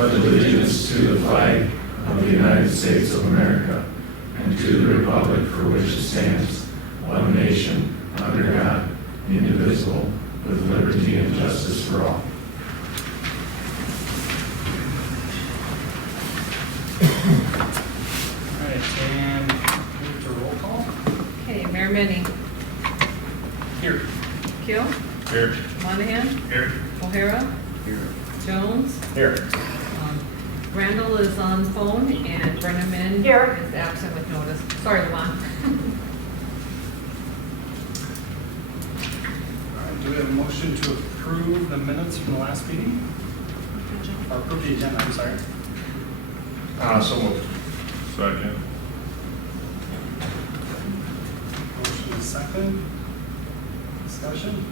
pledge allegiance to the flag of the United States of America and to the republic for which it stands, one nation, under God, indivisible, with liberty and justice for all. All right, and move to roll call. Okay, Mayor Minnie. Here. Keel. Here. Monahan. Here. O'Hara. Here. Jones. Here. Randall is on phone and Brenneman Here. is absent with notice. Sorry, Lon. All right, do we have a motion to approve the minutes from the last meeting? Or approve the agenda, I'm sorry. So moved. Second. Motion is second. Discussion?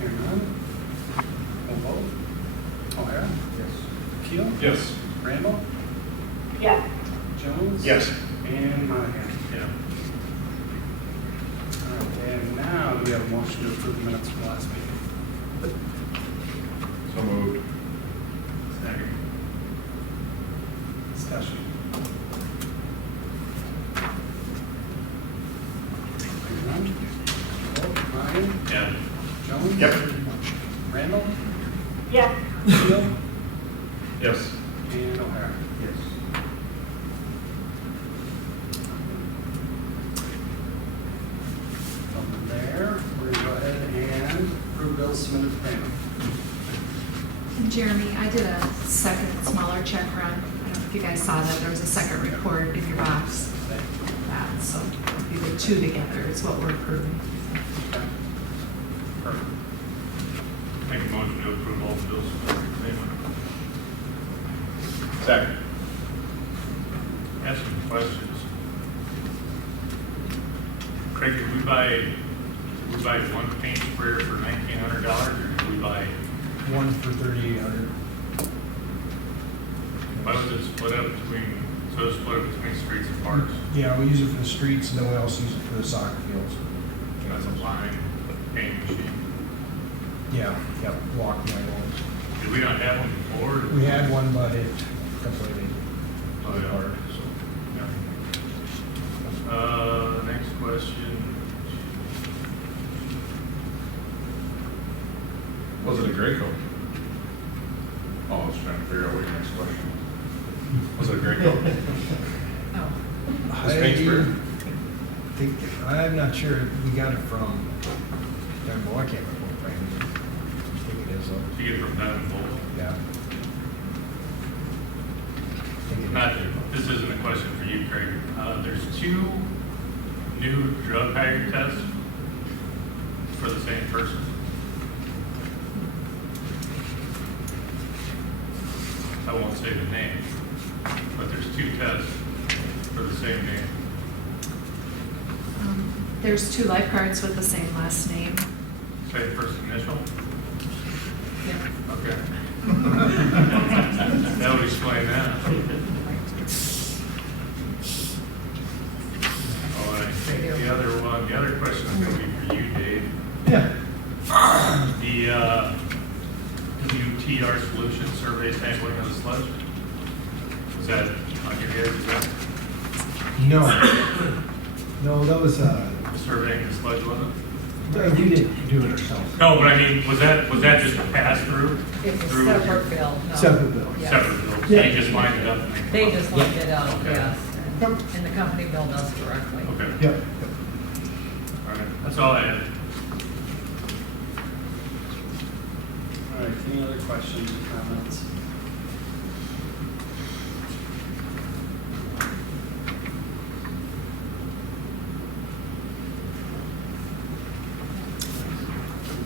Hearing none. We'll vote. O'Hara? Yes. Keel? Yes. Randall? Yes. Jones? Yes. And Monahan? Yeah. All right, and now do we have a motion to approve the minutes from the last meeting? So moved. Second. Discussion. Hearing none. Vote. Ryan? Yeah. Jones? Yep. Randall? Yes. Keel? Yes. And O'Hara? Yes. From there, we're going to go ahead and approve bills submitted for payment. And Jeremy, I did a second smaller check run. I don't know if you guys saw that. There was a second report in your box. That, so if you did two together, is what we're approving. Okay. Perfect. Make a motion to approve all the bills for payment. Second. Ask some questions. Craig, did we buy one paint sprayer for $1,900 or did we buy, One for 3,800. why was it split up between, so it's split up between streets and parks? Yeah, we use it for the streets, and then we also use it for the soccer fields. That's a line paint machine. Yeah, block my ones. Did we not have one before? We had one, but it completely Oh, fell yeah. apart. So. Yeah. Next question. Was it a gray coat? Oh, I was trying to figure out what your next question was. Was it a gray coat? Oh, Was it paint sprayer? I'm not sure. We got it from. I can't remember what brand it is. I think it is, though. Did you get it from Dunn and Bolt? Yeah. I think it is. Not, this isn't a question for you, Craig. There's two new drug tag tests for the same person. I won't say the name, but there's two tests for the same name. There's two lifeguards with the same last name. Same first initial? yeah. Okay. That would explain that. Oh, and I think the other question is going to be for you, Dave. Yeah. The WTR Solution Survey sampling of the sludge? Was that on your head? Is that No. No, that was, surveying the sludge, wasn't it? we didn't do it ourselves. No, but I mean, was that just a pass through? It was Through- separate bill. No. Separate bill. Yes. Separate bill. Yeah. They just lined it up and They just lined it up, Okay. yes. And the company billed us directly. Okay. Yep. All right. That's all I had. All right, any other questions or comments?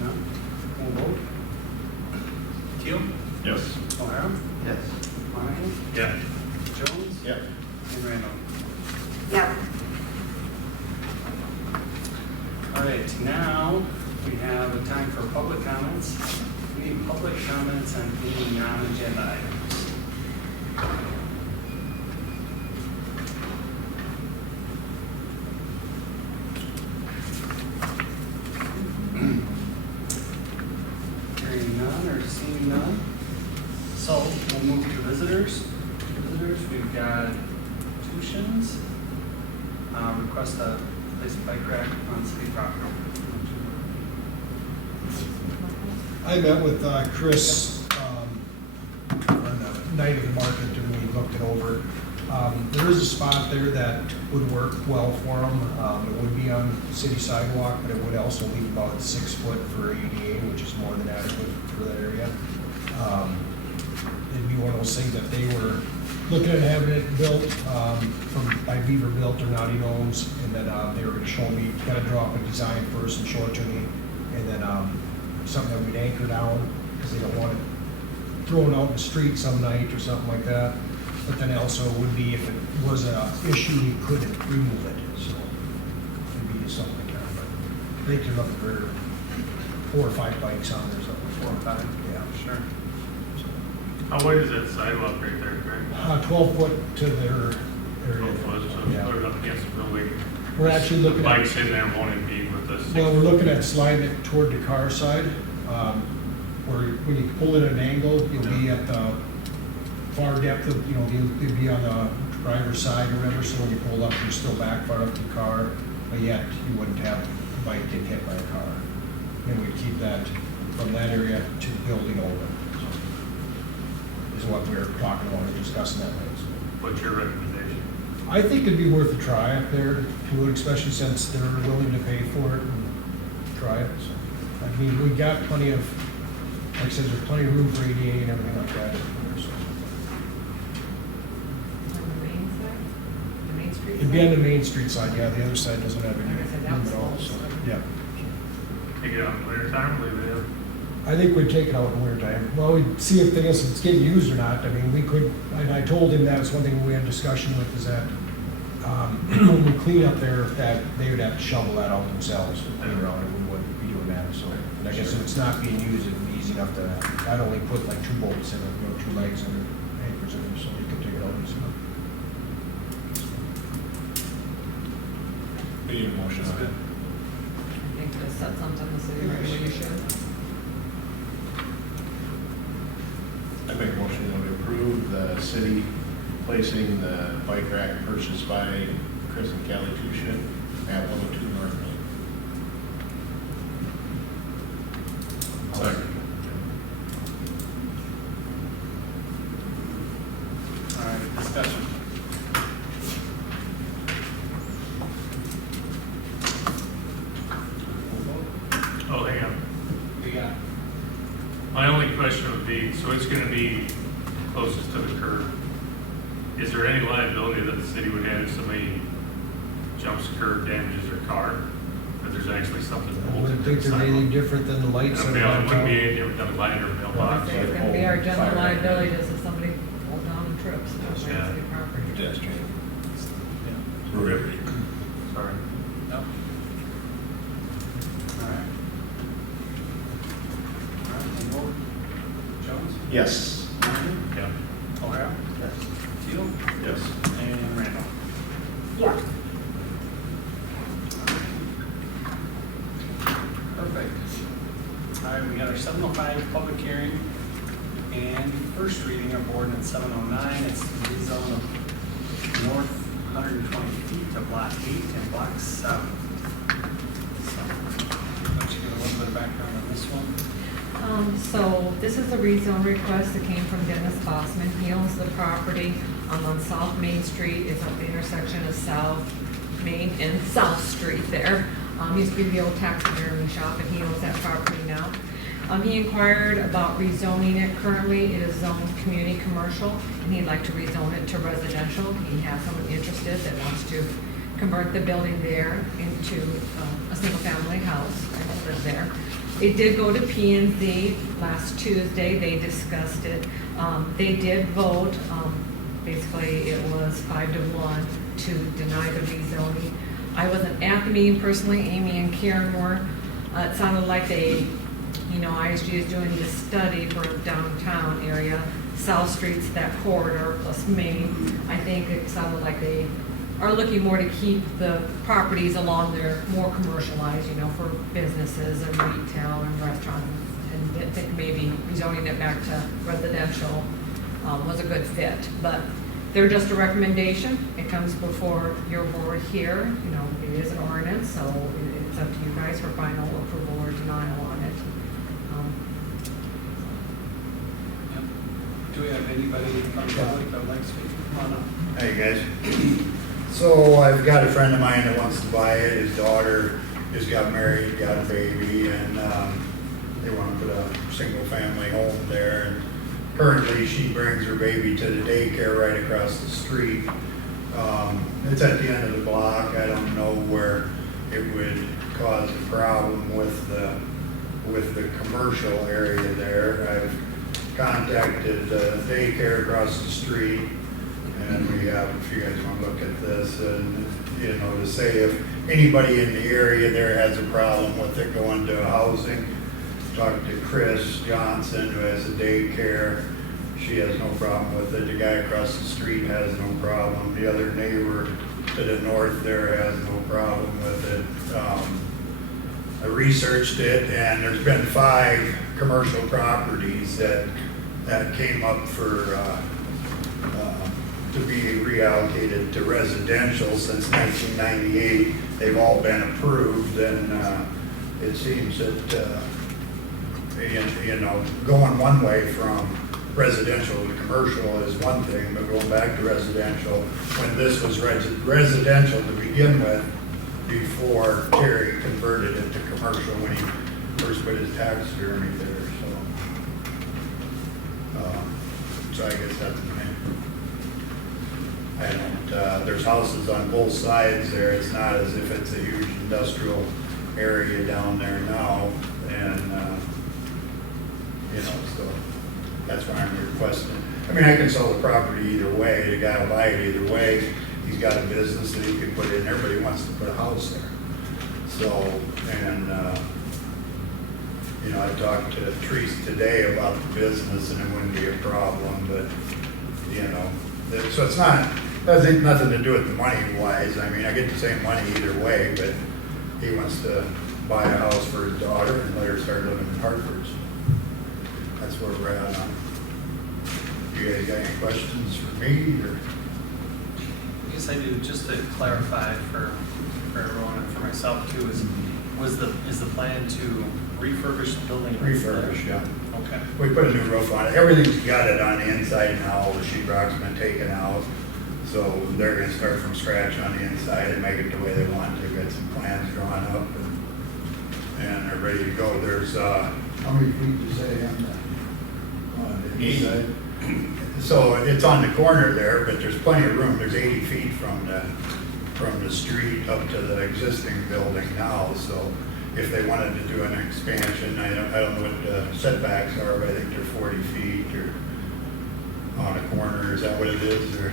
No? We'll vote. Keel? Yes. O'Hara? Yes. Monahan? Yeah. Jones? Yep. And Randall? Yes. All right, now we have a time for public comments. Any public comments on any non-agenda items? Hearing none, or we've got tuitions, request to place a bike rack on city property. I met with Chris on the night of the market, and we looked it over. There is a spot there that would work well for them. It would be on city sidewalk, but it would also leave about 6 foot for ADA, which is more than adequate for that area. It'd be one of those things that they were looking at having it built by Beaver Built or Naughty Gnomes, and then they were going to show me, kind of draw up a design first and show it to me, and then something that we'd anchor down, because they don't want it thrown out in the street some night or something like that. But then also it would be, if it was an issue, you couldn't remove it, so it'd be something like that. But they could look for 4 or 5 bikes on there or something. 4 or 5? Yeah. Sure. How wide is that sidewalk right there, Greg? 12 foot to their area. 12 foot, so Yeah. put it up against the building. We're actually looking The at, bikes in there won't impede with this. well, we're looking at sliding it toward the car side, where when you pull it at an angle, you'll be at the far depth of, you'll be on the driver's side or whatever, so when you pull up, you're still back far up the car, but yet you wouldn't have the bike get hit by a car. And we'd keep that from that area to the building open, so, is what we were talking about and discussing that way. So What's your recommendation? I think it'd be worth a try up there to it, especially since they're willing to pay for it and try it. So, I mean, we got plenty of, like I said, there's plenty of room for ADA and everything like that. So On the main side, the Main Street. it'd be side? on the Main Street side, yeah, the other side doesn't have any Like I said, room that's at all, full, so, so. yeah. Take it out in the winter time, leave it in? I think we'd take it out in winter time. Well, we'd see if it's getting used or not. I mean, we could, and I told him that was one thing we had discussion with, is that when we clean up there, that they would have to shovel that out themselves and clean around it. We wouldn't be doing that, so. And I guess if it's not being used, it'd be easy enough to not only put like 2 bolts in it, 2 legs and anchors in it, so you can take it out and stuff. We need a motion on it. I think to set something the city regulation. I make a motion that we approve the city placing the bike rack purchased by Chris and Kelly Tushin at 102 North Main. Second. All right, discussion. Oh, hang on. You got My only question would be, so it's gonna be closest to the curb. Is there any liability that the city would have if somebody jumps the curb, damages their car? If there's actually something I bolted wouldn't to the think there's anything sidewalk? different than the lights. And that are it wouldn't be downtown. any different than a light or I mailbox. say it's gonna be our general liability, just if somebody falls down and trips, that's Yeah. city property. Pedestrian. River. Sorry. Nope. All right. All right, and vote. Jones? Yes. Martin? Yeah. O'Hara? Yes. Teal? Yes. And Randall? yeah, Perfect. All right, we got our 7:05 public hearing and first reading of ordinance 709. It's the rezone of north 120 feet to block 8 and block 7. So, why don't you give a little bit of background on this one? So this is a rezone request that came from Dennis Bossman. He owns the property on South Main Street. It's at the intersection of South Main and South Street there. Used to be the old taxidermy shop, and he owns that property now. He inquired about rezoning it. Currently, it is zoned community commercial, and he'd like to rezone it to residential. He has someone interested that wants to convert the building there into a single-family house and live there. It did go to P&Z last Tuesday. They discussed it. They did vote. Basically, it was 5-1 to deny the rezoning. I wasn't at the meeting personally. Amy and Karen were. It sounded like ISG is doing this study for downtown area. South Street's that corridor plus Main. I think it sounded like they are looking more to keep the properties along there more commercialized, for businesses and retail and restaurants. And I think maybe rezoning it back to residential was a good fit. But they're just a recommendation. It comes before your board here, you know, it is an ordinance, so it's up to you guys for final approval or denial on it. Yep. Do we have anybody from the public that would like to speak? Come on up. Hey guys. So I've got a friend of mine that wants to buy it. His daughter just got married, got a baby, and they want to put a single family home there. And currently she brings her baby to the daycare right across the street. It's at the end of the block. I don't know where it would cause a problem with the commercial area there. I've contacted the daycare across the street. And we have, if you guys want to look at this, and, you know, to say if anybody in the area there has a problem with it going to housing, talk to Chris Johnson, who has a daycare. She has no problem with it. The guy across the street has no problem. The other neighbor to the north there has no problem with it. I researched it, and there's been 5 commercial properties that came up for to be reallocated to residential since 1998. They've all been approved, and it seems that you know, going one way from residential to commercial is one thing, but going back to residential, when this was residential to begin with, before Terry converted it to commercial when he first put his tax attorney there, so I guess that's the main. I don't, there's houses on both sides there. It's not as if it's a huge industrial area down there now, and you know, so that's why I'm requesting. I mean, I can sell the property either way. The guy will buy it either way. He's got a business that he can put in. Everybody wants to put a house there. So, and you know, I talked to Treese today about the business, and it wouldn't be a problem. But you know, so it's not. Doesn't nothing to do with the money wise. I mean, I get the same money either way, but he wants to buy a house for his daughter and let her start living in Hartford. So that's where we're at on. You guys got any questions for me? Or? I guess I do, just to clarify for everyone and for myself too, is the plan to refurbish the building? Refurbish, yeah. Okay. We put a new roof on it. Everything's gutted on the inside now. The sheetrock's been taken out. So they're gonna start from scratch on the inside and make it the way they want to. Got some plans drawn up and they're ready to go. There's, how many feet you say on the inside? So it's on the corner there, but there's plenty of room. There's 80 feet from the street up to the existing building now. So if they wanted to do an expansion, I don't know what the setbacks are, but I think they're 40 feet or on a corner. Is that what it is? Or?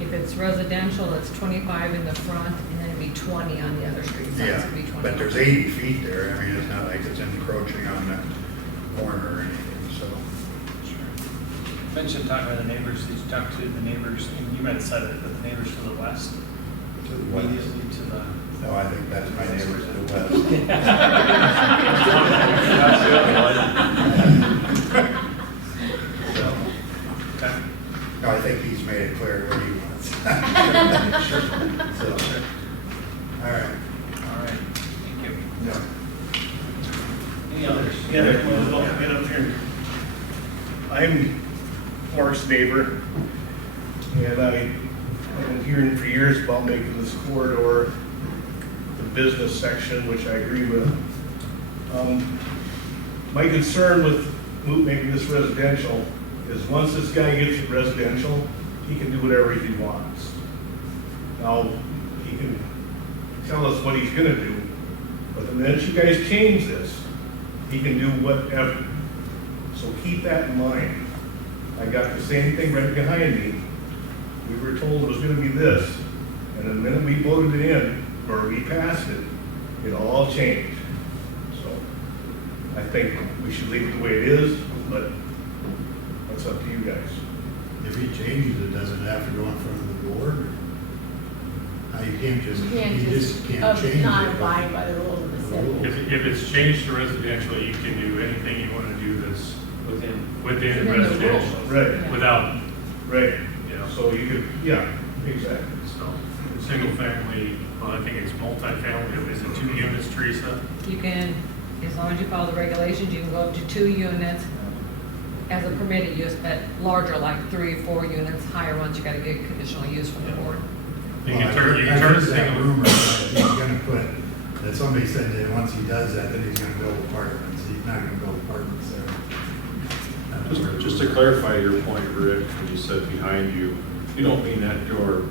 If it's residential, it's 25 in the front, and then it'd be 20 on the other street. So it's gonna be 20. But there's 80 feet there. I mean, it's not like it's encroaching on the corner or anything, so. You mentioned talking to the neighbors. Did you talk to the neighbors? You might have said it, but the neighbors to the west? To the west. Immediately to the... No, I think that's my neighbors to the west. So, Okay. no, I think he's made it clear what he wants. So, all right. All right. Thank you. Yeah. Any others? Yeah, well, get up here. I'm Mark's neighbor, and I've been hearing for years about making this corridor the business section, which I agree with. My concern with making this residential is once this guy gets it residential, he can do whatever he wants. Now, he can tell us what he's gonna do, but the minute you guys change this, he can do whatever. So keep that in mind. I got the same thing right behind me. We were told it was gonna be this, and the minute we voted it in, or we passed it, it all changed. So I think we should leave it the way it is, but that's up to you guys. If he changes it, does it have to go in front of the board? You can't just, you just can't change it. Not abide by the rules of the city. If it's changed to residential, you can do anything you want to do that's Within within the residential. Right, Without, right. you know. so you could, yeah, exactly. So, single family, well, I think it's multifamily, is it 2 units, Teresa? You can, as long as you follow the regulations, you can go up to 2 units as a permitted use, but larger, like 3 or 4 units, higher ones, you gotta get conditional use from the board. You Well, can turn, you I've can turn heard that single. rumor that he's gonna put, that somebody said that once he does that, then he's gonna build apartments. He's not gonna build apartments there. Just to clarify your point, Rick, when you said behind you, you don't mean at your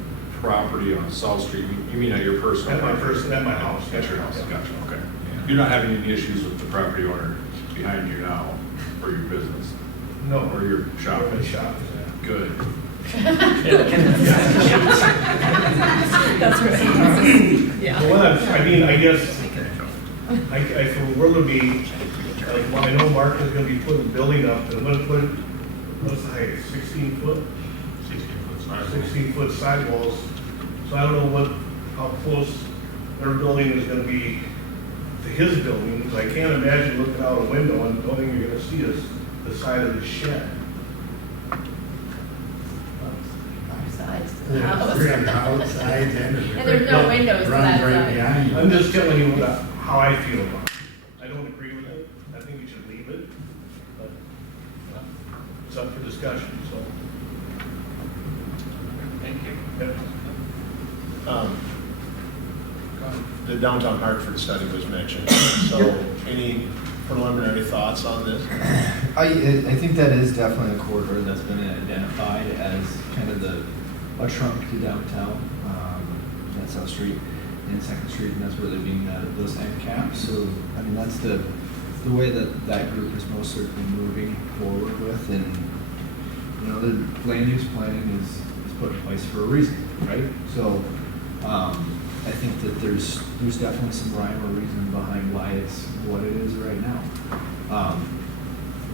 property on South Street, you mean at your personal? At my property? at my house. At your house, gotcha, okay. You're not having any issues with the property owner behind you now for your business? No. Or your shop? Or the shop, yeah. Good. That's right. Yeah. Well, what I mean, I guess, if we're gonna be, like, well, I know Mark is gonna be putting the building up, and what's the height, 16 foot? 16-foot sidewalk. 16-foot sidewalls, so I don't know how close their building is gonna be to his building, because I can't imagine looking out a window and the only thing you're gonna see is the side of the shed. Both sides of the Yeah, house. three on the outside and And there's no windows to runs that right side. behind you. I'm just telling you how I feel about it. I don't agree with it, I think you should leave it, but it's up for discussion, so. Thank you. Yep. The downtown Hartford study was mentioned, so any preliminary thoughts on this? I think that is definitely a corridor that's been identified as kind of a trunk to downtown, that South Street and Second Street, and that's where they're being those end caps. So, I mean, that's the way that group is most certainly moving forward with, and you know, the land use planning is put in place for a reason, right? So, I think that there's definitely some rhyme or reason behind why it's what it is right now.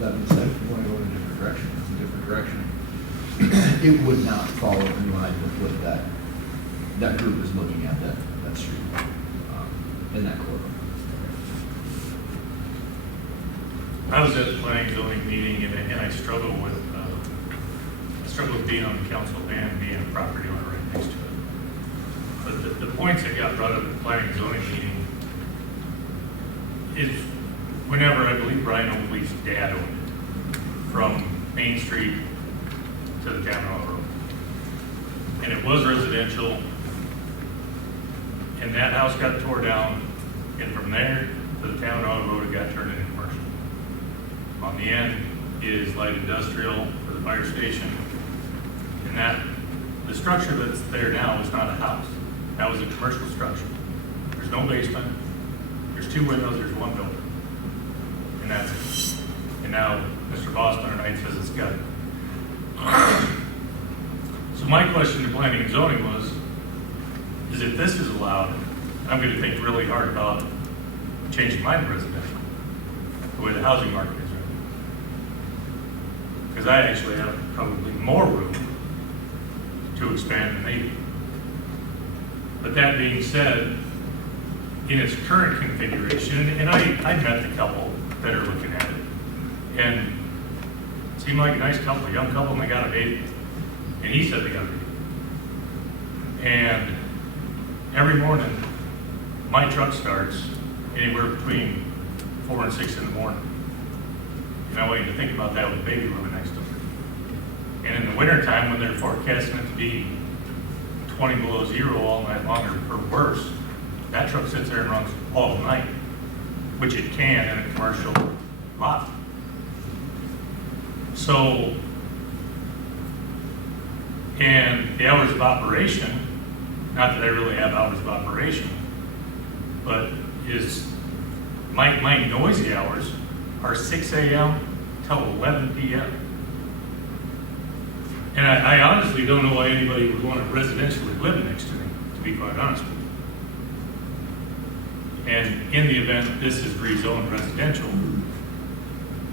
That being said, if you want to go in a different direction, it's a different direction. It would not fall in line with what that group is looking at, that street, in that corridor. I was at the planning zoning meeting and I struggle with being on the council and being a property owner right next to it. But the points that got brought up at the planning zoning meeting is whenever, I believe Brian Oakley's dad owned it, from Main Street to the Town Hall Road. And it was residential, and that house got tore down, and from there to the Town Hall Road, it got turned into commercial. On the end is light industrial for the fire station, and the structure that's there now is not a house. That was a commercial structure. There's no basement, there's 2 windows, there's 1 building. And that's it. And now Mr. Boston tonight says it's got it. So my question to planning and zoning is if this is allowed, I'm going to think really hard about changing mine to residential, the way the housing market is right now. Because I actually have probably more room to expand than they do. But that being said, in its current configuration, and I met the couple that are looking at it, and it seemed like a nice couple, a young couple, and they got a baby. And he said they got a baby. And every morning, my truck starts anywhere between 4 and 6 in the morning. And I want you to think about that with a baby living next to them. And in the wintertime, when they're forecasting it to be 20 below zero all night long or worse, that truck sits there and runs all night, which it can in a commercial lot. So, and the hours of operation, not that I really have hours of operation, but my noisy hours are 6 a.m. till 11 p.m. And I honestly don't know why anybody would want to residentially live next to me, to be quite honest with you. And in the event that this is rezoned residential,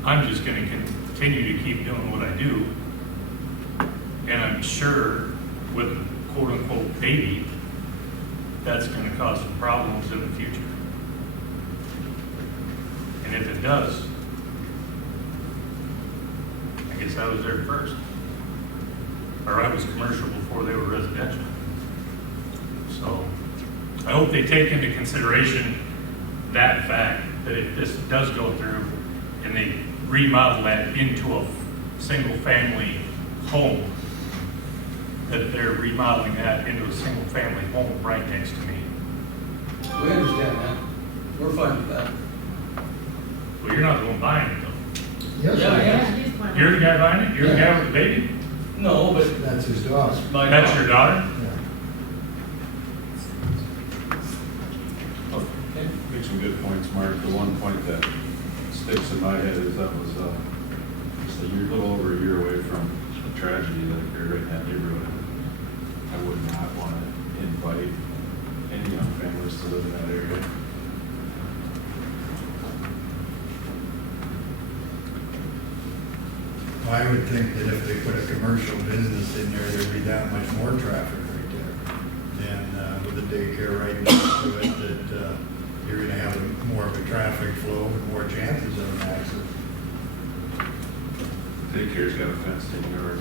I'm just going to continue to keep doing what I do. And I'm sure with a quote-unquote baby, that's going to cause some problems in the future. And if it does, I guess I was there first. or I was commercial before they were residential. So I hope they take into consideration that fact, that if this does go through and they remodel that into a single-family home, that they're remodeling that into a single-family home right next to me. We understand that. We're fine with that. Well, you're not the one buying it, though. Yes, I am. He's one. You're the guy buying it? You're the guy with the baby? No, but That's his dog. my That's dog. your daughter? Okay. Make some good points, Mark. The one point that sticks in my head is that was just a little over a year away from the tragedy that occurred right in that neighborhood. I would not want to invite any young families to live in that area. I would think that if they put a commercial business in there, there'd be that much more traffic right there. And with the daycare right next to it, that you're gonna have more of a traffic flow and more chances of an accident. Daycare's got a fenced in yard.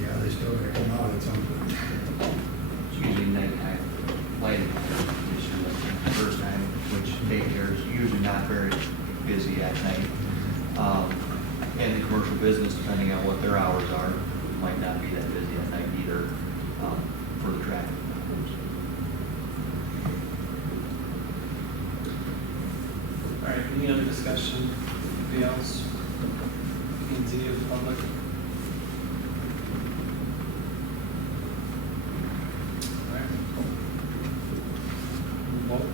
Yeah, they still gotta come out at some point. It's usually nighttime lighting issue, like the first time, which daycare is usually not very busy at night. And the commercial business, depending on what their hours are, might not be that busy at night either, for the traffic. All right, any other discussion? Anybody else? P&Z of the public? All right. Vote.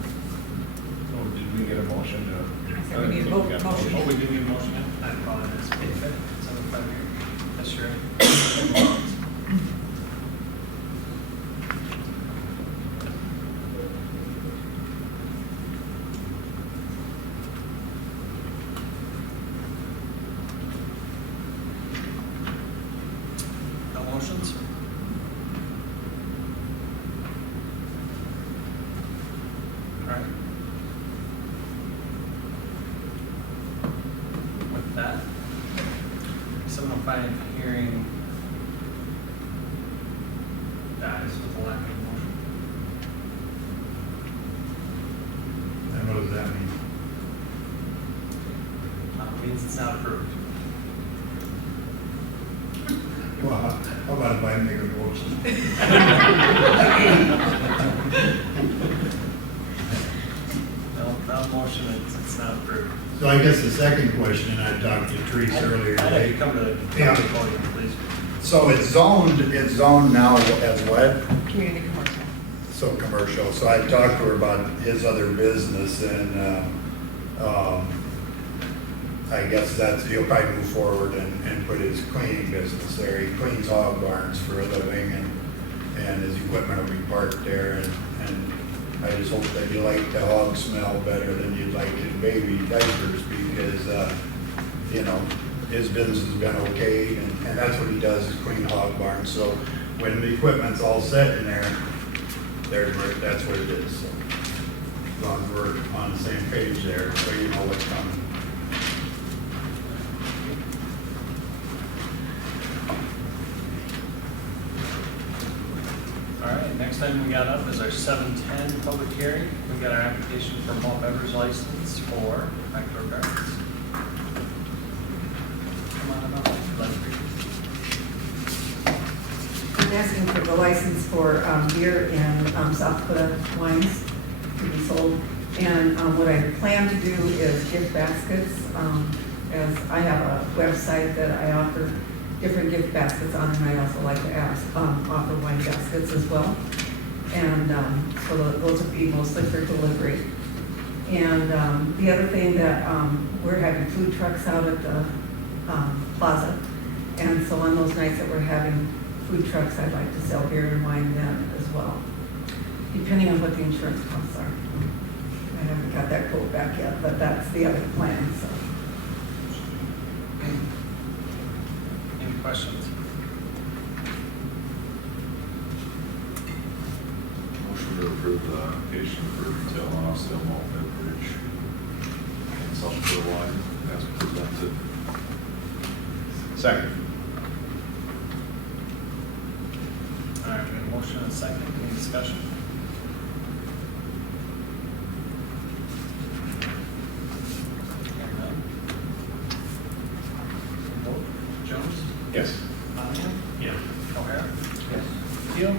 Oh, did we get a motion to? I said we need a vote, motion. Oh, we do need a motion now? I apologize. Okay, 7:05 here. That's right. No motions? All right. With that, 7:05 hearing dies with the lack of motion. And what does that mean? Means it's not approved. Well, how about if I make a motion? No motion, it's not approved. So I guess the second question, and I talked to Teresa earlier I'd have today. you come to the Yeah. podium, please. So it's zoned now as what? Community commercial. So commercial. So I talked to her about his other business and, I guess he'll probably move forward and put his cleaning business there. He cleans hog barns for a living and his equipment will be parked there and I just hope that you like the hog smell better than you'd like his baby diapers because, his business has been okay and that's what he does is clean hog barns. So when the equipment's all set in there, that's what it is. So as long as we're on the same page there, so you know what's coming. All right, next item we got up is our 7:10 public hearing. We got our application for malt beverage license for Micro Gardens. Come on up, Leslie. I'm asking for the license for beer and South Dakota wines to be sold. And what I plan to do is gift baskets, as I have a website that I offer different gift baskets on, and I also like to offer wine baskets as well. And so those would be mostly for delivery. And the other thing that we're having food trucks out at the plaza. And so on those nights that we're having food trucks, I'd like to sell beer and wine then as well, depending on what the insurance costs are. I haven't got that quote back yet, but that's the other plan, so. Any questions? Motion to approve the application for retail and wholesale malt beverage and South Dakota wine as presented. Second. motion and a second. Any discussion? Hearing none. Vote. Jones? Yes. Monahan? Yeah. O'Hara? Yes. Keel?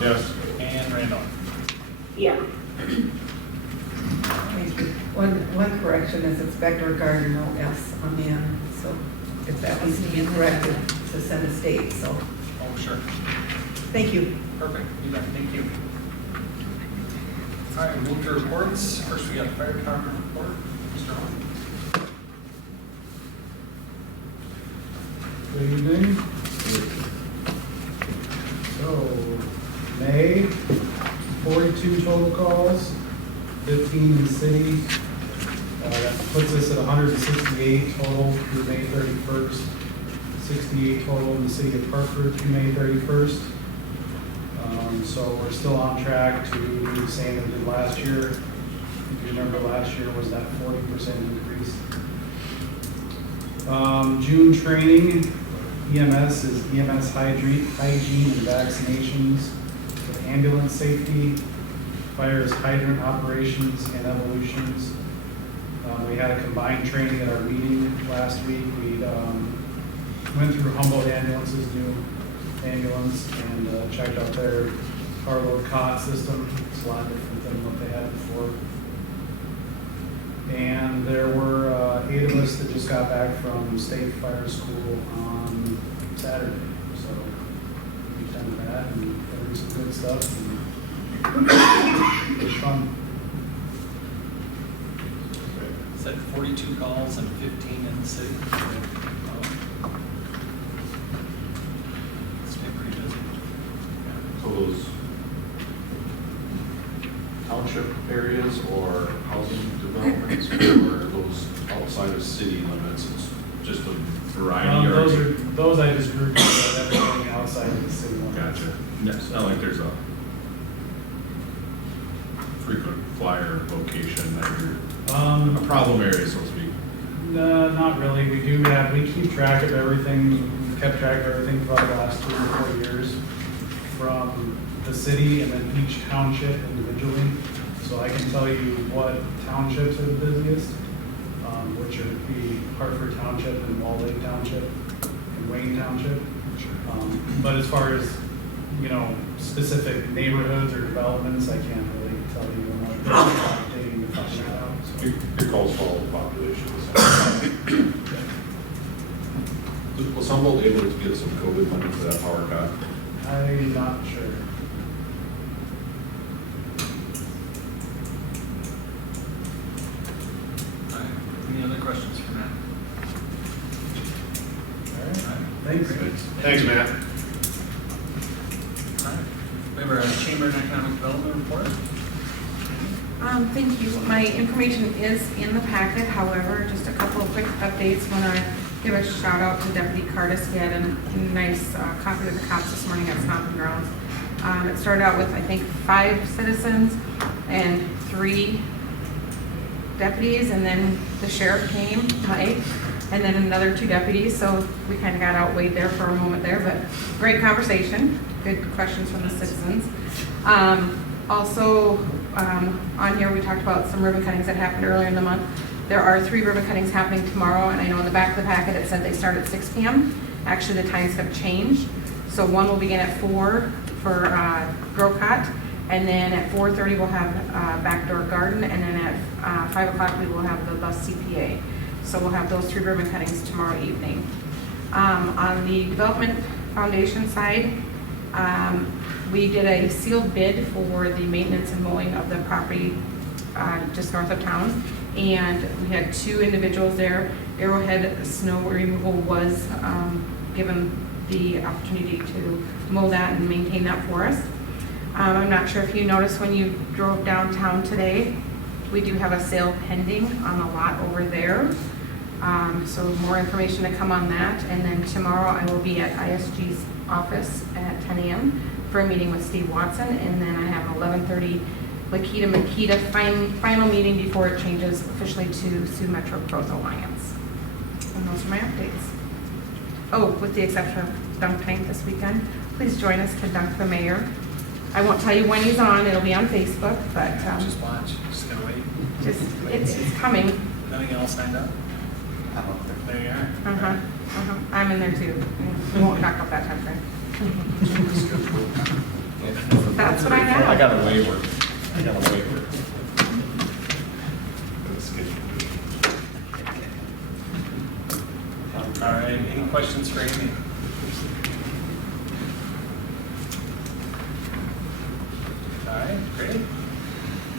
Yes. And Randolph? Yeah. Thank you. One correction is it's Becker Garden, no S on the end, so if that needs to be corrected to send a state, so, Oh, sure. thank you. Perfect. You bet. Thank you. All right, move to reports. First, we got fire department report. Mr. Owen. Good evening. So, May, 42 total calls, 15 in the city. That puts us at 168 total through May 31st. 68 total in the city of Hartford through May 31st. So we're still on track to do the same as we did last year. If you remember, last year was that 40% increase. June training, EMS is EMS hygiene and vaccinations, with ambulance safety, fire is hydrant operations and evolutions. We had a combined training at our meeting last week. We went through Humboldt Ambulance's new ambulance and checked out their carload cot system. It's a lot different than what they had before. And there were 8 of us that just got back from State Fire School on Saturday. So we attended that and learned some good stuff. And it was fun. Said 42 calls and 15 in the city. It's been pretty busy. So those township areas or housing developments, or those outside of city limits, it's just a variety? or- Those I just grouped together, everything outside of the city limits. Gotcha. It's not like there's a frequent flyer location that you're, a problem area, so to speak. No, not really. We keep track of everything. We've kept track of everything for the last 3 or 4 years from the city and then each township individually. So I can tell you what townships are the busiest, which are the Hartford Township and Wall Lake Township and Wayne Township. But as far as, specific neighborhoods or developments, I can't really tell you. I'm not taking the function out. So. Your calls follow the population. Was Humboldt able to get some COVID money for that power cut? I'm not sure. All right. Any other questions for Matt? All right. All right. Thanks. Thanks, Matt. All right. We have our Chamber and Economic Development report. Thank you. My information is in the packet. However, just a couple of quick updates. Want to give a shout out to Deputy Curtis. He had a nice copy of the cops this morning at Stomping Grounds. It started out with, I think, 5 citizens and 3 deputies, and then the sheriff came, Mike, and then another 2 deputies. So we kind of got outweighed there for a moment there, but great conversation. Good questions from the citizens. Also, on here we talked about some ribbon cuttings that happened earlier in the month. There are 3 ribbon cuttings happening tomorrow, and I know in the back of the packet it said they start at 6 p.m. Actually, the times have changed. So one will begin at 4 for Grocott, and then at 4:30 we'll have backdoor garden, and then at 5 o'clock we will have the bus CPA. So we'll have those 3 ribbon cuttings tomorrow evening. On the Development Foundation side, we did a sealed bid for the maintenance and mowing of the property just north of town, and we had 2 individuals there. Arrowhead Snow Removal was given the opportunity to mow that and maintain that for us. I'm not sure if you noticed when you drove downtown today, we do have a sale pending on the lot over there. So more information to come on that. And then tomorrow I will be at ISG's office at 10 a.m. for a meeting with Steve Watson. And then I have 11:30 Makita final meeting before it changes officially to Sioux Metro Growth Alliance. And those are my updates. Oh, with the exception of dunk tank this weekend. Please join us to dunk the mayor I won't tell you when he's on, it'll be on Facebook, but, Just watch, just gotta wait. just, it's coming. Nothing else signed up? There you are. I'm in there too. We won't knock up that time frame. That's what I have. I got a waiver. All right, any questions for Amy? All right, great.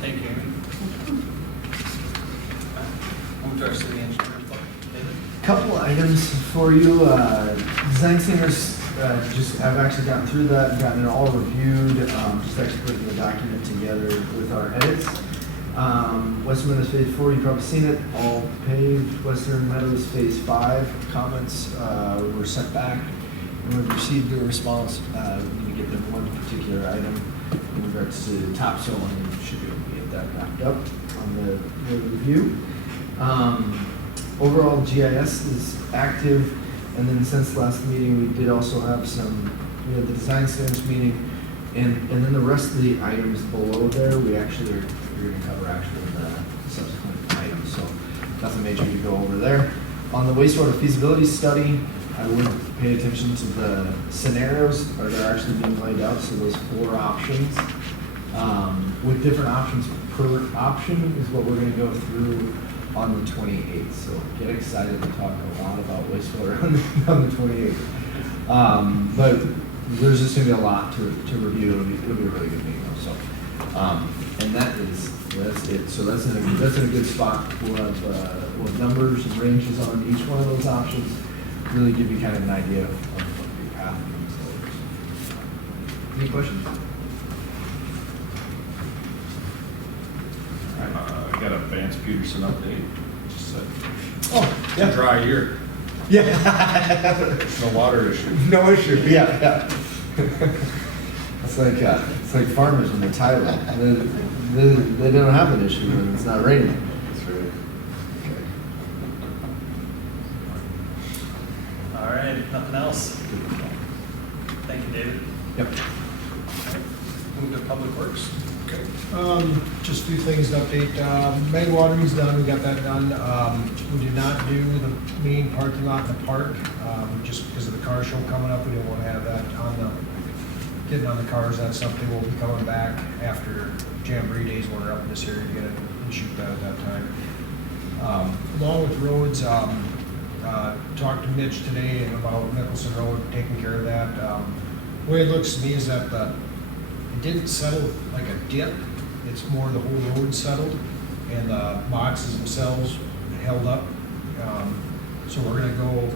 Thank you, Amy. Move to our city engineer report. David? Couple items for you. Design standards, I've actually gotten through that and gotten it all reviewed. Just actually putting the document together with our edits. Western Meadows Phase 4, you've probably seen it, all paved. Western Meadows Phase 5, comments were sent back. And we've received a response. We need to get them one particular item in regards to topsoil, and we should be able to get that wrapped up on the review. Overall, GIS is active, and then since last meeting, we did also have we had the design standards meeting, and then the rest of the items below there, we're going to cover actually in the subsequent items, so nothing major to go over there. On the wastewater feasibility study, I would pay attention to the scenarios that are actually being laid out, so those 4 options, with different options per option is what we're going to go through on the 28th. So get excited to talk a lot about wastewater on the 28th. But there's just going to be a lot to review. It'll be a really good meeting. So, and that's it. So that's in a good spot. We'll have numbers and ranges on each one of those options. Really give you kind of an idea of what your path moves forward. Any questions? I got a Vance Peterson update. Just said, Oh, it's a dry year. Yeah. No water issue. No issue. Yeah. It's like farmers when they're tired. They don't have an issue when it's not raining. That's right. All right, if nothing else. Thank you, David. Yep. Move to Public Works. Okay. Just 2 things to update. Main watering's done, we got that done. We did not do the main parking lot in the park, just because of the car show coming up. We didn't want to have that getting on the cars. That's something we'll be coming back after Jamboree Days when we're up in this area to get it and shoot that at that time. Along with roads, talked to Mitch today about Nicholson Road, taking care of that. The way it looks to me is that it didn't settle like a dip. It's more the whole road settled, and the boxes themselves held up. So we're gonna go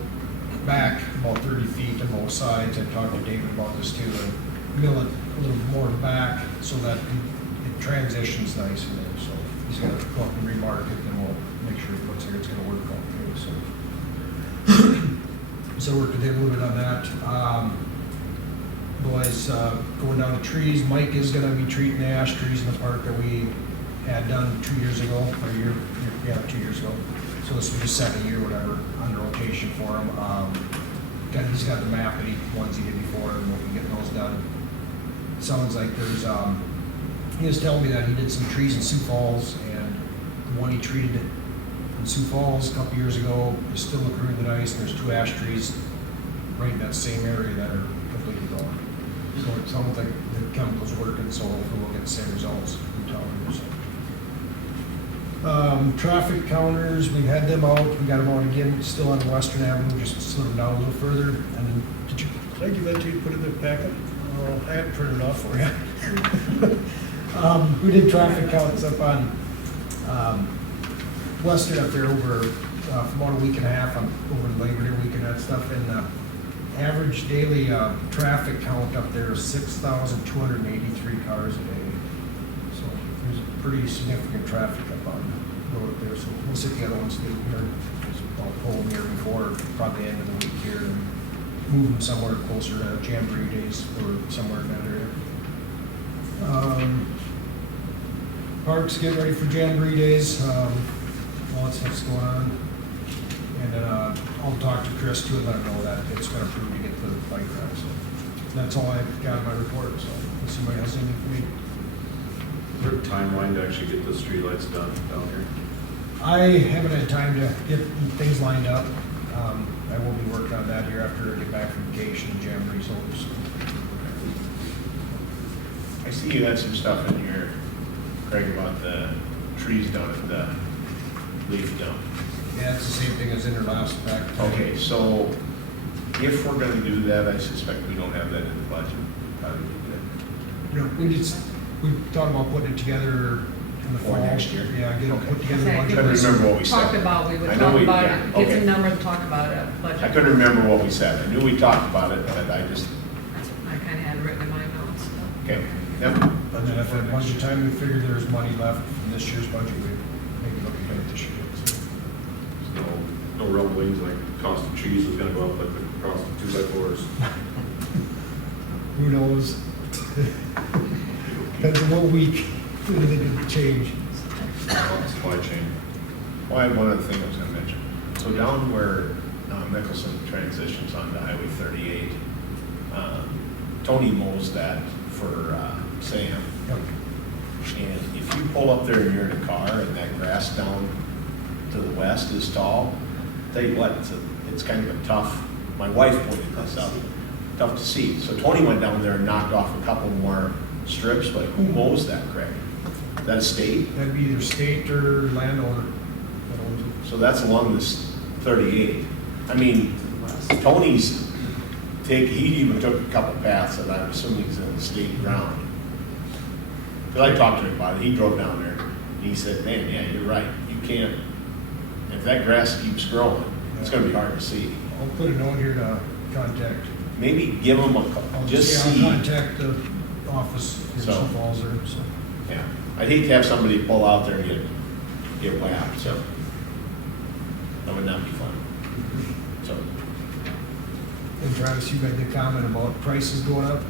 back about 30 feet on both sides. I talked to David about this too, and mill it a little more back so that it transitions nice in there. So he's gonna go up and remark it, and we'll make sure it looks like it's gonna work all through. So we're doing a little bit on that. Boys, going down the trees. Mike is going to be treating the ash trees in the park that we had done 2 years ago, or 2 years ago. So this will be the 2nd year, whatever, on rotation for him. He's got the map that ones he did before, and we'll be getting those done. Sounds like there's, he was telling me that he did some trees in Sioux Falls, and the one he treated in Sioux Falls a couple years ago is still looking really nice. There's 2 ash trees right in that same area that are completely gone. So it sounds like the chemicals working, so hopefully we'll get the same results from telling you. Traffic counters, we've had them out. We got them out again, still on Western Avenue, just slid them down a little further. And then, did I give that to you, put it in the packet? Oh, I had it printed off for you. We did traffic counts up on Western up there over for about a week and a half over Labor Day week and that stuff. And average daily traffic count up there is 6,283 cars a day. So there's a pretty significant traffic up on the road up there. So we'll sit the other ones through here. I'll pull them here before probably the end of the week here and move them somewhere closer to Jamboree Days or somewhere in that area. Parks getting ready for Jamboree Days. All that stuff's going on. And then I'll talk to Chris too and let him know that it's been approved to get the bike ride. So that's all I've got in my report. So. If somebody has anything for me. Is there a timeline to actually get the streetlights done down here? I haven't had time to get things lined up. I will be working on that here after I get back from vacation in January, so. I see you had some stuff in here, Craig, about the trees down at the leaf dump. Yeah, it's the same thing as in our last back. Okay, so if we're gonna do that, I suspect we don't have that in the budget. How do we do that? We thought about putting it together in the fall. Or next year? Yeah, get it put together. I budget. think couldn't remember what we said. Talked about, we would I know talk we- about yeah, it, get okay. some numbers, talk about it, budget. I couldn't remember what we said. I knew we talked about it, but I just, I kinda had it written in my notes, so. okay. Yep. And then if at budget time we figure there's money left from this year's budget, we maybe look at it this year. No rumblings like the cost of cheese is gonna go up like the cost of 2x4s. Who knows? Depends on what week, anything could change. Supply chain. Well, I had one other thing I was gonna mention. So down where Mickelson transitions onto Highway 38, Tony mows that for Sam. Yep. And if you pull up there and you're in a car and that grass down to the west is tall, tell you what, it's kind of a tough, my wife pointed this out, tough to see. So Tony went down there and knocked off a couple more strips, but who mows that, Craig? Is that a state? That'd be either state or landowner that owns it. So that's along this 38. I mean, Tony's he even took a couple paths that I'm assuming is in the state ground. Because I talked to him about it, he drove down there, and he said, man, yeah, you're right, you can't, if that grass keeps growing, it's gonna be hard to see. I'll put a note here to contact. Maybe give him a call, I'll just I'll see. contact the office here in So- Sioux Falls there, so. Yeah, I'd hate to have somebody pull out there and get whacked, so. That would not be fun. So, And Travis, you made the comment about prices going up.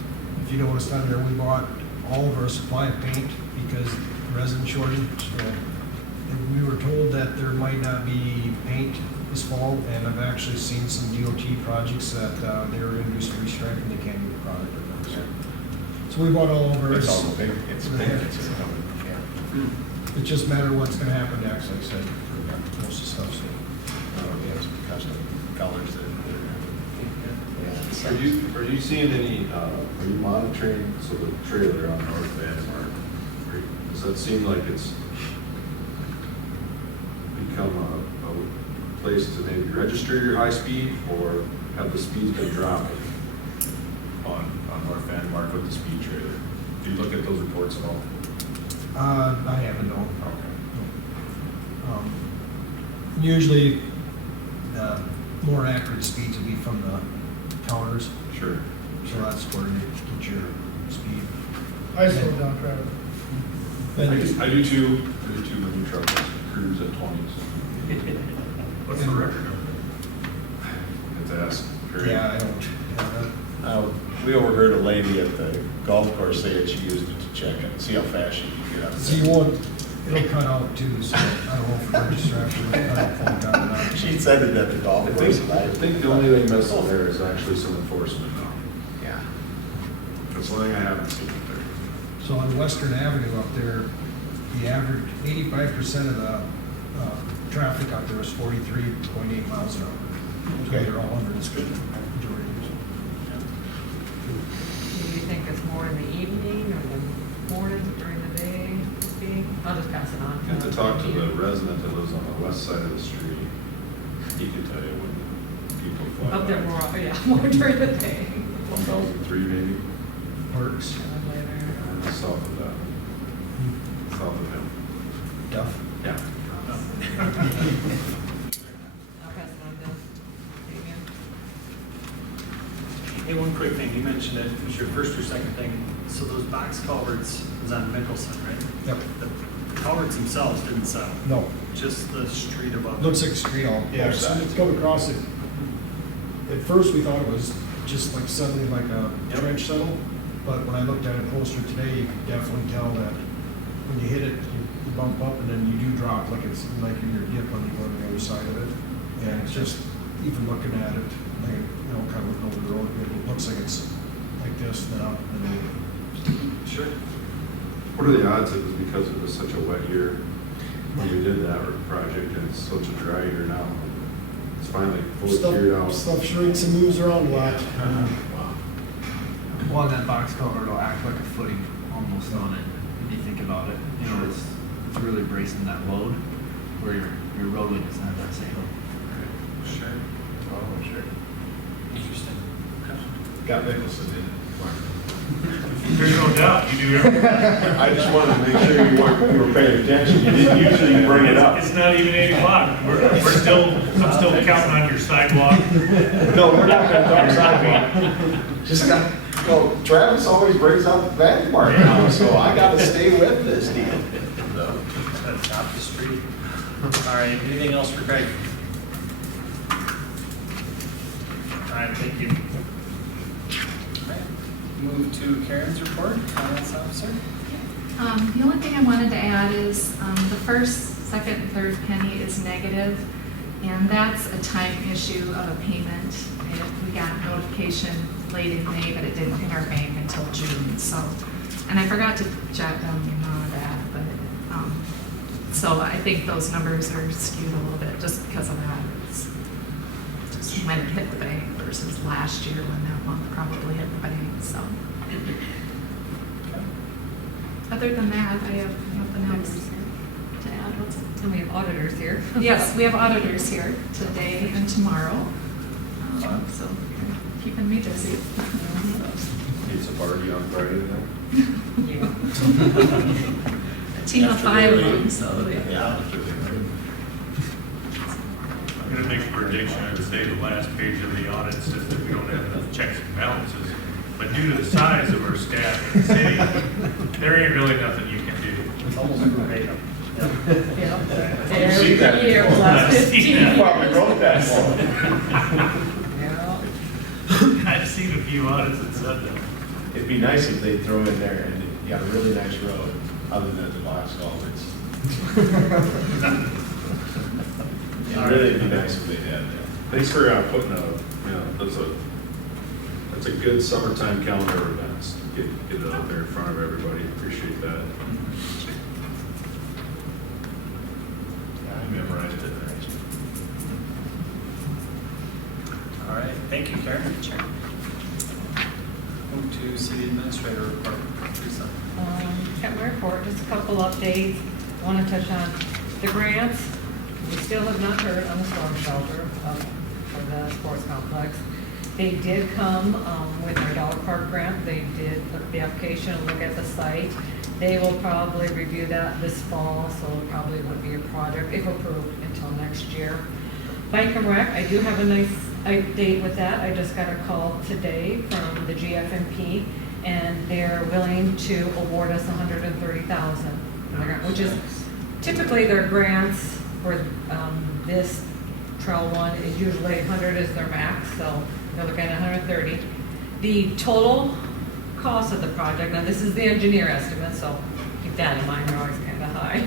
If you noticed on there, we bought all of our supply of paint because resin shortage. So, and we were told that there might not be paint this fall, and I've actually seen some DOT projects that they were going to do some restriping, they can't get product with them. So we bought all of ours. it's all big, it's coming, yeah. It's just a matter of what's going to happen next, like I said, for most of the stuff. So. We have some custom colors that. Are you seeing any, are you monitoring, so the trailer on North Van Mark, does that seem like it's become a place to maybe register your high speed, or have the speeds been dropping on North Van Mark with the speed trailer? Do you look at those reports at all? I haven't known. Usually, more accurate speeds would be from the counters, Sure. so that's where you get your speed. I slowed down traffic. I do too, the new truck cruise at 20s. What's the record? It's asked. Yeah, I don't. We overheard a lady at the golf course say that she used it to check it, see how fast she could get up So you there. won't, it'll cut out too, so I don't know if the registration will cut out full down or not. She said it at the golf course. I think the only thing missing there is actually some enforcement now. Yeah. That's the thing I haven't seen up there. So on Western Avenue up there, the average, 85% of the traffic out there is 43.8 miles an hour. So Okay. they're all under this majority. Do you think it's more in the evening or the morning, during the day speeding? I'll just pass it on. You have to talk to the resident that lives on the west side of the street. He can tell you when people fly by. Up there more, yeah, more during the day. 1003 maybe, Works. And then later. and south of that, south of him. Duff. Yeah. I'll pass it on to Damian. Hey, one quick thing, you mentioned it, it was your first or second thing, so those box culverts is on Mickelson, right? Yep. The culverts themselves didn't settle, No. just the street above. Looks like a street all. Yeah, both sides. It's come across it. At first, we thought it was just like suddenly like a trench settle, but when I looked at it closer today, you could definitely tell that when you hit it, you bump up and then you do drop like it's like in your dip when you go to the other side of it. And it's just, even looking at it, like, you know, kind of looking over the road, it looks like it's like this now, and then Sure. What are the odds it was because it was such a wet year when we did that project and it's such a dry year now? It's finally fully cleared out. Stuff shrinks and moves around a lot. Well, that box culvert will act like a footing almost on it, if you think about it. You know, it's really bracing that load where your roadway doesn't have that same. Sure. Oh, sure. Interesting. Got Nicholson in it. There's no doubt, you do everything. I just wanted to make sure you were paying attention. You didn't usually bring it up. It's not even 8 o'clock. I'm still counting on your sidewalk. No, we're not gonna talk sidewalk. Just Travis always brings up the benchmark now, so I gotta stay with this deal. That's off the street. All right, anything else for Craig? All right, thank you. All right, move to Karen's report, finance officer. The only thing I wanted to add is the first, second, and third penny is negative, and that's a time issue of a payment. We got notification late in May, but it didn't hit our bank until June. So, and I forgot to jot down the amount of that, but so I think those numbers are skewed a little bit just because of that. It's just when it hit the bank versus last year when that month probably hit the bank. So. Other than that, I have nothing else to add. What's it? And we have auditors here. Yes, we have auditors here today and tomorrow. So you're keeping me busy. It's a party on Friday then? Yeah. A team of 5 of them, so Yeah. I'm gonna make a prediction and say the last page of the audit says that we don't have enough checks and balances. But due to the size of our staff in the city, there ain't really nothing you can do. It's almost verbatim. See that Every year before. plus 15. You probably wrote that one. Yeah. I've seen a few audits that said that. It'd be nice if they'd throw in there and you got a really nice road, other than the box culverts. It'd really be nice if they had that. Thanks for putting that's a good summertime calendar of events. Get it out there in front of everybody. Appreciate that. Yeah, I memorized it. All right, thank you, Karen. Move to city administrator report. Teresa. Got my report, just a couple updates. Want to touch on the grants. We still have not heard on the storm shelter for the sports complex. They did come with our dog park grant. They did look at the application and look at the site. They will probably review that this fall, so it probably won't be a project, if approved, until next year. Bike and Rec, I do have a nice update with that. I just got a call today from the GFMP, and they're willing to award us $130,000, which is typically their grants for this trail one is usually 100 is their max, so they're looking at 130. The total cost of the project, now this is the engineer estimate, so keep that in mind, they're always kind of high.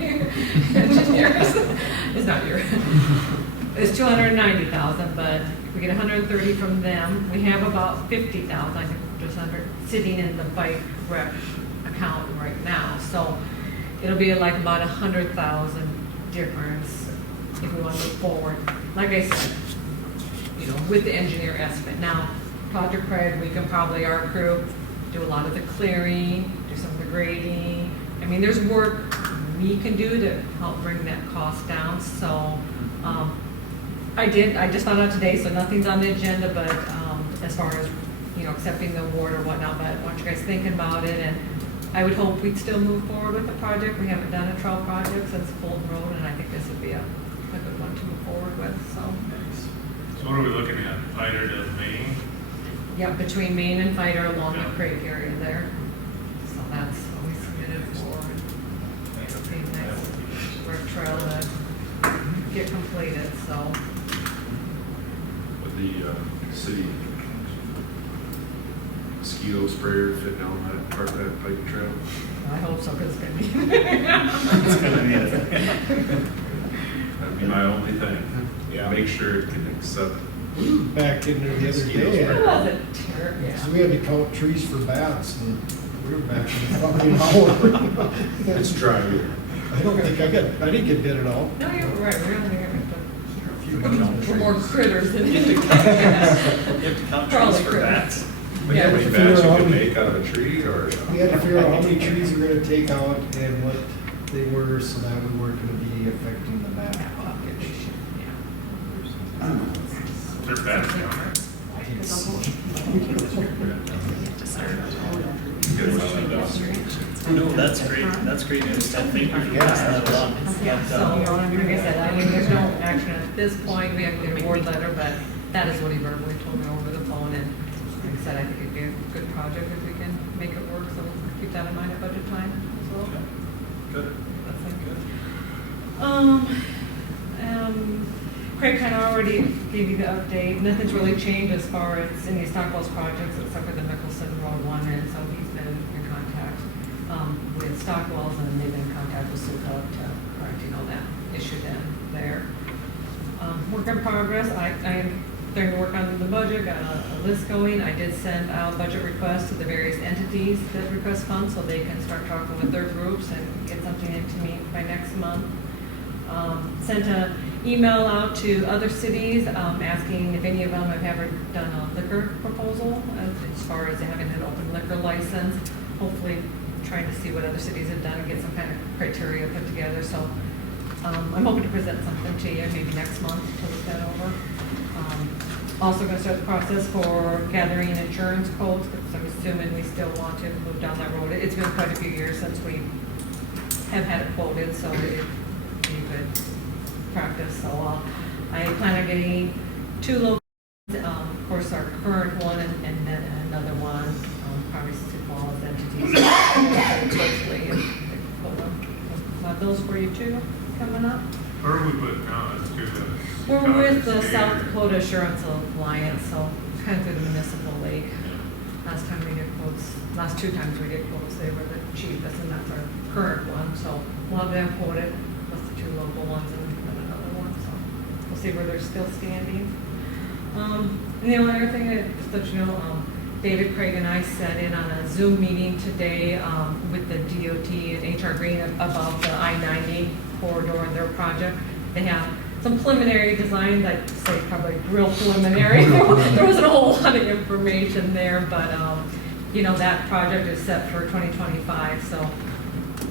Engineers, it's not your, it's 290,000, but we get 130 from them. We have about 50,000, I think, just under, sitting in the bike rec account right now. So it'll be like about 100,000 difference if we want to move forward. Like I said, you know, with the engineer estimate. Now, Project Craig, we can probably, our crew, do a lot of the clearing, do some of the grading. I mean, there's work we can do to help bring that cost down. So I just found out today, so nothing's on the agenda, but as far as, you know, accepting the award or whatnot, but I want you guys thinking about it, and I would hope we'd still move forward with the project. We haven't done a trail project since Fulton Road, and I think this would be a good one to move forward with, so. So what are we looking at? Fighter to Maine? Yeah, between Main and Fighter along the creek area there. So that's what we submitted for. It'll be a nice work trail to get completed, so. With the city mosquito sprayer fit down that part of that bike trail. I hope so, because it's gonna be. It's gonna be it. That'd be my only thing. Yeah. Make sure it can accept. Back in there the other It day. wasn't terrible, yeah. So we had to count trees for bats, and We're back in probably an hour. It's dry here. I don't think I didn't get bit at all. No, you're right, we're only here Few for more critters than You anything. have to count Probably trees for critters. bats. We Yeah. have any bats you can make out of a tree or? We had to figure out how many trees we're gonna take out and what they were, so that we weren't gonna be affecting the bat population. They're bad now. No, that's great news. Thank you for passing that along. So, like I said, I mean, there's no action at this point, we haven't get a board letter, but that is what he verbally told me over the phone, and like I said, I think it'd be a good project if we can make it work, so we'll keep that in mind at budget time as well. Good. That's it. Good. Craig kind of already gave you the update. Nothing's really changed as far as any Stockwell's projects except for the Mickelson Road one, and so he's been in contact with Stockwell's, and they've been in contact with Sioux Cub to correct, that issue there. Work in progress. I am starting to work on the budget, got a list going. I did send out budget requests to the various entities that request funds, so they can start talking with their groups and get something into me by next month. Sent an email out to other cities, asking if any of them have ever done a liquor proposal, as far as having an open liquor license. Hopefully trying to see what other cities have done and get some kind of criteria put together. So I'm hoping to present something to you maybe next month to look that over. Also going to start the process for gathering insurance quotes, because I'm assuming we still want to move down that road. It's been quite a few years since we have had it quoted, so it'd be good practice. So I plan on getting 2 local, of course, our current one and then another one, probably small entities. Closely and have those for you too coming up. Where are we with now? Let's do the. We're with the South Dakota Assurance Alliance, so kind of through the municipal league. Last time we did quotes, last 2 times we did quotes, they were the cheapest, and that's our current one. So one of them quoted, plus the 2 local ones, and then another one. So we'll see where they're still standing. And the only other thing that just let you know, David, Craig, and I sat in on a Zoom meeting today with the DOT and HR Green about the I-90 corridor and their project. They have some preliminary designs, I'd say probably real preliminary. There wasn't a whole lot of information there, but that project is set for 2025. So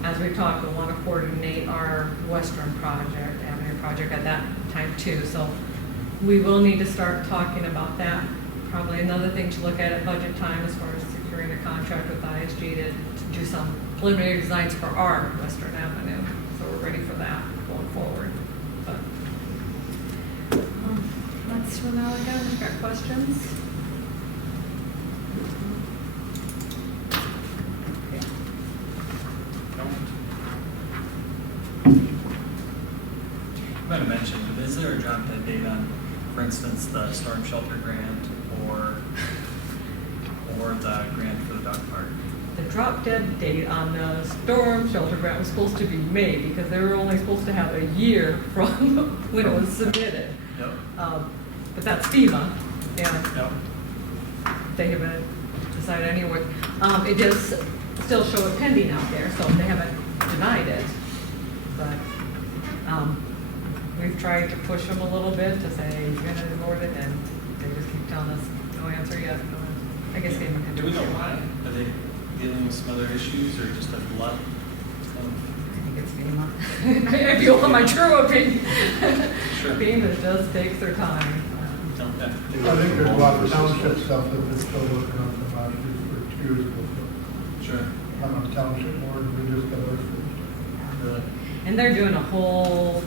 as we talk, we want to coordinate our Western project, Avenue project at that time too. So we will need to start talking about that. Probably another thing to look at budget time as far as securing a contract with ISG to do some preliminary designs for our Western Avenue. So we're ready for that going forward. But that's for now again. We've got questions? You might have mentioned, is there a drop dead date on, for instance, the storm shelter grant or the grant for the dog park? The drop dead date on the storm shelter grant was supposed to be May, because they were only supposed to have a year from when it was submitted. Yep. But that's FEMA, and Yep. they haven't decided anyway. It does still show it pending out there, so they haven't denied it. But we've tried to push them a little bit to say, you're gonna award it, and they just keep telling us, no answer yet. I guess FEMA can Do do we what know they why? want. Are they dealing with some other issues or just a glut? I think it's FEMA. If you want my true opinion. Sure. FEMA just takes their time. Okay. I think there's a lot of township stuff that they're still working on the last year for excusable. Sure. I'm on township board, we just got our. Really? And they're doing a whole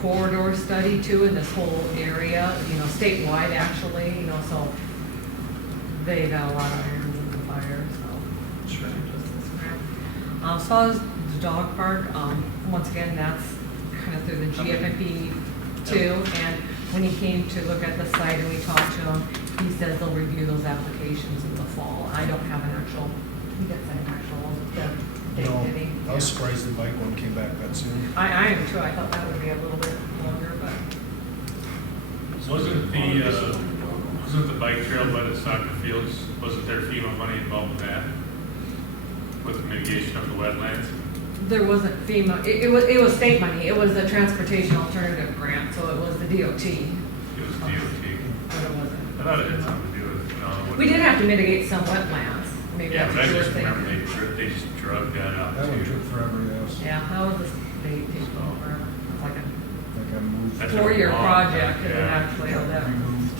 corridor study too in this whole area, statewide actually, so they got a lot of irons in the fire, so. Sure. As far as the dog park, once again, that's kind of through the GFMP too, and when he came to look at the site and we talked to him, he says they'll review those applications in the fall. I don't have an actual, he didn't say an actual date, did he? I was surprised the bike one came back that soon. I am too, I thought that would be a little bit longer, but. Wasn't the bike trail by the soccer fields, wasn't there FEMA money involved with that? with the mitigation of the wetlands? There wasn't FEMA, it was state money, it was a transportation alternative grant, so it was the DOT. It was DOT. But it wasn't. I thought it had something to do with, We did have to mitigate some wetlands, maybe Yeah, that's but I what you were just remember thinking. they just drug that out. That one too. took forever, yes. Yeah, that was the state taking over, it was like a I think I moved. That's a 4-year long project, time, and it yeah. actually held up. Removed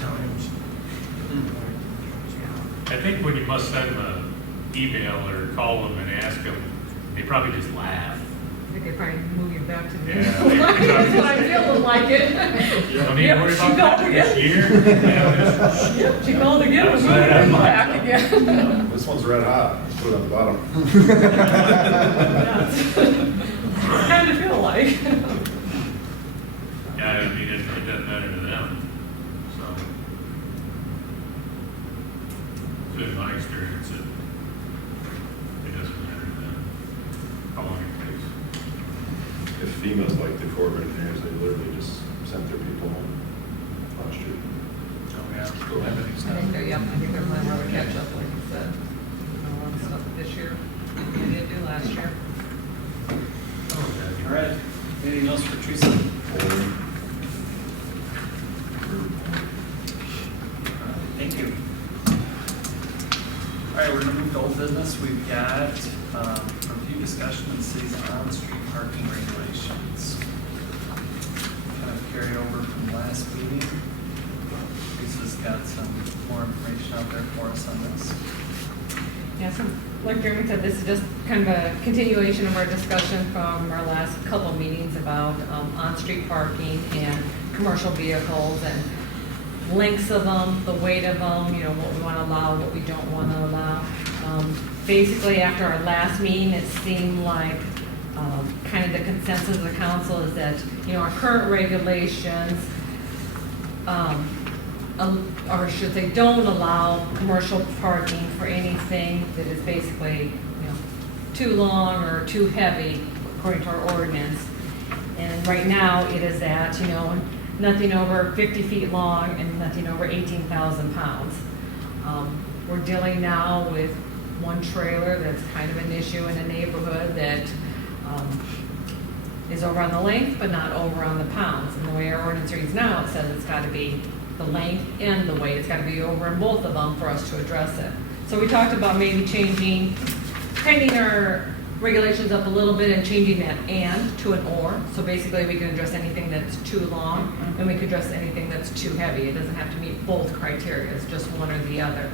times. I think when you must send them an email or call them and ask them, they probably just laugh. I think they probably move you back to the. Yeah, they- That's what I feel like it. Don't need to Yep, worry she about called that this again. year. Yeah, Yep, she called again, we're moving Outside. it back again. This one's red hot, put it on the bottom. Kind of feel like. Yeah, I mean, it doesn't matter to them, so. So in my experience, it doesn't matter to them how long it takes. If FEMA's like the Corps of Engineers, they literally just sent their people home last year. Oh, yeah. I think they're, yeah, I think they're planning on catch up, like you said. A lot of stuff this year, they did do last year. All right, anything else for Teresa? Thank you. All right, we're gonna move to old business. We've got, review discussion of the city's on-street parking regulations. Kind of carry over from last meeting. Teresa's got some more information out there for us on this. Yeah, so like Jeremy said, this is just kind of a continuation of our discussion from our last couple of meetings about on-street parking and commercial vehicles and lengths of them, the weight of them, you know, what we want to allow, what we don't want to allow. Basically, after our last meeting, it seemed like kind of the consensus of the council is that, you know, our current regulations, or should say, don't allow commercial parking for anything that is basically, you know, too long or too heavy, according to our ordinance. And right now, it is at, you know, nothing over 50 feet long and nothing over 18,000 pounds. We're dealing now with one trailer that's kind of an issue in a neighborhood that is over on the length, but not over on the pounds. And the way our ordinance reads now, it says it's got to be the length and the weight. It's got to be over in both of them for us to address it. So we talked about maybe tightening our regulations up a little bit and changing that and to an or. So basically we can address anything that's too long and we can address anything that's too heavy. It doesn't have to meet both criteria, it's just one or the other.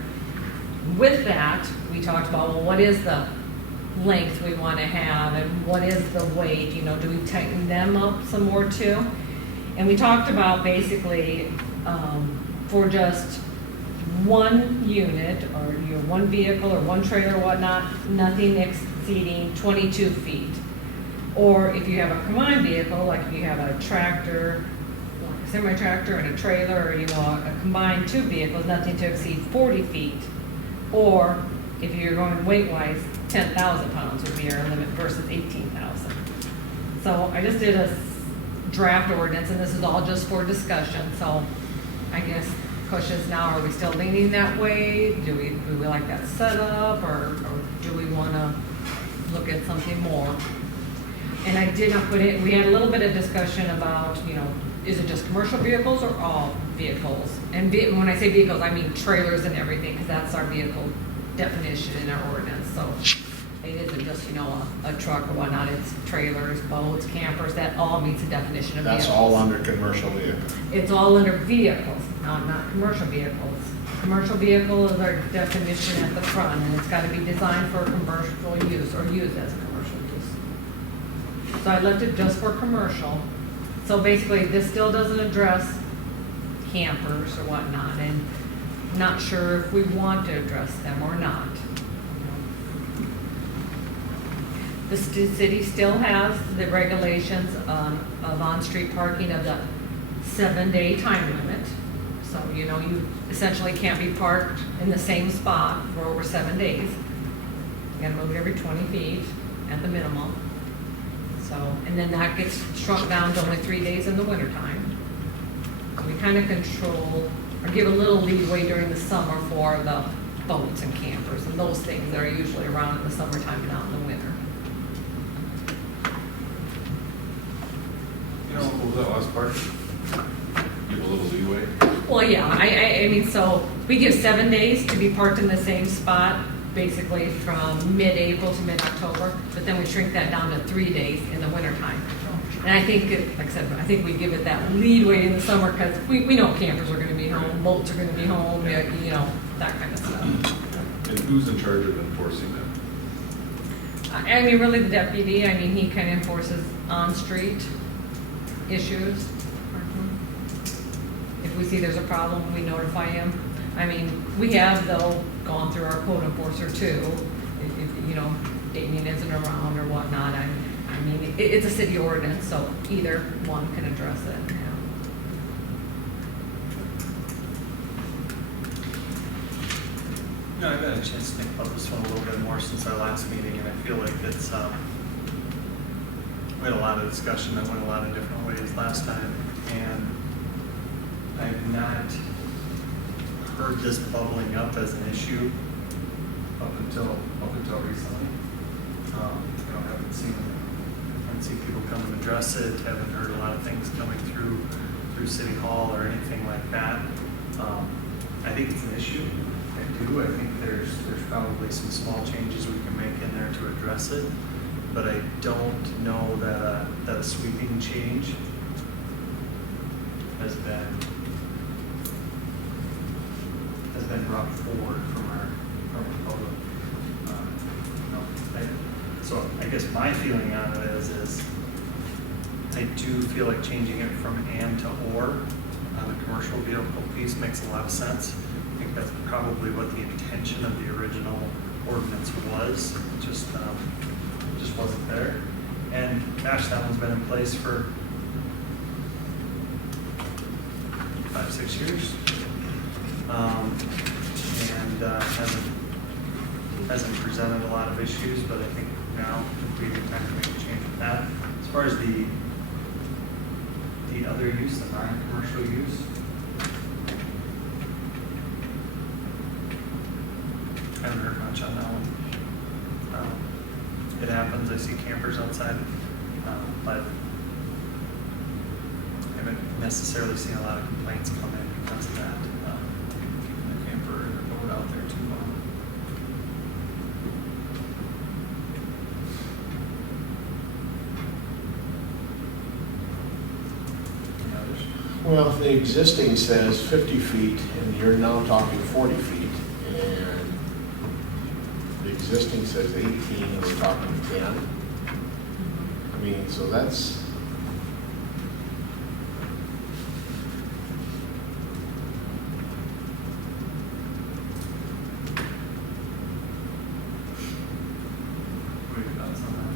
With that, we talked about, well, what is the length we want to have and what is the weight? You know, do we tighten them up some more too? And we talked about basically for just one unit or one vehicle or one trailer or whatnot, nothing exceeding 22 feet. Or if you have a combined vehicle, like if you have a tractor, like a semi-tractor and a trailer, or you know, a combined two vehicles, nothing to exceed 40 feet. Or if you're going weight-wise, 10,000 pounds would be our limit versus 18,000. So I just did a draft ordinance, and this is all just for discussion. So I guess questions now, are we still leaning that way? Do we like that setup, or do we want to look at something more? And I did not put it, we had a little bit of discussion about, you know, is it just commercial vehicles or all vehicles? And when I say vehicles, I mean trailers and everything, because that's our vehicle definition in our ordinance. So it isn't just, you know, a truck or whatnot, it's trailers, boats, campers, that all meets the definition of vehicles. That's all under commercial vehicle. It's all under vehicles, not commercial vehicles. Commercial vehicle is our definition at the front, and it's got to be designed for commercial use or used as commercial use. So I left it just for commercial. So basically, this still doesn't address campers or whatnot, and not sure if we want to address them or not. The city still has the regulations of on-street parking of the 7-day time limit. So, you know, you essentially can't be parked in the same spot for over 7 days. You gotta move it every 20 feet at the minimum. So, and then that gets shrunk down to only 3 days in the wintertime. We kind of control, or give a little leeway during the summer for the boats and campers and those things that are usually around in the summertime and out in the winter. What was that last part? Give a little leeway? Well, yeah, I mean, so we give 7 days to be parked in the same spot, basically from mid-April to mid-October, but then we shrink that down to 3 days in the wintertime. And I think, like I said, I think we give it that leeway in the summer because we know campers are gonna be home, boats are gonna be home, you know, that kind of stuff. And who's in charge of enforcing that? I mean, really the deputy, I mean, he kind of enforces on-street issues. If we see there's a problem, we notify him. I mean, we have though gone through our code enforcer too, if you know, Damien isn't around or whatnot. I mean, it's a city ordinance, so either one can address it. You know, I've had a chance to think about this one a little bit more since our last meeting, and I feel like it's, we had a lot of discussion that went a lot of different ways last time, and I've not heard this bubbling up as an issue up until recently. You know, haven't seen people come and address it, haven't heard a lot of things coming through City Hall or anything like that. I think it's an issue. I do. I think there's probably some small changes we can make in there to address it, but I don't know that a sweeping change has been brought forward from our public. So I guess my feeling on it is I do feel like changing it from and to or on the commercial vehicle piece makes a lot of sense. I think that's probably what the intention of the original ordinance was. It just wasn't there. And gosh, that one's been in place for 5-6 years. And hasn't presented a lot of issues, but I think now we can kind of make a change with that. As far as the other use, the non-commercial use, I haven't heard much on that one. It happens, I see campers outside, but I haven't necessarily seen a lot of complaints come in because of that. Keeping the camper or the boat out there too long. Any others? Well, the existing says 50 feet, and you're now talking 40 feet, and the existing says 18, and we're talking 10. I mean, so that's, What are your thoughts on that?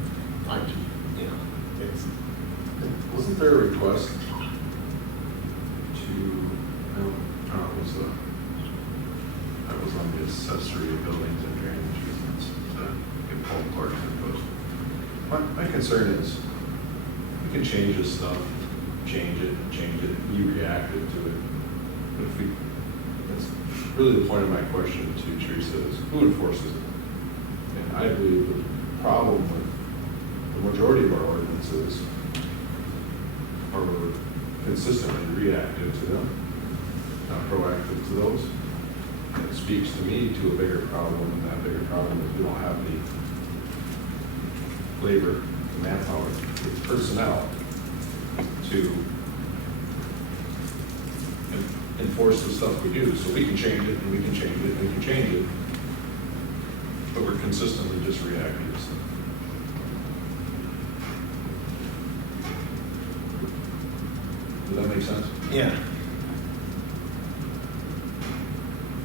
you know, it's, Wasn't there a request to, that was on the accessory of buildings and drainage easements, to get Paul Clark's input. My concern is, we can change this stuff, change it, be reactive to it. But if that's really the point of my question to Teresa is, who enforces it? And I believe the problem with the majority of our ordinances are we're consistently reactive to them, not proactive to those. And it speaks to me to a bigger problem, and that bigger problem is we don't have the labor, manpower, the personnel to enforce the stuff we do. So we can change it, and we can change it, and we can change it, but we're consistently just reacting to stuff. Does that make sense? yeah.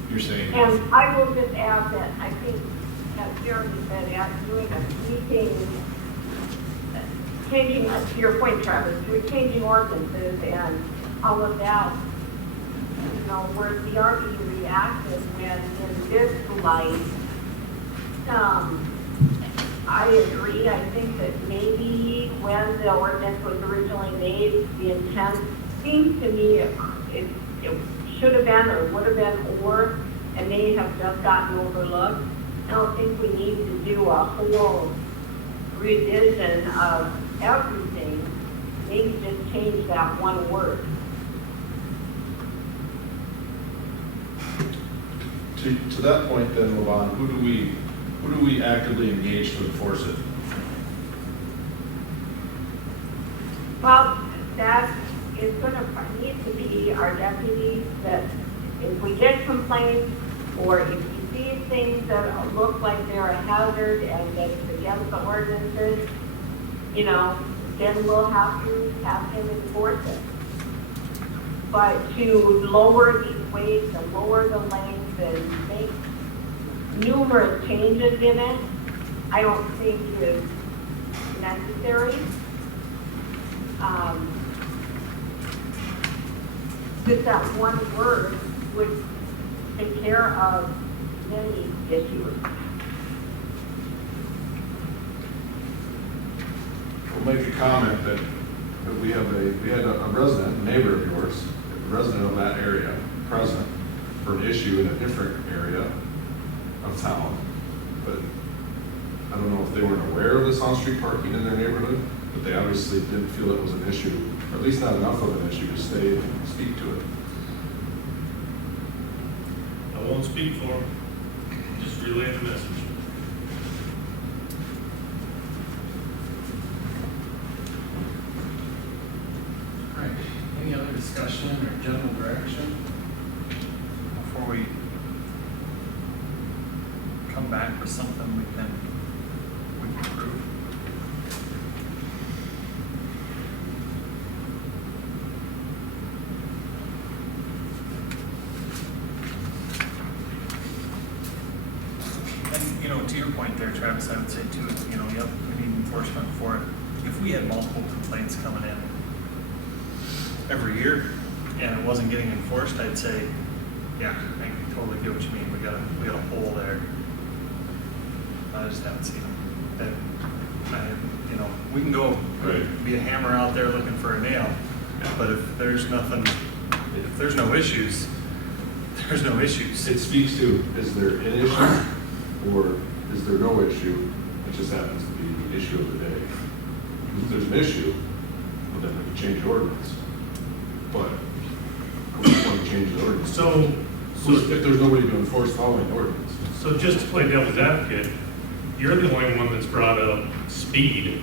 You're saying? And I will just add that I think, as Jeremy said, at doing a meeting, changing, to your point, Travis, we're changing ordinances and all of that, you know, where we are being reactive when in this light, I agree. I think that maybe when the ordinance was originally made, the intent seems to me it should have been or would have been or, and they have just gotten overlooked. I don't think we need to do a whole revision of everything. Maybe just change that one word. To that point then, Levon, who do we actively engage to enforce it? Well, that is gonna need to be our deputies, that if we get complaints, or if you see things that look like they're a hazard and that it's against the ordinances, you know, then we'll have to have him enforce it. But to lower these weights and lower the length and make numerous changes in it, I don't think is necessary. Just that one word would take care of many issues. We'll make a comment that we had a resident, a neighbor of yours, a resident of that area present for an issue in a different area of town. But I don't know if they weren't aware of this on-street parking in their neighborhood, but they obviously didn't feel it was an issue, or at least not enough of an issue to stay and speak to it. I won't speak for them, just relay the message. All right, any other discussion or general direction before we come back with something we can approve? And, you know, to your point there, Travis, I would say too, you know, yep, we need enforcement for it. If we had multiple complaints coming in every year and it wasn't getting enforced, I'd say, yeah, I totally get what you mean. We got a hole there. I just haven't seen them. You know, we can go be a hammer out there looking for a nail, but if there's nothing, if there's no issues, there's no issues. It speaks to, is there an issue or is there no issue? It just happens to be the issue of the day. If there's an issue, well, then we can change the ordinance. But we just want to change the ordinance. So if there's nobody to enforce following the ordinance. So just to play devil's advocate, you're the only one that's brought up speed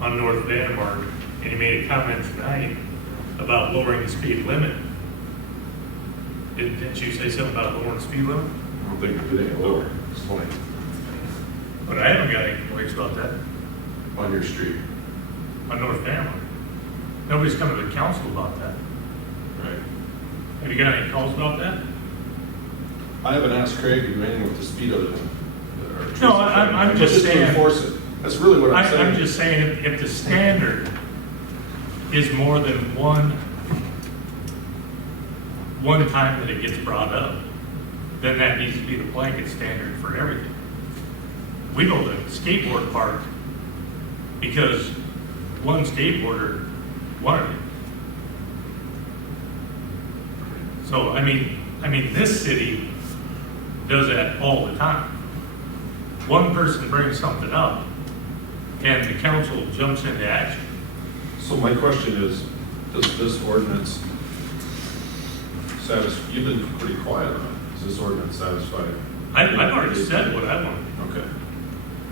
on North Vandermark, and you made a comment tonight about lowering the speed limit. Didn't you say something about lowering the speed limit? I don't think we did any lower. It's 20 But I haven't got any complaints about that on your street. on North Vandermark. Nobody's come to the council about that. Right. Have you got any calls about that? I haven't asked Craig to do anything with the speed other than. No, I'm just saying. To enforce it. That's really what I'm saying. I'm just saying, if the standard is more than one time that it gets brought up, then that needs to be the blanket standard for everything. We know the skateboard park because one skateboarder wanted it. So, I mean, this city does that all the time. One person brings something up and the council jumps into action. So my question is, does this ordinance satisfy, you've been pretty quiet on it, does this ordinance satisfy? I've already said what I want. Okay.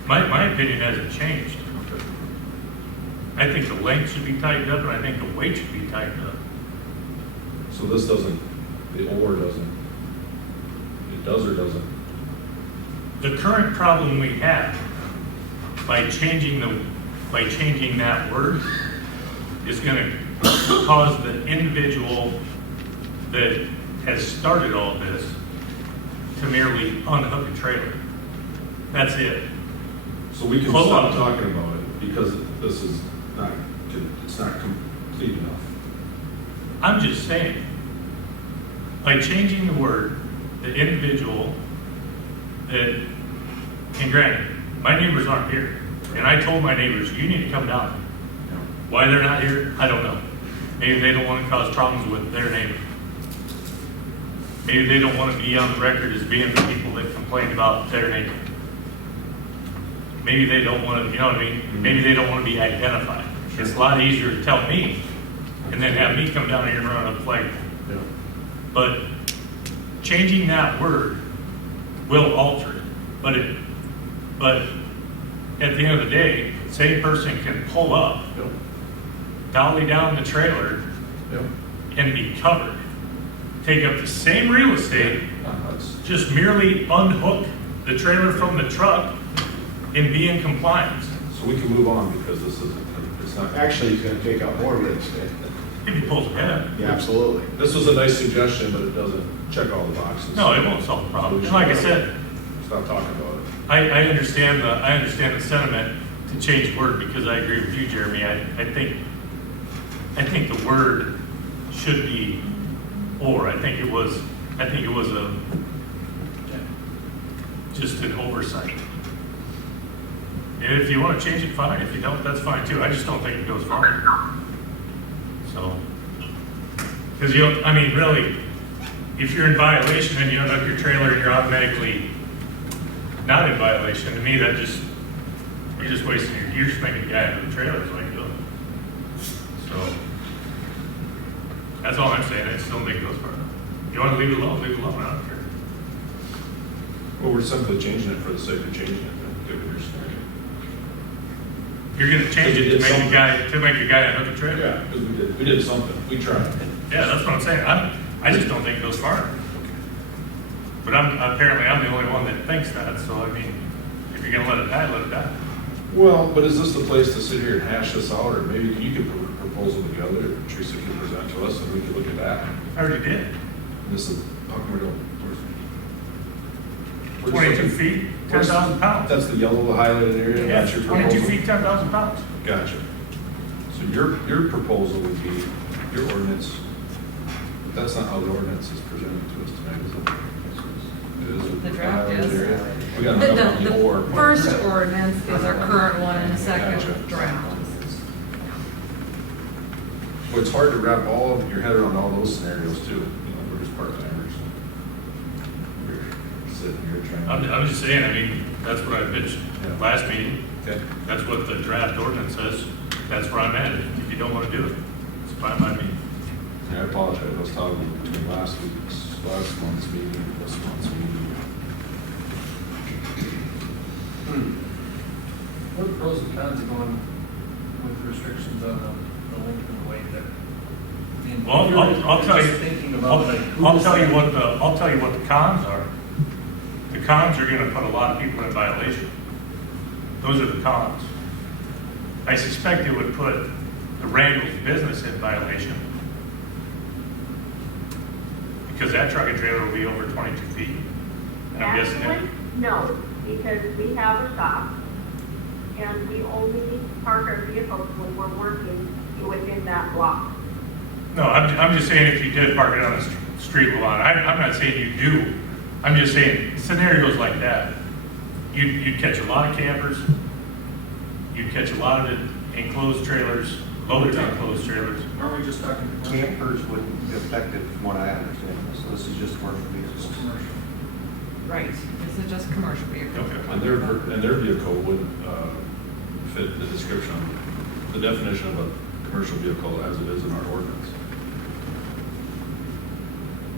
My opinion hasn't changed. Okay. I think the length should be tightened up and I think the weight should be tightened up. So this doesn't, the or doesn't, it does or doesn't? The current problem we have by changing that word is gonna cause the individual that has started all this to merely unhook a trailer. That's it. So we can Hold stop on. talking about it because this is not, it's not complete enough. I'm just saying, by changing the word, the individual that, and granted, my neighbors aren't here, and I told my neighbors, you need to come down. Why they're not here, I don't know. Maybe they don't want to cause problems with their neighbor. Maybe they don't want to be on the record as being the people that complained about their neighbor. Maybe they don't want to, you know what I mean? Maybe they don't want to be identified. It's a lot easier to tell me and then have me come down here and run a flag. But changing that word will alter it. But at the end of the day, same person can pull up, dolly down the trailer, and be covered. Take up the same real estate, just merely unhook the trailer from the truck and be in compliance. So we can move on because this isn't, it's not. Actually, he's gonna take out more real estate. If he pulls ahead. Yeah, absolutely. This was a nice suggestion, but it doesn't check all the boxes. No, it won't solve the problem. And like I said, Stop talking about it. I understand the sentiment to change the word because I agree with you, Jeremy. I think the word should be or. I think it was just an oversight. And if you want to change it, fine. If you don't, that's fine too. I just don't think it goes far. So, because I mean, really, if you're in violation and you unhook your trailer and you're automatically not in violation, to me, you're just wasting you're just making the guy out of the trailer is like doing. So, that's all I'm saying. I just don't think it goes far. If you want to leave it alone, leave it alone. I don't care. Well, we're simply changing it for the sake of changing it. You're going to change it to make a guy unhook a trailer. Yeah, because we did something. We tried. Yeah, that's what I'm saying. I just don't think it goes far. But apparently I'm the only one that thinks that. So I mean, if you're gonna let it die, let it die. Well, but is this the place to sit here and hash this out, or maybe you could put a proposal together, Teresa can present to us, and we could look at that. I already did. This is, how come we don't? 22 feet, 10,000 pounds. That's the yellow highlighted area. Yeah, That's your 22 proposal? feet, 10,000 pounds. Gotcha. So your proposal would be your ordinance. But that's not how the ordinance is presented to us tonight, is it? It is The draft highlighted is. area. We got enough on the or. The first ordinance is our current one, and the second Gotcha. draft. Well, it's hard to wrap all of your head around all those scenarios too. You know, we're just part-timers. We're sitting here trying. I'm just saying, I mean, that's what I pitched last meeting. Okay. That's what the draft ordinance says. That's where I'm at. If you don't want to do it, it's fine by me. Yeah, I apologize. I was talking between last month's meeting and this month's meeting. What are the pros and cons of going with restrictions on the length and weight that? I mean, Well, I'll tell you. Thinking about like. I'll tell you what the cons are. The cons are going to put a lot of people in violation. Those are the cons. I suspect it would put the Randall's business in violation because that truck and trailer will be over 22 feet. And I'm guessing Actually, no, because we have a shop and we only park our vehicles when we're working within that block. No, I'm just saying if you did park it on the street lot, I'm not saying you do. I'm just saying scenarios like that, you'd catch a lot of campers, you'd catch a lot of enclosed trailers, loaded enclosed trailers. Aren't we just talking? Campers wouldn't be affected from what I understand, so this is just commercial vehicles. Right, this is just commercial vehicles. Okay. And their vehicle wouldn't fit the description, the definition of a commercial vehicle as it is in our ordinance.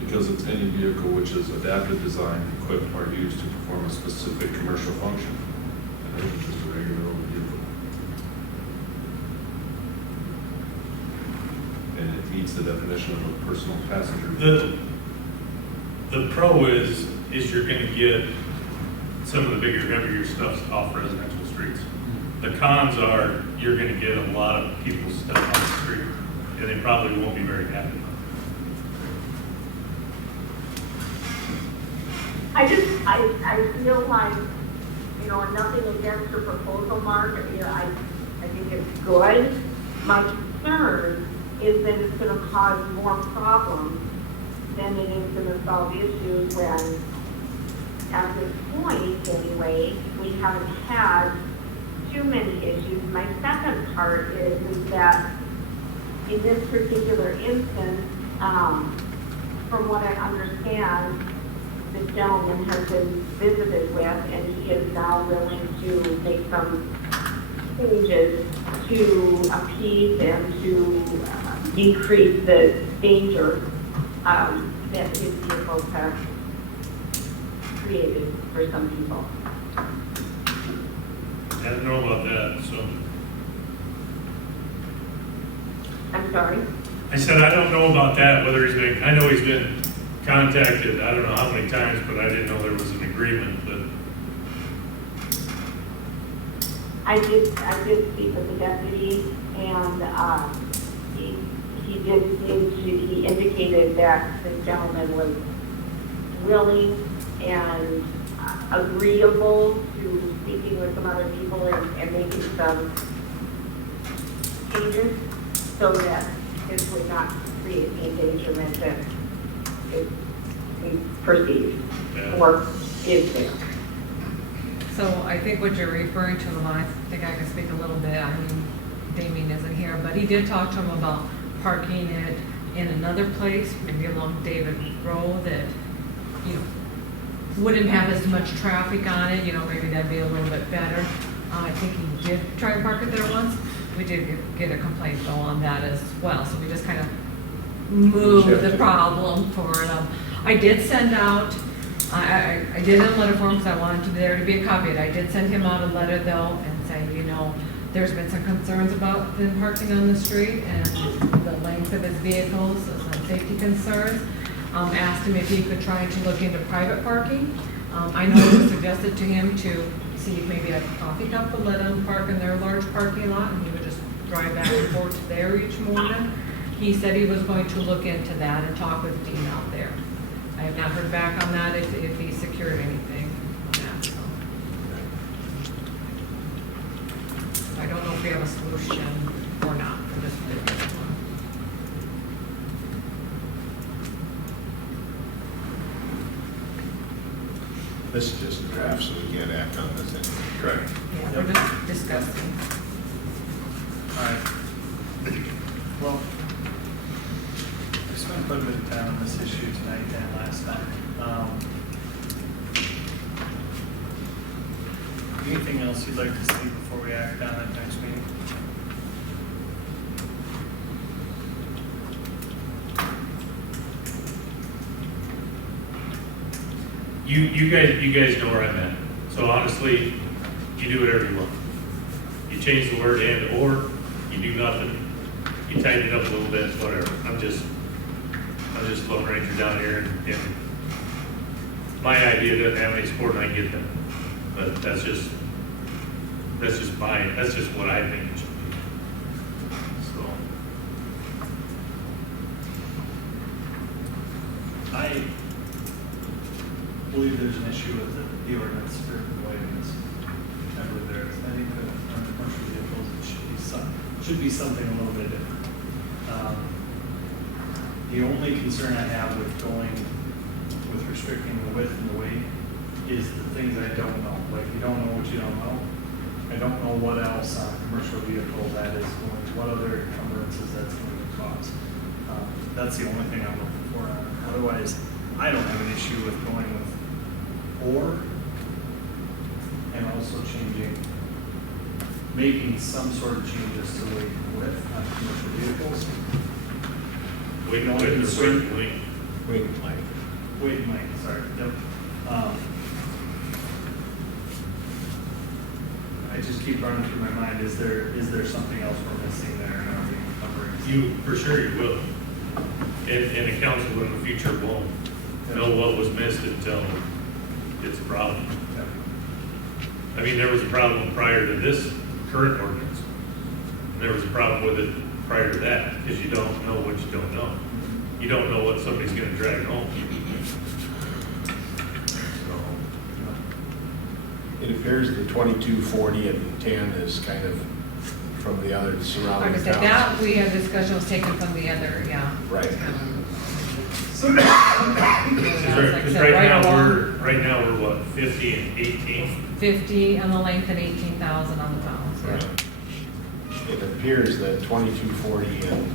Because it's any vehicle which is adapted, designed, equipped, or used to perform a specific commercial function. And this is just a regular old vehicle. And it meets the definition of a personal passenger vehicle. The pro is you're going to get some of the bigger, heavier stuff off residential streets. The cons are you're going to get a lot of people's stuff on the street, and they probably won't be very happy. I feel like, nothing against your proposal, Mark. I think it's good. My concern is that it's going to cause more problems than it is going to solve issues when, at this point anyway, we haven't had too many issues. My second part is that in this particular instance, from what I understand, this gentleman has been visited with, and he is now willing to make some changes to appease and to decrease the danger that his vehicles have created for some people. I don't know about that, so. I'm sorry? I said, I don't know about that, whether he's been, I know he's been contacted, I don't know how many times, but I didn't know there was an agreement, but. I did speak with the deputy, and he indicated that this gentleman was willing and agreeable to speaking with some other people and making some changes so that this would not create the endangerment that it perceives or is there. So I think what you're referring to, and I think I can speak a little bit, I mean, Damien isn't here, but he did talk to him about parking it in another place, maybe along David Road that, you know, wouldn't have as much traffic on it, you know, maybe that'd be a little bit better. I think he did try to park it there once. We did get a complaint though on that as well, so we just kind of moved the problem for it. I did send out, I did a letter for him because I wanted there to be a copy of it. I did send him out a letter though and say, you know, there's been some concerns about him parking on the street and the length of his vehicles, some safety concerns. Asked him if he could try to look into private parking. I know it was suggested to him to see if maybe a coffee cup would let him park in their large parking lot and he would just drive back and forth there each morning. He said he was going to look into that and talk with Dean out there. I have not heard back on that if he secured anything on that. So. I don't know if we have a solution or not for this particular one. This is just a draft, so we can't act on this anymore. Correct. Yeah, we're just discussing. All right. Well, I spent quite a bit of time on this issue tonight and last time. Anything else you'd like to see before we act on it next meeting? You guys know where I'm at. So honestly, you do whatever you want. You change the word and or, you do nothing, you tighten it up a little bit, whatever. I'm just Lone Ranger down here and my idea doesn't have any support and I get that. But that's just what I think it should be. So. I believe there's an issue with the ordinance for the way it is. I believe there is. I think that on commercial vehicles, it should be something a little bit different. The only concern I have with restricting the width and the weight is the things I don't know. Like, you don't know what you don't know. I don't know what else on a commercial vehicle that is going to, what other encumbrances that's going to cause. That's the only thing I'm looking for on it. Otherwise, I don't have an issue with going with or, and also making some sort of changes to weight and width on commercial vehicles. Weight and length. Weight and length. Weight and length, sorry, yep. I just keep running through my mind, is there something else we're missing there and are we covering? You, for sure you will. And the council in the future won't know what was missed until it's a problem. I mean, there was a problem prior to this current ordinance. There was a problem with it prior to that, because you don't know what you don't know. You don't know what somebody's gonna drag home. It appears the 2240 and 10 is kind of from the other surrounding Like I towns. said, that we had discussion was taken from the other, yeah. Right. Because right now we're what, 50 and 18? 50 on the length and 18,000 on the pounds, yeah. Right. It appears that 2240 and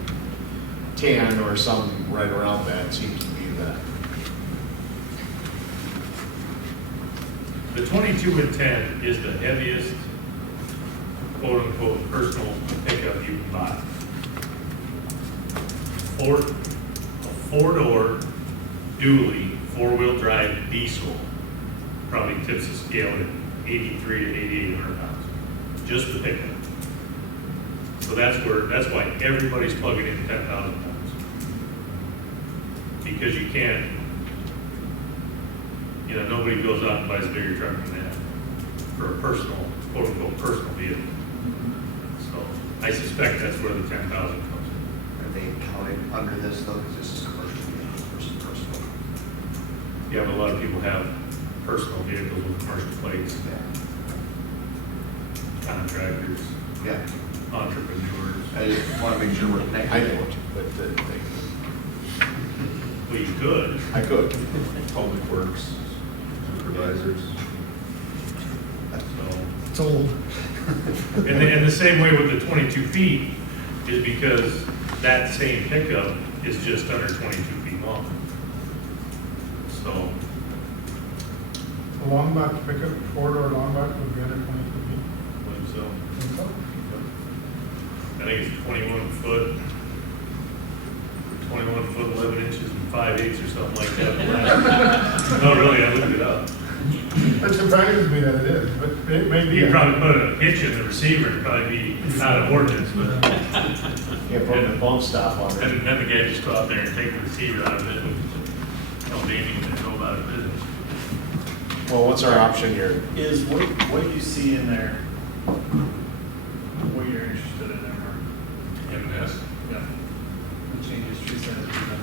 10 or some right around that seems to be that. The 22 and 10 is the heaviest quote-unquote personal pickup you can buy. A four-door dually, four-wheel drive diesel probably tips the scale at 83 to 8,800 pounds. Just the pickup. So that's why everybody's plugging in 10,000 pounds. Because you can't, nobody goes out and buys a bigger truck than that for a personal, quote-unquote, personal vehicle. So I suspect that's where the 10,000 comes in. Are they counted under this though, because this is commercial vehicle versus personal? Yeah, but a lot of people have personal vehicles with commercial plates, contractors, Yeah. entrepreneurs. I just want to make sure we're connected. I don't, but Well, you could. I could. Public Works, supervisors. So, It's old. and the same way with the 22 feet is because that same pickup is just under 22 feet long. So, A long box pickup, four-door long box would be under 22 feet. so Think so? I think it's 21 foot, 11 inches and 5/8 or something like that. No, really, I looked it up. It surprises me that it is, but it may be. You could probably put a hitch in the receiver and probably be out of ordinance, but. Yeah, put the bump stop on it. And then the guy just go out there and take the receiver out of it and tell Danny to go about his business. Well, what's our option here? Is what you see in there, what you're interested in there, Mark? In this, Yeah. The changes, tree size, and that.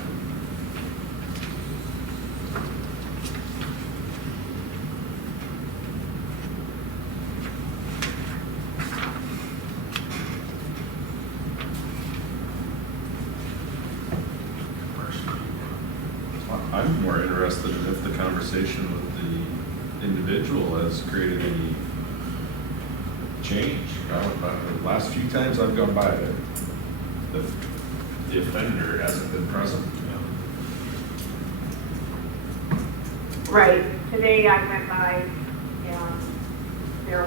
I'm more interested in if the conversation with the individual has created any change. The last few times I've gone by it, the offender hasn't been present. Right, today I went by, and there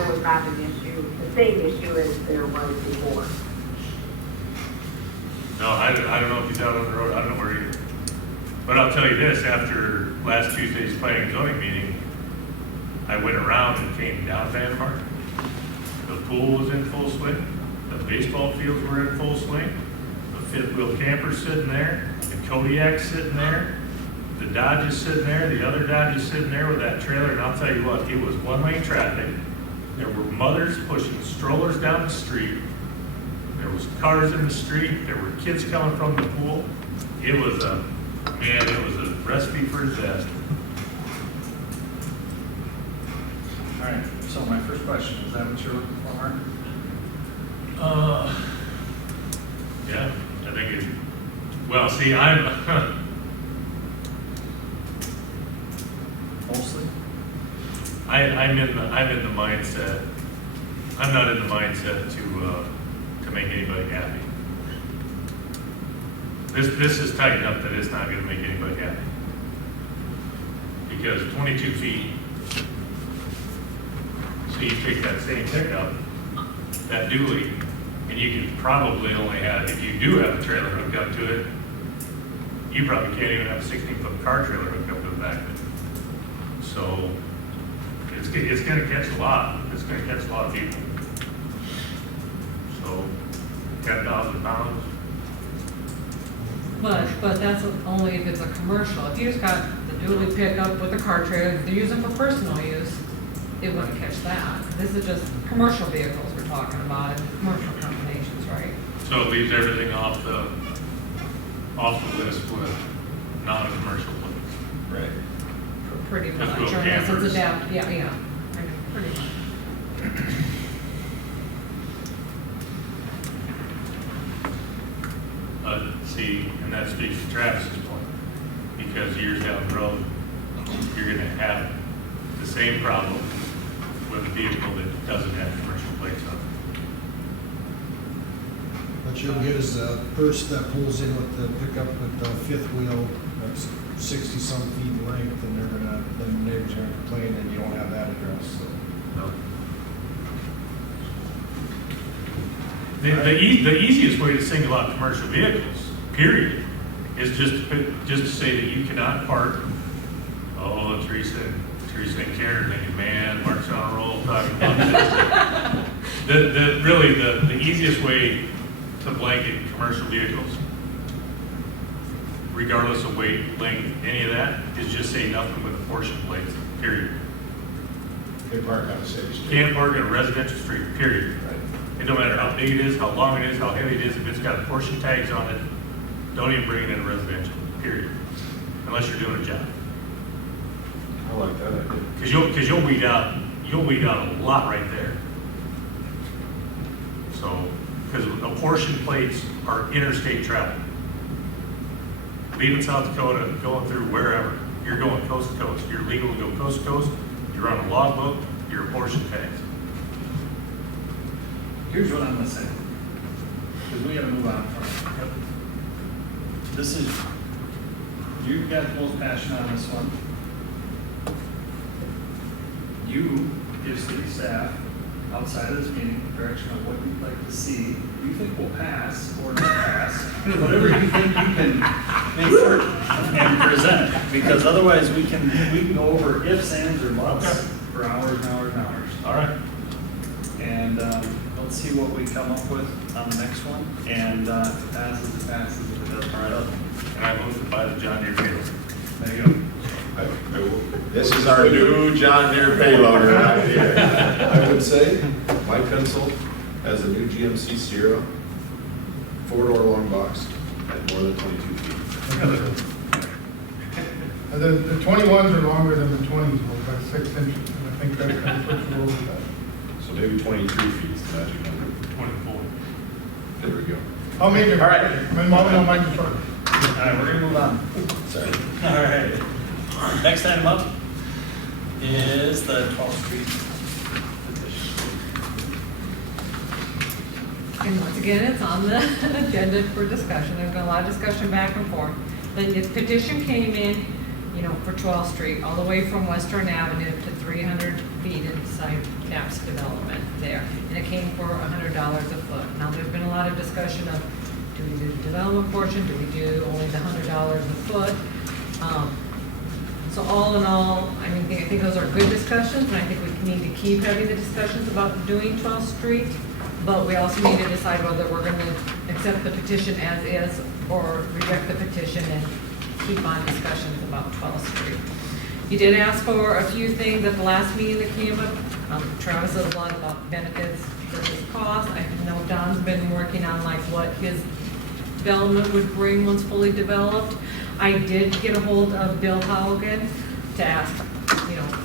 was not an issue, the same issue as there was before. no, I don't know if he's out on the road, I don't know where he is. But I'll tell you this, after last Tuesday's planning and zoning meeting, I went around and came down Vandermark. The pool was in full swing, the baseball fields were in full swing, the fifth wheel camper's sitting there, the Kodiak's sitting there, the Dodge is sitting there, the other Dodge is sitting there with that trailer, and I'll tell you what, it was one-lane traffic. There were mothers pushing strollers down the street. There was cars in the street. There were kids coming from the pool. It was a recipe for disaster. All right, so my first question, is that what you're looking for, Mark? Yeah, I think it, well, see, I'm, Mostly? I'm in the mindset, I'm not in the mindset to make anybody happy. This is tight enough that it's not gonna make anybody happy. Because 22 feet, so you take that same pickup, that dually, and you can probably only have, if you do have a trailer hooked up to it, you probably can't even have a 16-foot car trailer hooked up to the back of it. So, it's gonna catch a lot, it's gonna catch a lot of people. So, 10,000 pounds, But that's only if it's a commercial. If you just got the dually pickup with a car trailer, they're using for personal use, it wouldn't catch that. This is just commercial vehicles we're talking about, and commercial combinations, right? so it leaves everything off the list with non-commercial plates. Right. Pretty much, Just little unless campers. it's adapt, yeah, pretty much. See, and that speaks to Travis's point, because years down the road, you're gonna have the same problem with a vehicle that doesn't have commercial plates on it. What you'll get is a person that pulls in with the pickup with the fifth wheel, that's 60-some feet in length, and then neighbors are gonna complain, and you don't have that addressed, so. No. The easiest way to single out commercial vehicles, period, is just to say that you cannot park. Oh, Teresa and Karen thinking, man, Mark's on a roll talking about this. Really, the easiest way to blanket commercial vehicles, regardless of weight, length, any of that, is just say nothing with the portion plates, period. They park on a city street. Can't park in a residential street, period. It don't matter how big it is, how long it is, how heavy it is, if it's got portion tags on it, don't even bring it in a residential, period. Unless you're doing a job. I like that idea. Cause you'll weed out a lot right there. So, because apportion plates are interstate travel. Leaving South Dakota, going through wherever, you're going coast to coast. You're legal to go coast to coast, you're on a logbook, you're apportion tags. Here's what I'm gonna say, because we gotta move on from it. This is, you've got the most passion on this one. You give city staff, outside of this meeting, direction on what you'd like to see, you think will pass or not pass, whatever you think you can make certain and present, because otherwise we can go over ifs, ands, or buts for hours and hours and hours. All right. And let's see what we come up with on the next one, and if it passes, it passes, if it doesn't, all right. And I move to buy the John Deere payloader. There you go. This is our new John Deere payloader right here. I would say my pencil has a new GMC Sierra, 4-door long box at more than 22 feet. The 21s are longer than the 20s, by 6 inches, and I think that's kind of puts you over that. So maybe 23 feet is the magic number. 24. There we go. I'll make it. All right. My mom don't mind the truck. All right, we're gonna move on. Sorry. All right. Next item up is the 12th Street petition. And once again, it's on the agenda for discussion. There's been a lot of discussion back and forth. The petition came in, for 12th Street, all the way from Western Avenue to 300 feet inside Cap's development there. And it came for $100 a foot. Now, there's been a lot of discussion of, do we do the development portion? Do we do only the $100 a foot? So all in all, I think those are good discussions, and I think we need to keep having the discussions about doing 12th Street. But we also need to decide whether we're going to accept the petition as is or reject the petition and keep on discussions about 12th Street. You did ask for a few things at the last meeting that came up. Travis said a lot about benefits versus cost. I know Don's been working on what his development would bring once fully developed. I did get a hold of Bill Haugen to ask,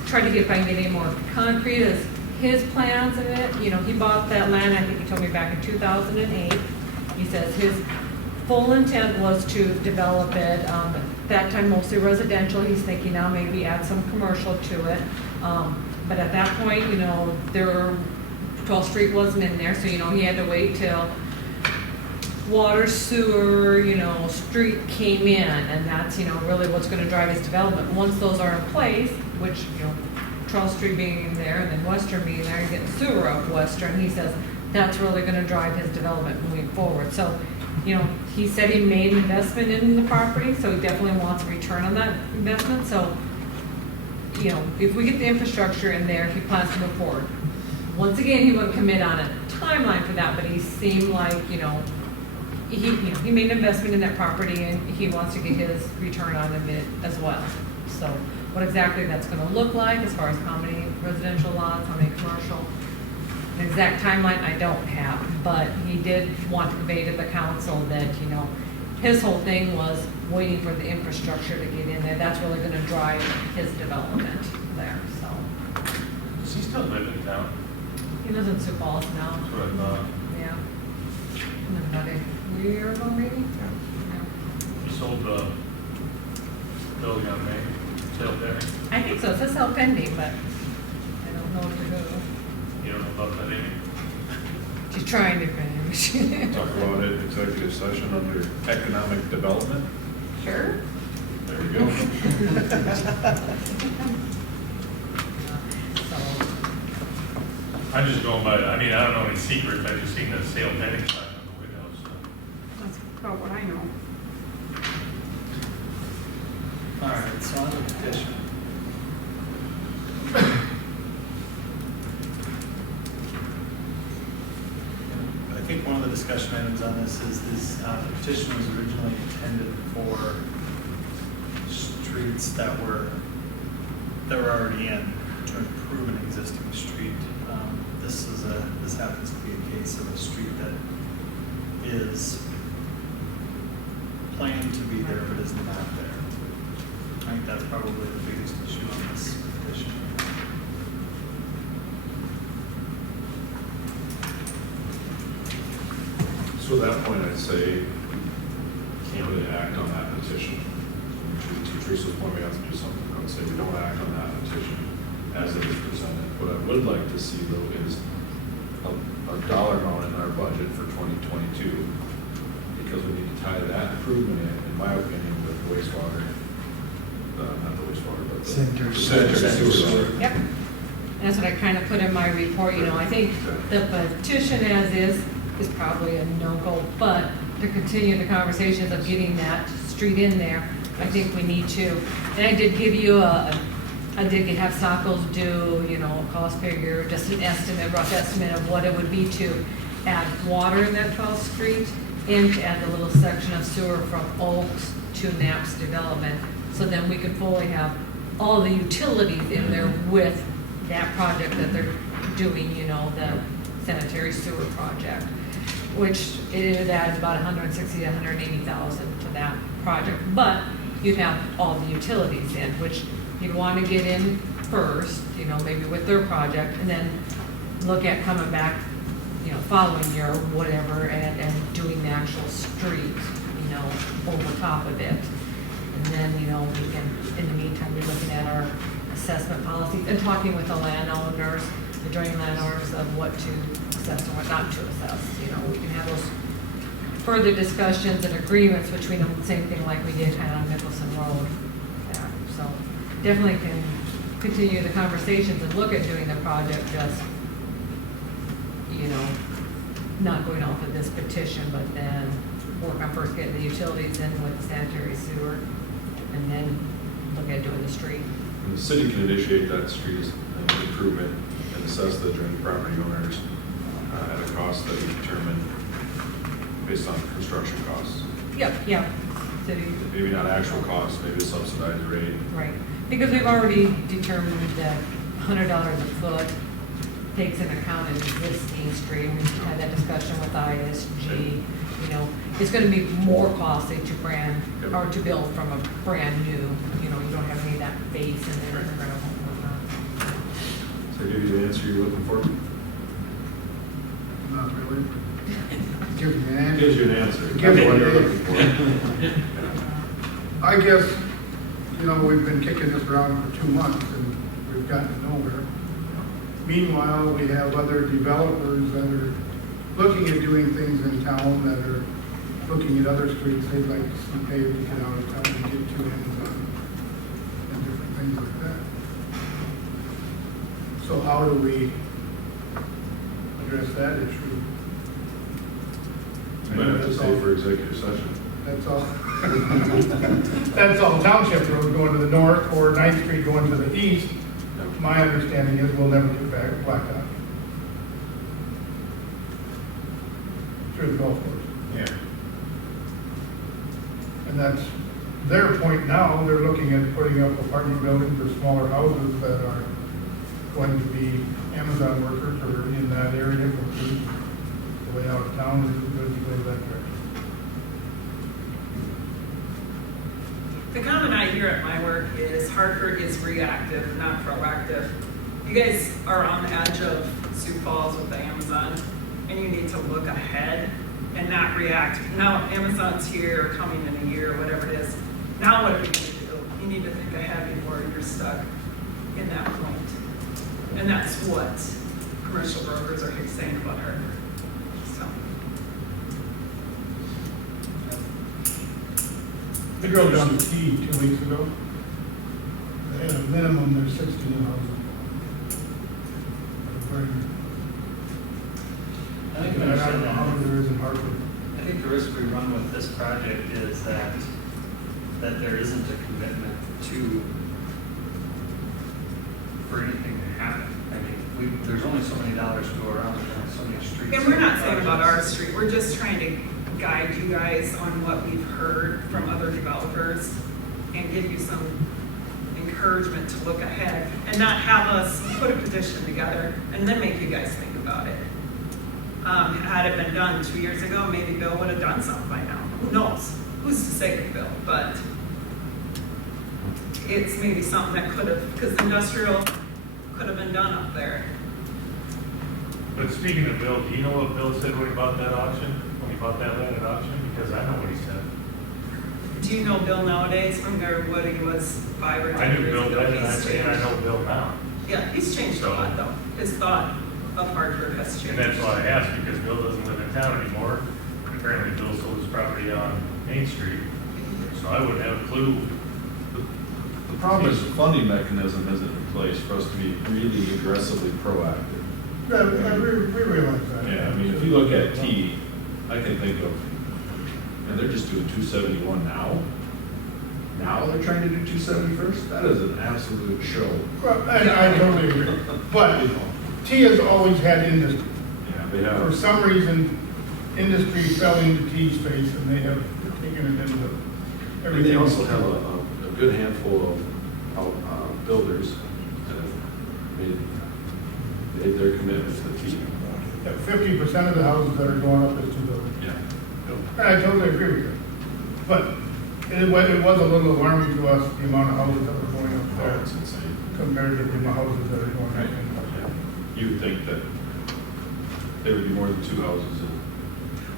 try to get if I can get any more concrete as his plans of it. He bought that land, I think he told me back in 2008. He says his full intent was to develop it, at that time mostly residential. He's thinking now maybe add some commercial to it. But at that point, 12th Street wasn't in there, so, he had to wait till water, sewer, street came in, and that's, really what's gonna drive his development. Once those are in place, which, 12th Street being in there and then Western being there and getting sewer up Western, he says that's really gonna drive his development moving forward. So, he said he made an investment in the property, so he definitely wants a return on that investment. So, if we get the infrastructure in there, he plans to move forward. Once again, he wouldn't commit on a timeline for that, but he seemed like, he made an investment in that property and he wants to get his return on it as well. So what exactly that's gonna look like as far as how many residential lots, how many commercial, an exact timeline I don't have, but he did want to convey to the council that, his whole thing was waiting for the infrastructure to get in there. That's really gonna drive his development there, so. Does he still live in town? He lives in Sioux Falls now. That's what I thought. Yeah. About a year ago, maybe? Yeah. He sold the building on Main, sale there. I think so. It says sell pending, but I don't know what to do. You don't know about that, Amy? She's trying to finish. Talk about it, executive session under economic development. Sure. There we go. I'm just going by, I mean, I don't know any secrets, I just seen the sale pending sign on the window, so. That's about what I know. All right, so on the petition. I think one of the discussion items on this is this, the petition was originally intended for streets that were already in, to improve an existing street. This happens to be a case of a street that is planned to be there but is not there. I think that's probably the biggest issue on this petition. So at that point, I'd say, can't really act on that petition. To Teresa's point, we have to do something. I would say we don't act on that petition as it is presented. What I would like to see though is a dollar amount in our budget for 2022, because we need to tie that improvement in my opinion, with the wastewater, not the wastewater, but the sanitary sewer. Yep. And that's what I kind of put in my report, you know, I think the petition as is probably a no-go, but to continue the conversations of getting that street in there, I think we need to. And I did give you I did have Stockles do, you know, a cost figure, just an estimate, rough estimate of what it would be to add water in that 12th Street and to add a little section of sewer from Oaks to Knapp's development. So then we could fully have all the utilities in there with that project that they're doing, you know, the sanitary sewer project, which it would add about 160 to 180,000 to that project. But you'd have all the utilities in, which you'd want to get in first, you know, maybe with their project, and then look at coming back, you know, following year or whatever, and doing the actual street, you know, over top of it. And then, you know, we can, in the meantime, be looking at our assessment policies and talking with the landowners, the joint landowners, of what to assess and what not to assess. You know, we can have those further discussions and agreements between them, same thing like we did kind of on Nicholson Road. Yeah, so definitely can continue the conversations and look at doing the project, just, you know, not going off of this petition, but then work on first getting the utilities in with the sanitary sewer, and then look at doing the street. And the city can initiate that street improvement and assess the adjoining property owners at a cost that we determine based on construction costs. Yep, yeah. City. Maybe not actual costs, maybe a subsidized rate. Right, because we've already determined that $100 a foot takes into account an existing street. We've had that discussion with ISG. You know, it's going to be more costly to brand or to build from a brand new. You know, you don't have any of that base in there. So give you the answer you're looking for? Not really. Gives you an answer. Gives you an answer. Gives you What an you're answer. looking for. I guess, you know, we've been kicking this around for 2 months and we've gotten nowhere. Meanwhile, we have other developers that are looking at doing things in town, that are looking at other streets they'd like to see paved to get out of town and get to Amazon and different things like that. So how do we address that issue? You might have to stay for executive session. That's all. That's all Township Road going to the north or 9th Street going to the east. My understanding is we'll never get back blacktop. Through the golf course. Yeah. And that's their point now. They're looking at putting up apartment buildings or smaller houses that are going to be Amazon workers or in that area working. The way out of town is good to go that direction. The comment I hear at my work is Hartford is reactive, not proactive. You guys are on the edge of Sioux Falls with the Amazon, and you need to look ahead and not react. Now Amazon's here, or coming in a year, or whatever it is. Now what are we going to do? You need to think ahead before you're stuck in that point. And that's what commercial brokers are saying about Hartford. So. I drove down to T 2 weeks ago. They had a minimum, there's 60 new houses. Very- I think I don't know how many there is in Hartford. I think the risk we run with this project is that there isn't a commitment for anything to happen. I mean, there's only so many dollars to go around, there's only so many streets. And we're not saying about our street, we're just trying to guide you guys on what we've heard from other developers and give you some encouragement to look ahead and not have us put a petition together and then make you guys think about it. Had it been done 2 years ago, maybe Bill would have done something by now. Who knows? Who's to say with Bill? But it's maybe something that could have, because industrial could have been done up there. But speaking of Bill, do you know what Bill said when he bought that auction? When he bought that land at auction? Because I know what he said. Do you know Bill nowadays from what he was 5 or 10 I knew years Bill ago? then, and He's I changed. know Bill now. Yeah, he's changed a lot though. His thought of Hartford has changed. And that's why I asked, because Bill doesn't live in town anymore. Apparently Bill sold his property on Main Street, so I wouldn't have a clue. The problem is the funding mechanism isn't in place for us to be really aggressively proactive. Yeah, we realize that. Yeah, I mean, if you look at T, I can think of, and they're just doing 271 now. Now they're trying to do 270 first? That is an absolute show. Well, I totally agree. But T has always had industry. Yeah, they have. For some reason, industry fell into T space and they have taken it into And everything. they also have a good handful of builders that have made their commitment to the T. 50% of the houses that are going up is 2 buildings. Yeah. I totally agree with you. But it was a little alarming to us, the amount of houses that were going up there. Oh, it's insane. Compared to the amount of houses that are going Right. up. Yeah. You would think that there would be more than 2 houses in.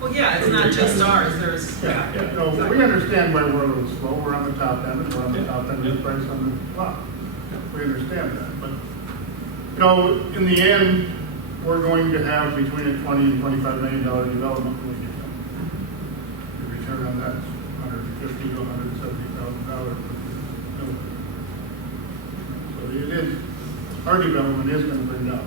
Well, yeah, it's not just ours, there's, yeah. Yeah. So we understand why we're a little slow, we're on the top end, and we're on the top end of the price on the lot. We understand that, but, you know, in the end, we're going to have between a $20 and $25 million development when we get done. The return on that's $150,000 to $170,000. So it is, our development is gonna bring down.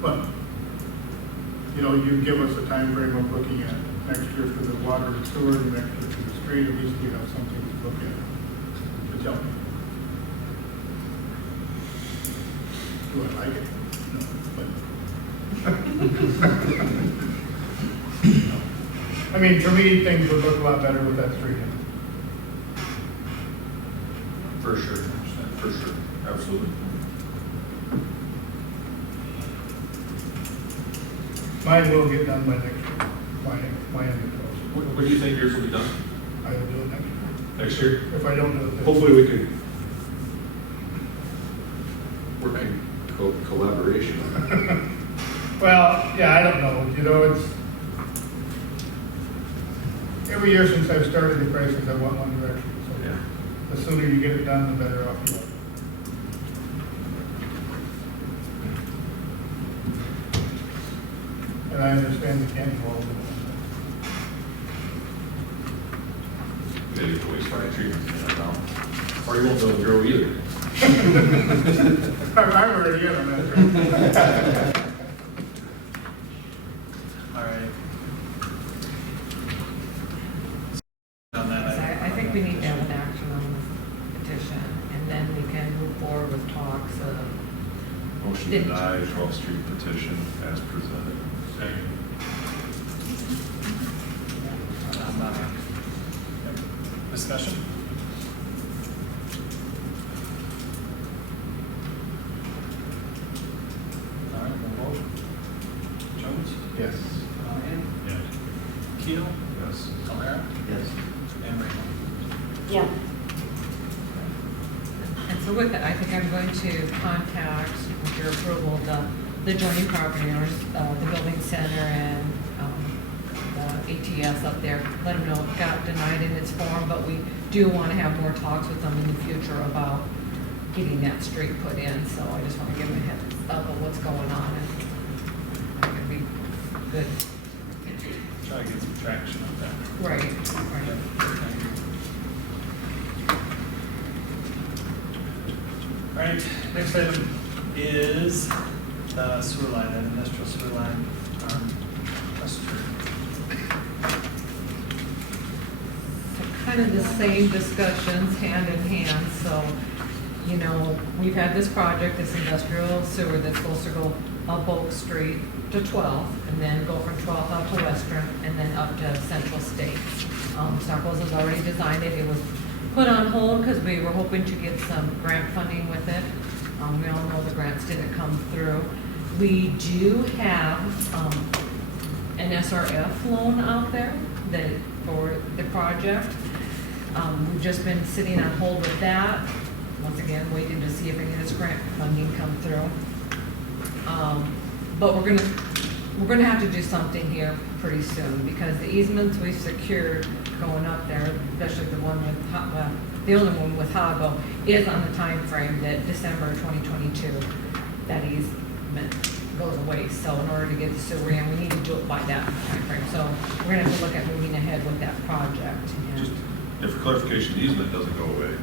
But, you know, you give us a time frame of looking at next year for the water and sewer, and next year for the street, at least we have something to look at, to tell me. Do I like it? No, but. I mean, for me, things would look a lot better with that street in it. For sure, absolutely. Mine will get done by next year, my end of it. What do you think yours will be done? I will do it next year. Next year? If I don't do it this year. Hopefully we can work in collaboration. Well, yeah, I don't know, you know, it's, every year since I've started the crisis, I went one direction, so. Yeah. The sooner you get it done, the better off you are. And I understand you can't do all of it. Maybe the wastewater treatment plant now. Or you won't be able to grow either. I'm already in on that. All right. On So that, I think we need to have an action on this petition, and then we can move forward with talks of. Motion to deny 12th Street petition as presented. Second. Discussion? All right, we'll vote. Jones? Yes. Ryan? Yes. Keel? Yes. O'Hara? Yes. And Raymo? Yeah. And so with that, I think I'm going to contact, with your approval, the joining property owners, the building center and the ATS up there, let them know it got denied in its form, but we do want to have more talks with them in the future about getting that street put in, so I just want to give them a heads up of what's going on, and I think it'd be good. is the sewer line, that industrial sewer line on Western. Kind of the same discussions hand in hand, so, you know, we've had this project, this industrial sewer that's supposed to go up Oak Street to 12th, and then go from 12th out to Western, and then up to Central State. Stockwell's has already designed it, it was put on hold because we were hoping to get some grant funding with it. We all know the grants didn't come through. We do have, an SRF loan out there that, for the project. We've just been sitting on hold with that, once again, waiting to see if any of this grant funding come through. But we're gonna have to do something here pretty soon, because the easements we've secured going up there, especially the one with, the only one with Hago, is on the time frame that December 2022, that easement goes away. So in order to get the sewer in, we need to do it by that time frame. So we're gonna have to look at moving ahead with that project. And Just, if clarification, the easement doesn't go away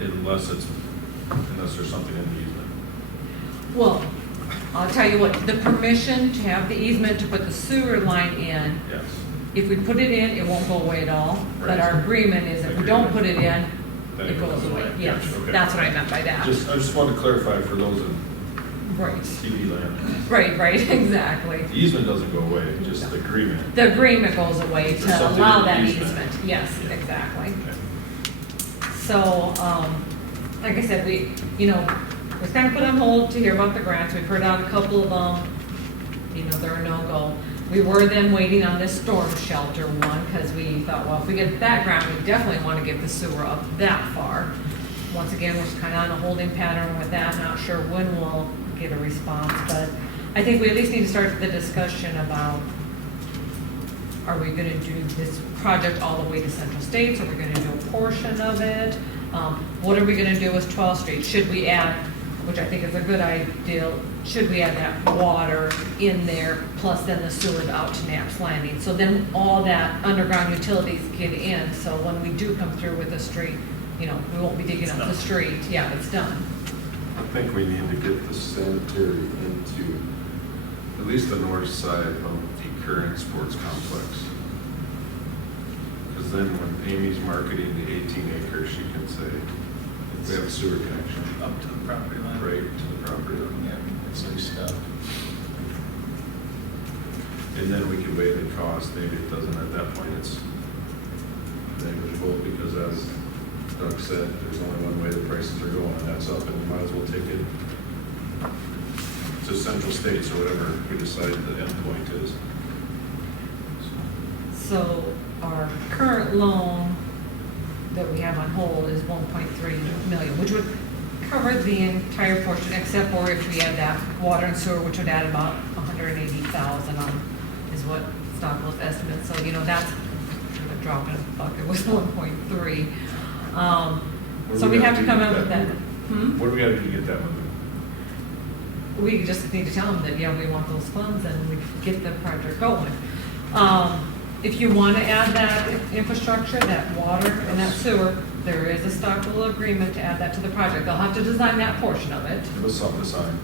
unless there's something in the easement. well, I'll tell you what, the permission to have the easement to put the sewer line in, Yes. if we put it in, it won't go away at all. But Right. our agreement is if we don't put it in, Then it goes away. Yes, Gotcha, okay. that's what I meant by that. I just wanted to clarify for those in Right, TV land. right, exactly. The easement doesn't go away, just the agreement. The agreement goes away There's to something allow in the that easement. easement, yes, Yeah. exactly. Okay. So, like I said, we was kind of put on hold to hear about the grants. We've heard out a couple of them, they're a no-go. We were then waiting on this storm shelter one, because we thought, well, if we get that grant, we definitely want to get the sewer up that far. Once again, we're just kind of on a holding pattern with that, not sure when we'll get a response, but I think we at least need to start the discussion about, are we gonna do this project all the way to Central States? Are we gonna do a portion of it? What are we gonna do with 12th Street? Should we add, which I think is a good idea, should we add that water in there, plus then the sewer out to Knapp's Landing? So then all that underground utilities get in, so when we do come through with the street, we won't be digging up the street. Yeah, it's done. I think we need to get the sanitary into at least the north side of the current sports complex. Because then when Amy's marketing the 18 acres, she can say, we have a sewer connection. Up to the property line. Right to the property line. Yeah, it's like stuff. And then we can weigh the cost, maybe it doesn't at that point, it's negligible, because as Doug said, there's only one way the prices are going, and that's up, and we might as well take it to Central States or whatever we decide the end point is. So our current loan that we have on hold is 1.3 million, which would cover the entire portion, except for if we had that water and sewer, which would add about 180,000 on, is what Stockwell's estimate. So, that's kind of a drop in a bucket with 1.3. So we have to come up with that. What do we have to do to get that moving? We just need to tell them that, we want those funds and we get the project going. If you want to add that infrastructure, that water and that sewer, there is a Stockwell agreement to add that to the project. They'll have to design that portion of it. Give us something to sign.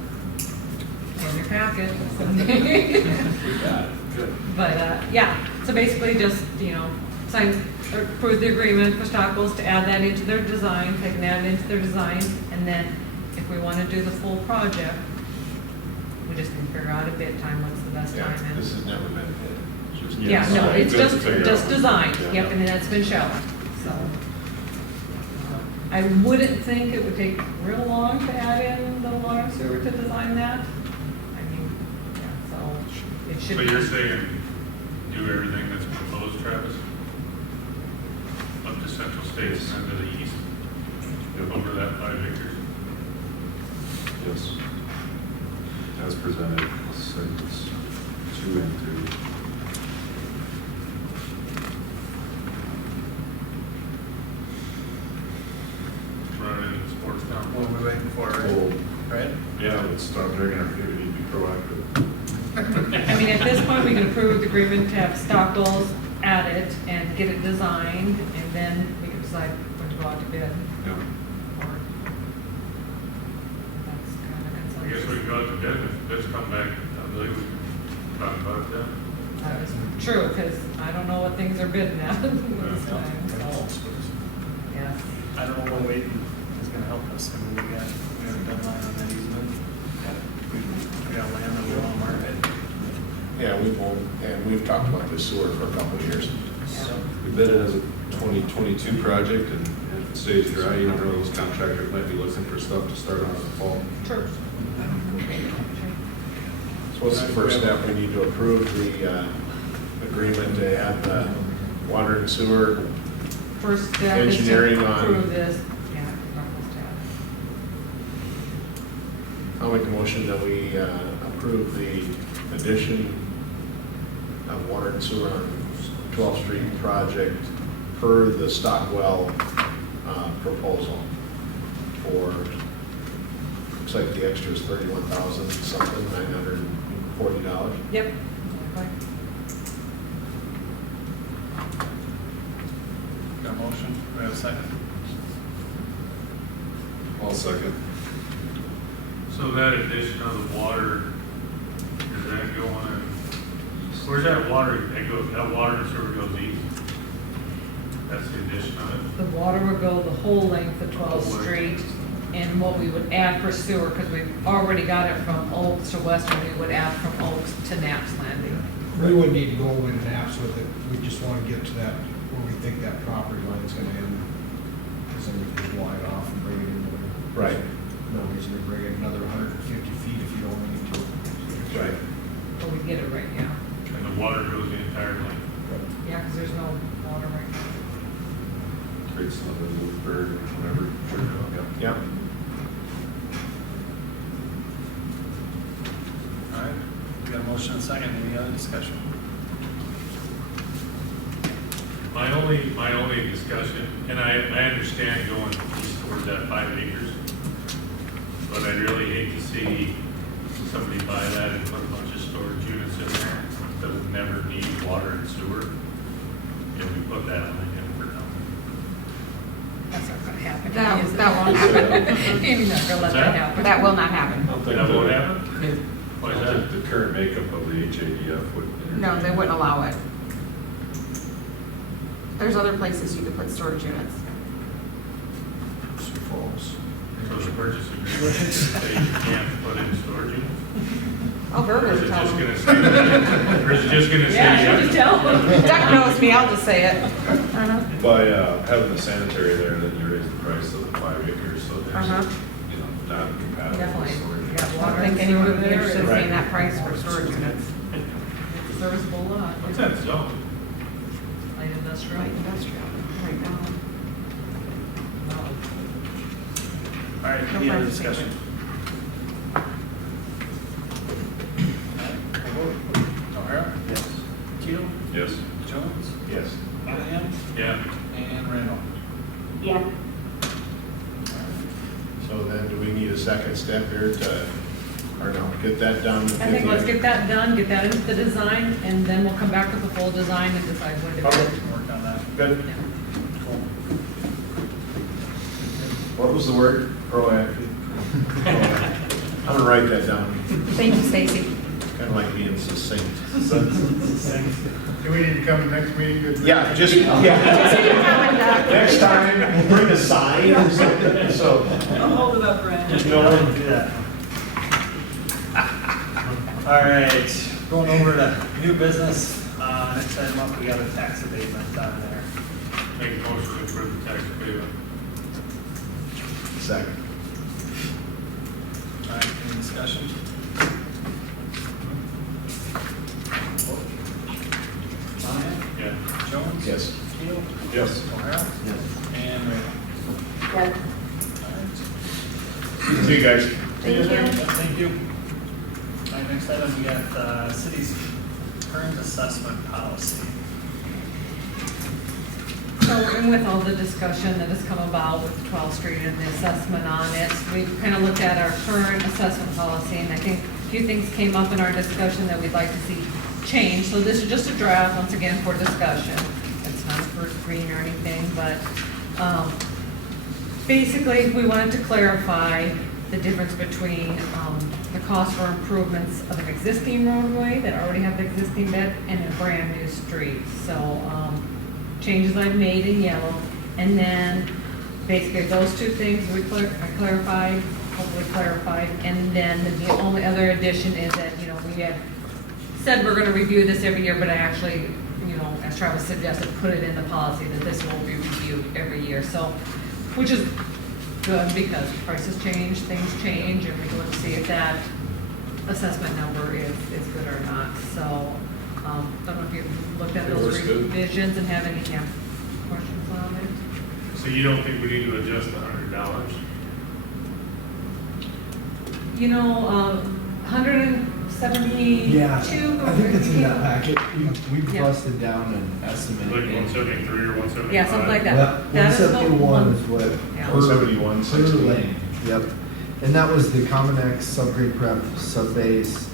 In your packet. We got it, good. But, so basically just, sign, or approve the agreement for Stockwell's to add that into their design, they can add it into their design, and then if we want to do the full project, we just need to figure out a bid time, what's the best time. And This has never been hit. yeah, no, it's Good to just figure out. designed, Yeah. yep, and then that's been shelved, so. I wouldn't think it would take real long to add in the water and sewer to design that. I mean, so it should But be. you're saying do everything that's proposed, Travis? Up to Central States and then to the east? Over that 5 acres? Yes. As presented, segments 2 and 3. Running into the sports What complex? are we waiting for, Oh, right? yeah, let's stop dragging our feet, we need to be proactive. I mean, at this point, we can approve the agreement to have Stockwell's add it and get it designed, and then we can decide when to go out to bid. Yeah. Or- That's kind guess we can go out to bid, and if bids come back, I believe we can talk about it then. That is true, because I don't know what things are bidding at this time, so, yes. I don't know what waiting is gonna help us. I mean, we have a deadline on that easement. We got land that we want to market. Yeah, we've talked about this sewer for a couple of years. We bid it as a 2022 project, and if it stays dry, you never know, those contractors might be looking for stuff to start on in the fall. True. So what's the first step? We need to approve the agreement to have the water and sewer First step is engineering to on. approve this. Yeah, reference tab. I'll make a motion that we approve the addition of water and sewer on 12th Street project per the Stockwell proposal for, looks like the extra is $31,000 something, $940. Yep. Got a motion? Do we have a second? I'll second. So that addition of the water, is that going, where's that water, that water and sewer goes east? That's the addition of it? The water would go the whole length of 12th Whole length. Street, and what we would add for sewer, because we've already got it from Oaks to Western, we would add from Oaks to Knapp's Landing. We wouldn't need to go over the naps with it, we just want to get to that, where we think that property line's gonna end. Because then we can just line it off and bring it in there. Right. No reason to bring it another 150 feet if you don't need to. Right. But we get it right now. And the water goes the entire length? Yeah, because there's no water right now. Creates another little bird, whatever. Sure. Yep. All right, we got a motion and a second. Any other discussion? My only discussion, and I understand going east towards that 5 acres, but I'd really hate to see somebody buy that and put a bunch of storage units in there that would never need water and sewer. If we put that line in for nothing. That's not gonna happen. That- is it? that won't happen. Amy's not gonna let What's that that? happen. That will not happen. That won't happen? Why is that? The current makeup of the HADF would. No, they wouldn't allow it. There's other places you could put storage units. Sioux Falls. So the purchase agreement, say you can't put in storage units? Oh, Or Verb is will it tell just them. gonna say, or is it just gonna say? Yeah, she'll just tell them. Duck knows me, I'll just say it. By having the sanitary there, then you raise the price of the 5 acres, so there's, you know, not compatible. Definitely. storage. You got I water don't think and anyone sewer would be there. interested in It's paying that price for storage units. a serviceable lot. What's that zone? Light industrial. Light industrial, right now. All right, No any other further discussion? All right, we'll vote. O'Hara? Yes. Keel? Yes. Jones? Yes. Monahan? Yeah. And Randall? Yes. So then do we need a second step here to, or no, get that done? I think let's get that done, get that into the design, and then we'll come back with the full design and decide when to Okay. bid. Work on that. Good. Yeah. Cool. What was the word? Proactive. I'm gonna write that down. Thank you, Stacy. Kind of like being succinct. Do we need to come to next meeting? Good. Yeah, just, Just need to come and, Next time, bring a sign or something, so. I'll hold it up, Brandon. You know, Do that. All right, going over to new business. Next item up, we got a tax abatement down there. Make a motion to approve the tax abatement. second. All right, any discussion? Monahan? Yeah. Jones? Yes. Keel? Yes. O'Hara? Yes. And Randall? Yes. All right. See you guys. Thank you. Thank you. All right, next item, we got city's current assessment policy. So, and with all the discussion that has come about with 12th Street and the assessment on it, we've kind of looked at our current assessment policy, and I think a few things came up in our discussion that we'd like to see changed. So this is just a draft, once again, for discussion. It's not a first reading or anything, but basically, we wanted to clarify the difference between, the cost for improvements of an existing roadway that already have the existing bed and a brand new street. So, changes I've made in yellow, and then basically those two things I clarified, hopefully clarified, and then the only other addition is that, we had said we're gonna review this every year, but I actually, as Travis suggested, put it in the policy that this will be reviewed every year, so, which is good because prices change, things change, and we can look to see if that assessment number is good or not, so, don't know if you've looked at Yeah, those looks good. revisions and have any, questions on it? So you don't think we need to adjust the $100? $172. Yeah, I think it's in that packet. We Yeah. busted down an estimate. Like 173 or 175? Yeah, something like that. Yep, That is the 171 is what. Yeah. 171, Per lane, yep. And that was the Common X, subgrade prep, subbase,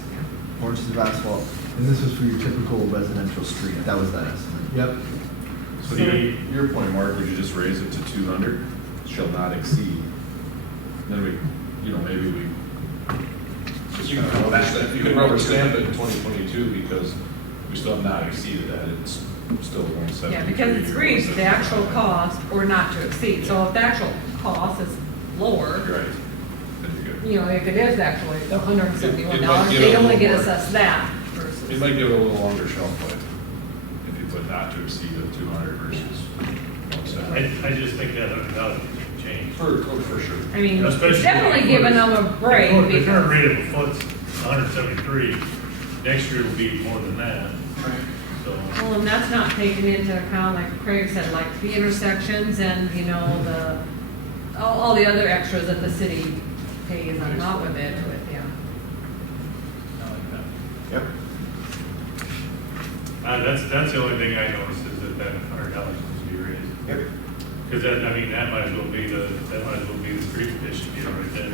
4 inches of asphalt. And this was for your typical residential street. That was that estimate. Yep. So your point, Mark, would you just raise it to 200, shall not exceed? Then we, maybe we. You can rubber stamp it in 2022 because we still have not exceeded that. It's still 173. Yeah, because it's reached the actual cost or not to exceed. So if the actual cost is lower, Right. That'd be good. if it is actually the It might $171, give they it a only little get more. assessed that versus. It might give it a little longer shelf life if you put not to exceed of 200 versus 170. I just think that $100 can change. For sure. I mean, it's Especially definitely giving them a break The current because, rate of a foot's 173, next year will be more than that. So, well, and that's not taking into account, like Craig said, like the intersections and, all the other extras that the city pays on top of it, yeah. I like that. Yep. that's the only thing I noticed is that $100 needs to be raised. Yep. Because that might as well be the street petition, right there.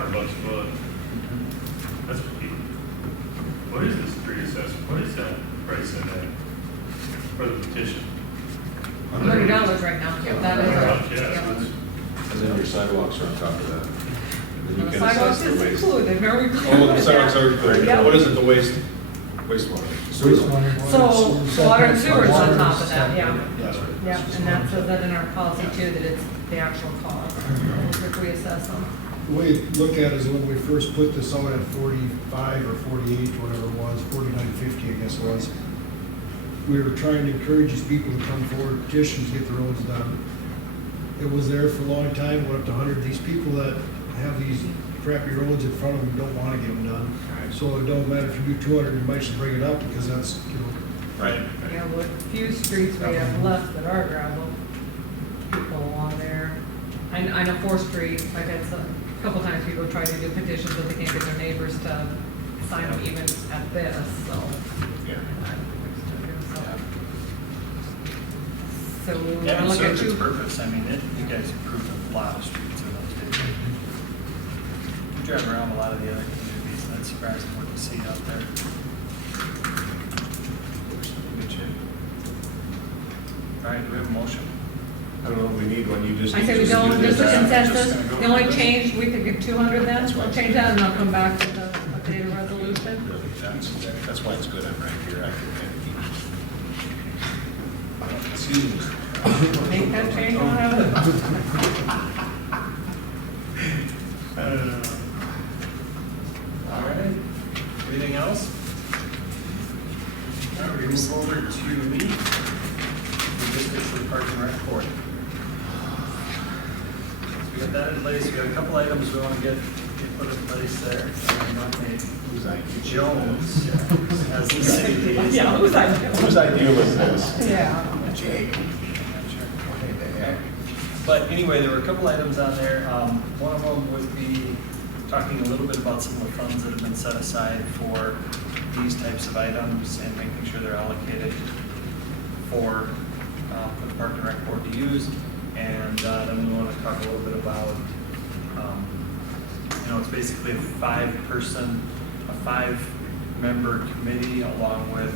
$100 a foot. That's what is this street assessment? What is that price in that for the petition? $100 right now, yeah, that is. $100, yeah. yeah, so it's- And then your sidewalks are on top of that. And then you The can sidewalks assess the is waste. included, very good. Oh, the sidewalks are included. Yep. What is it, the wastewater? Wastewater. So, water and sewer's on top of that, yeah. That's right. Yeah, and that says that in our policy too, that it's the actual cost, if we assess them. The way to look at it is when we first put this out at 45 or 48, whatever it was, 49.50, I guess it was. We were trying to encourage these people to come forward, petitions, get the roads done. It was there for a long time, went up to 100. These people that have these crappy roads in front of them don't want to get them done. So it don't matter if you do 200, you might just bring it up because that's, Right. Yeah, with few streets we have left that are gravel, people along there. I know 4th Street, I've had a couple times people try to do petitions, but they can't get their neighbors to sign them even at this, so. Yeah. So we Yeah, wanna it look at served its you. purpose. I mean, you guys improved a lot of streets in those days. You drive around a lot of the other communities, and it's surprising what you see out there. Good shape. All right, do we have a motion? I don't know if we need one, you just. I say we just don't, do just a this. consensus, gonna go the only with this. change, we could get 200 then, we'll change that and I'll come back with the updated resolution. That's why it's good I'm right here. I can Excuse me. Make that change on it. All right, anything else? All right, we move over to the district for the Park and Rec Board. So we got that in place, we got a couple items we want to get put in place there. Whose idea? Jones as the city liaison. Yeah, whose idea? Whose idea was this? Yeah. Jay. But anyway, there were a couple items on there. One of them would be talking a little bit about some of the funds that have been set aside for these types of items and making sure they're allocated for the Park and Rec Board to use. And then we want to talk a little bit about, it's basically a 5-member committee along with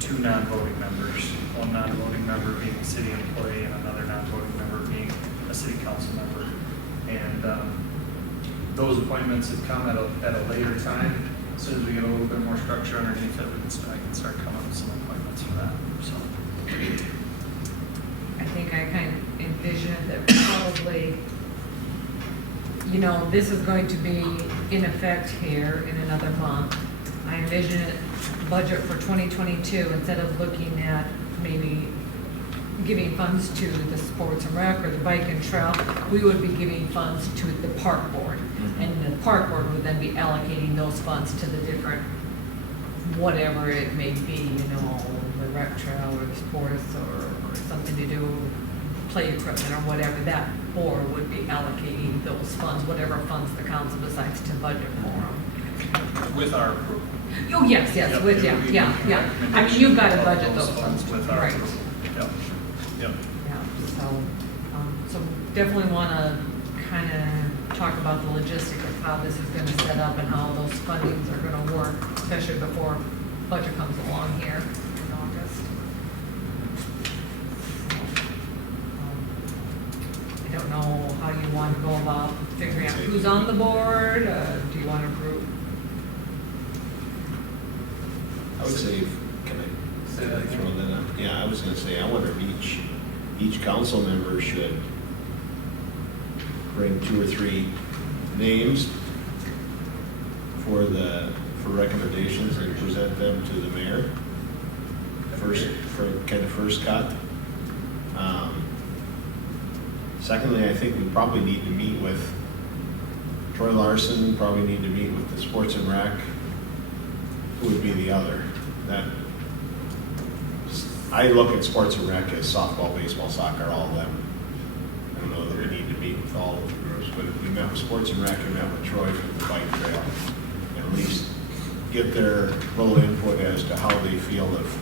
2 non-voting members. One non-voting member being a city employee and another non-voting member being a city council member. And those appointments have come at a later time. As soon as we get a little bit more structure underneath it, I can start coming up with some appointments for that, so. I think I kind of envision that probably, you know, this is going to be in effect here in another month. I envision it budget for 2022, instead of looking at maybe giving funds to the sports and rec or the bike and trail, we would be giving funds to the park board. And the park board would then be allocating those funds to the different, whatever it may be, you know, the rec trail or the sports or something to do, play equipment or whatever, that board would be allocating those funds, whatever funds the council decides to budget for them. With our approval. Oh, yes, yes, Yep, with, it would be yeah. I mean, you've got to budget those funds with our right. approval. Yep, yep. Yeah, so definitely want to kind of talk about the logistics of how this is going to set up and how those fundings are going to work, especially before budget comes along here in August. I don't know how you want to go about figuring out who's on the board. Do you want to group? I would say, can I throw that up? Yeah, I was gonna say, I wonder if each council member should bring 2 or 3 names for recommendations and present them to the mayor. First cut. Secondly, I think we probably need to meet with Troy Larson, probably need to meet with the sports and rec. Who would be the other? That I look at sports and rec as softball, baseball, soccer, all of them. I don't know that we need to meet with all of the groups, but if we met with sports and rec and met with Troy from the bike trail, and at least get their little input as to how they feel if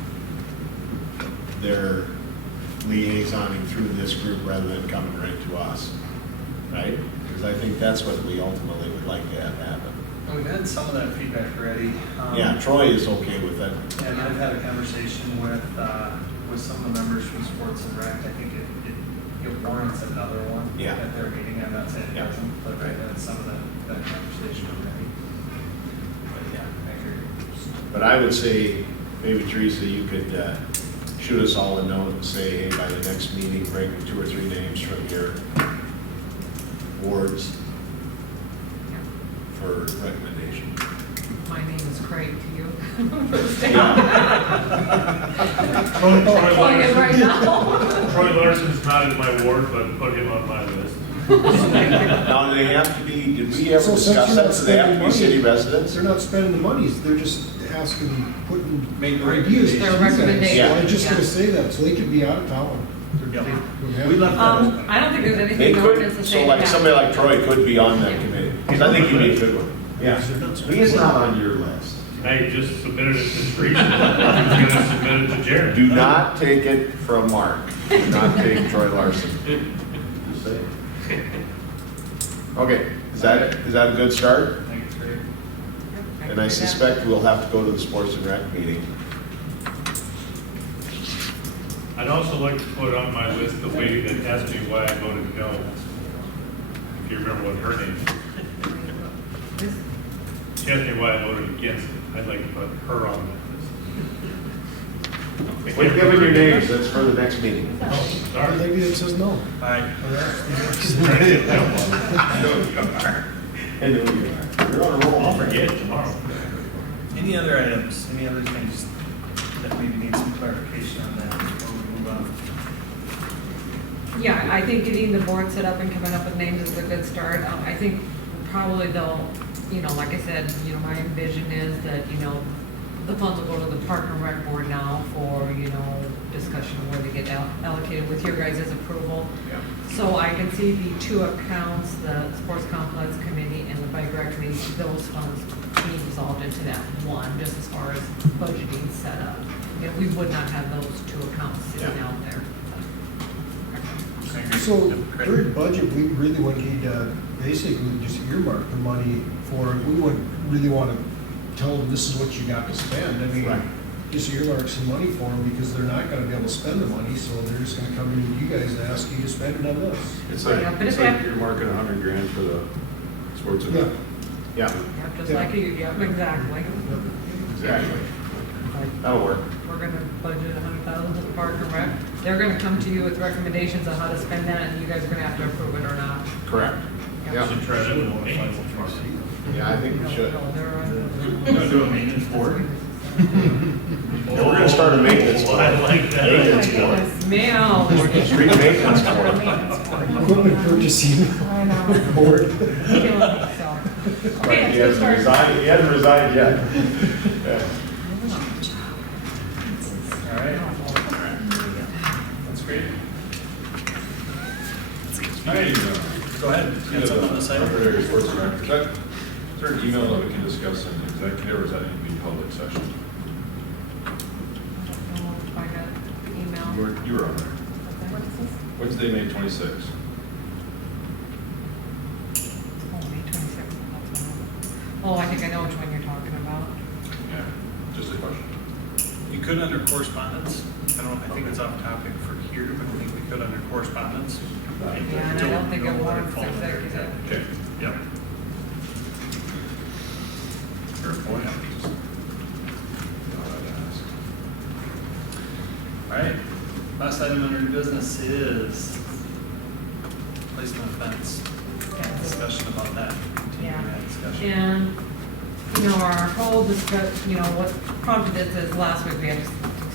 they're liaisoning through this group rather than coming right to us, right? Because I think that's what we ultimately would like to have happen. We've had some of that feedback already. Yeah, Troy is okay with that. And I've had a conversation with some of the members from Sports and Rec. I think it warrants another one Yeah. at their meeting. I'm not saying it doesn't, but I've had some of that conversation already. But yeah, I agree. But I would say, maybe Teresa, you could shoot us all a note and say, hey, by the next meeting, bring 2 or 3 names from your wards for recommendation. My name is Craig to you. Troy Larson's not in my ward, but put him on my list. Now, do they have to be, did we ever So since discuss you're that? not Do they have to be spending city money- residents? They're not spending the monies, they're just asking, putting Make ideas. recommendations. to Their you guys. recommendations, So I'm just gonna yeah. say that, so they could be out of town. Yep. We left I don't think there's anything They in the could, ordinance to so say like that. somebody like Troy could be on that committee, because I think he'd be a good one. Yeah, he is not on your list. I just submitted it to Teresa. I'm gonna submit it to Jared. Do not take it from Mark. Do not take Troy Larson. Just say. Okay, is that a good start? I think it's great. And I suspect we'll have to go to the sports and rec meeting. I'd also like to put on my list the lady that asked me why I voted no. If you remember what her name is. She asked me why I voted against it. I'd like to put her on that list. We've given your names, that's for the next meeting. Oh, The sorry. lady that says no. Aye. I know you are. You're on a roll. I'll forget tomorrow. Any other items, any other things that maybe need some clarification on that before we move on? Yeah, I think getting the board set up and coming up with names is a good start. I think probably they'll, you know, like I said, you know, my vision is that, you know, the funds will go to the Park and Rec Board now for, you know, discussion of where they get allocated with your guys' approval. Yeah. So I can see the 2 accounts, the Sports Complex Committee and the Bike Rec Committee, those funds being dissolved into that one, just as far as budgeting set up. You know, we would not have those 2 accounts sitting Yeah. out there. So during budget, we really would need basically just earmark the money for, we wouldn't really want to tell them this is what you got to spend. I mean, Right. just earmark some money for them because they're not going to be able to spend the money, so they're just going to come in to you guys and ask you to spend it on this. It's Yeah, like, but it's if like that- you're marking $100,000 for the Sports event. Yeah, Yeah, just like you, yeah, exactly. exactly. That'll work. We're gonna budget $100,000 to the park and rec. They're gonna come to you with recommendations on how to spend that, and you guys are gonna have to approve it or not. Correct. Yeah. Should try that with maintenance part. Yeah, I think we should. No, they're on- We're gonna do a maintenance board. Yeah, we're gonna start a maintenance board. I like that. Maintenance Oh my board. goodness, man. Street maintenance board. Equipment purchasing I know. board. Killing me, so. Okay, He let's hasn't start. resigned, he hasn't resigned yet. Yeah. All right. That's great. All right. Go ahead. You got something on the side? Hartford Area Sports Event. Is there an email that we can discuss in executive, or is that need to be public session? If I got the email. You were on there. What is this? Wednesday, May 26th. Oh, May 26th. That's one. Oh, I think I know which one you're talking about. Yeah, just a question. You could under correspondence. I think it's off topic for here, but I think we could under correspondence. Yeah, and I don't think it Know what warrants falls under. executive. Okay. Yep. Fair point. All right. Last item under new business is placement of fence. Discussion about that. Continuing that discussion. And, you know, our whole what prompted this is last week we had a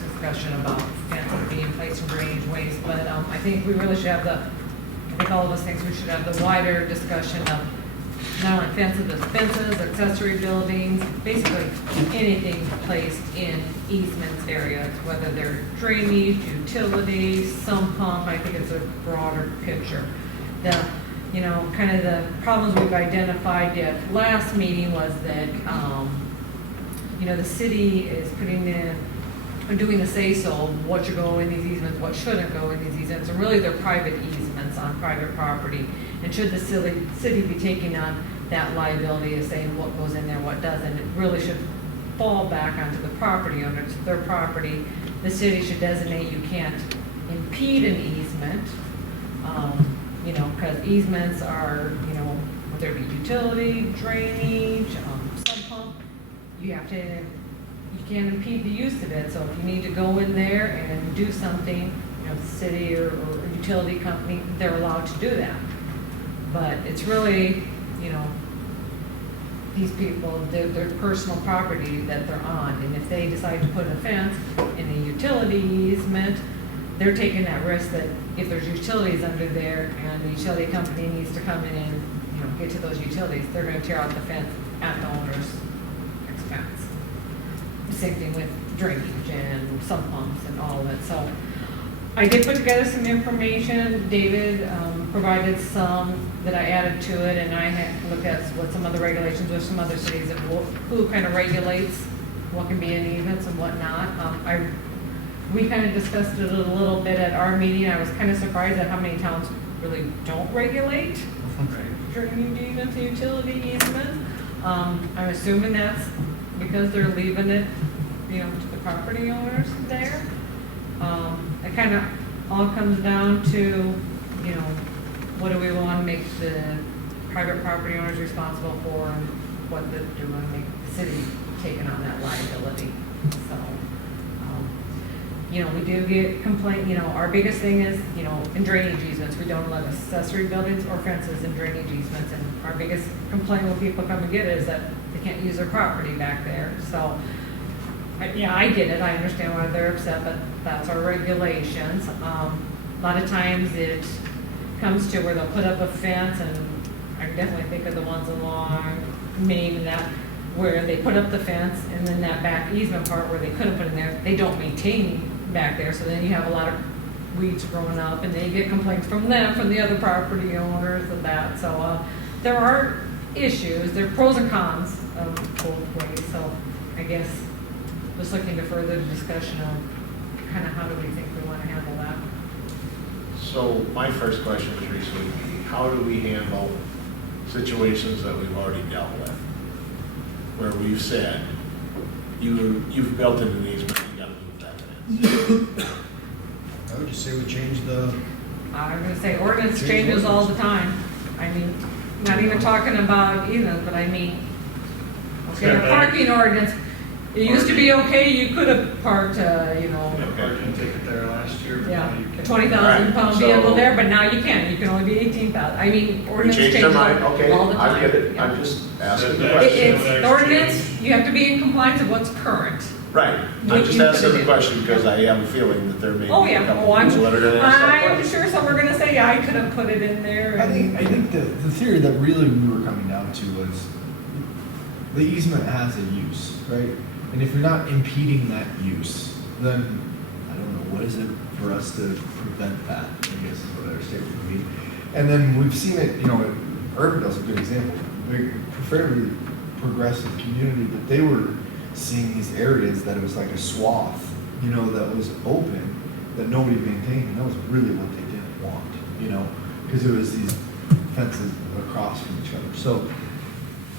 discussion about fences being placed in drainage ways, but I think we really should have I think all of us think we should have the wider discussion of not only fences, but fences, accessory buildings, basically anything placed in easements areas, whether they're drainage, utilities, sump pump. I think it's a broader picture. Kind of the problems we've identified at last meeting was that, the city is doing the say-so, what should go in these easements, what shouldn't go in these easements, and really they're private easements on private property. And should the city be taking on that liability of saying what goes in there, what doesn't, it really should fall back onto the property owner. It's their property. The city should designate you can't impede an easement, because easements are, whether it be utility, drainage, sump pump, you can't impede the use of it. So if you need to go in there and do something, the city or utility company, they're allowed to do that. But it's really, these people, their personal property that they're on. And if they decide to put a fence in a utility easement, they're taking that risk that if there's utilities under there and the utility company needs to come in and, get to those utilities, they're gonna tear out the fence at the owner's expense. Same thing with drainage and sump pumps and all of it. So I did put together some information. David provided some that I added to it, and I had looked at what some other regulations with some other cities and who kind of regulates what can be in easements and what not. We kind of discussed it a little bit at our meeting. I was kind of surprised at how many towns really don't regulate drainage easements and utility easements. I'm assuming that's because they're leaving it, to the property owners there. It kind of all comes down to, what do we want to make the private property owners responsible for, and what do we want to make the city taking on that liability. So, we do get complaint, our biggest thing is, in drainage easements, we don't allow accessory buildings or fences in drainage easements. And our biggest complaint when people come and get it is that they can't use their property back there. So, I get it. I understand why they're upset, but that's our regulations. A lot of times it comes to where they'll put up a fence, and I can definitely think of the ones along Main and that, where they put up the fence, and then that back easement part where they couldn't put in there, they don't maintain back there. So then you have a lot of weeds growing up, and they get complaints from the other property owners of that. So there are issues. There are pros and cons of both ways. So I guess just looking to further the discussion of kind of how do we think we want to handle that. So my first question, Teresa, would be, how do we handle situations that we've already dealt with? Where we've said, you've built in an easement, you gotta move that fence. I would just say we change the. I'm gonna say ordinance changes all the time. I mean, Not even talking about easements, but I mean, okay, a Yeah, but- parking ordinance. It used to be okay, you could have parked, Parking ticket there last year. but yeah, now you can't. 20,000 pound Right, vehicle so- there, but now you can't, you can only be 18,000. I mean, We ordinance changed changes our mind, okay, all the time. I get it, Yeah. I'm just asking the Setbacks. question. It's ordinance, you have to be in compliance with what's current. Right, I'm What just you asking put the in. question because I have a feeling that there may be Oh, a yeah, couple oh, people that are gonna ask that I'm question. sure some are gonna say, I could have put it in there. I think the theory that really we were coming down to was the easement has a use, right? And if you're not impeding that use, then I don't know, what is it for us to prevent that, I guess is what our statement would be. And then we've seen it, Urbandale's a good example. They're a fairly progressive community, but they were seeing these areas that it was like a swath, that was open, that nobody maintained, and that was really what they didn't want, because it was these fences across from each other. So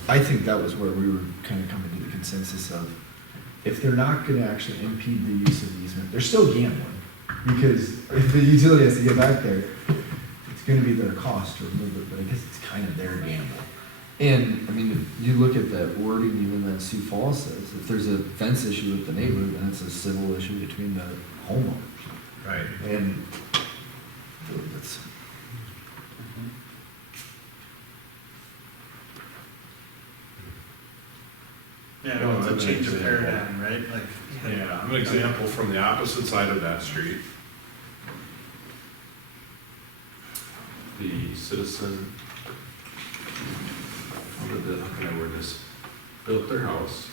I think that was where we were kind of coming to the consensus of, if they're not gonna actually impede the use of the easement, they're still gambling, because if the utility has to get back there, it's gonna be their cost to remove it, but I guess it's kind of their gamble. And, I mean, if you look at that wording even that Sioux Falls says, if there's a fence issue with the neighborhood, then it's a civil issue between the homeowners. Right. And that's, Yeah, no, it's a change of paradigm, right? Like. Yeah, I'm an example from the opposite side of that street. The citizen, how can I word this? Built their house,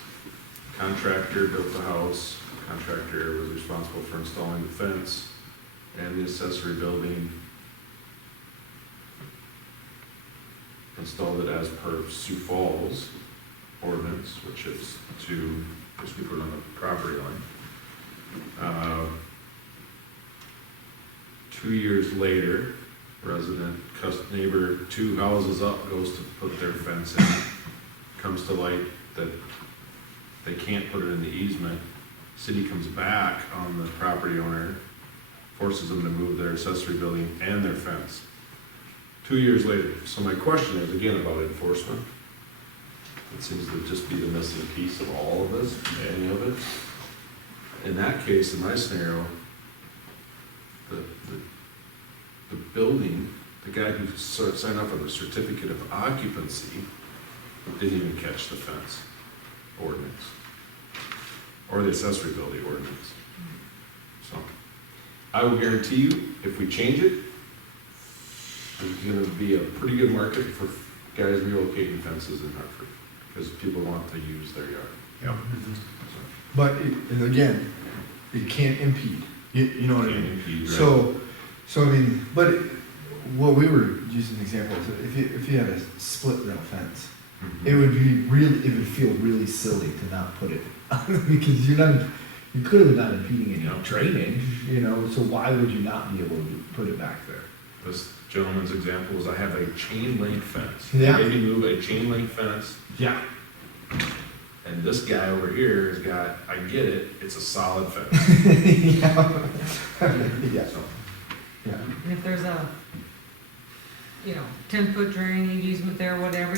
contractor built the house, contractor was responsible for installing the fence and the accessory building. Installed it as per Sioux Falls ordinance, which is to just be put on the property line. 2 years later, neighbor 2 houses up goes to put their fence in. Comes to light that they can't put it in the easement. City comes back on the property owner, forces them to move their accessory building and their fence. 2 years later. So my question is again about enforcement. It seems to just be the missing piece of all of this, any of it. In that case, in my scenario, the building, the guy who signed up for the certificate of occupancy didn't even catch the fence ordinance or the accessory building ordinance. So I will guarantee you, if we change it, there's going to be a pretty good market for guys relocating fences in Hartford because people want to use their yard. Yep. but again, it can't impede, you know what I Can't mean? impede, right. So I mean, but what we were using an example is if you had a split rail fence, Mhm. it would feel really silly to not put it because you're clearly not impeding any Yep. drainage, so why would you not be able to put it back there? This gentleman's example was I have a chain link fence. Yeah. Maybe move a chain link fence, Yeah. and this guy over here has got, I get it, it's a solid fence. Yeah. Yeah. So, Yeah. And if there's a, 10-foot drainage easement there, whatever,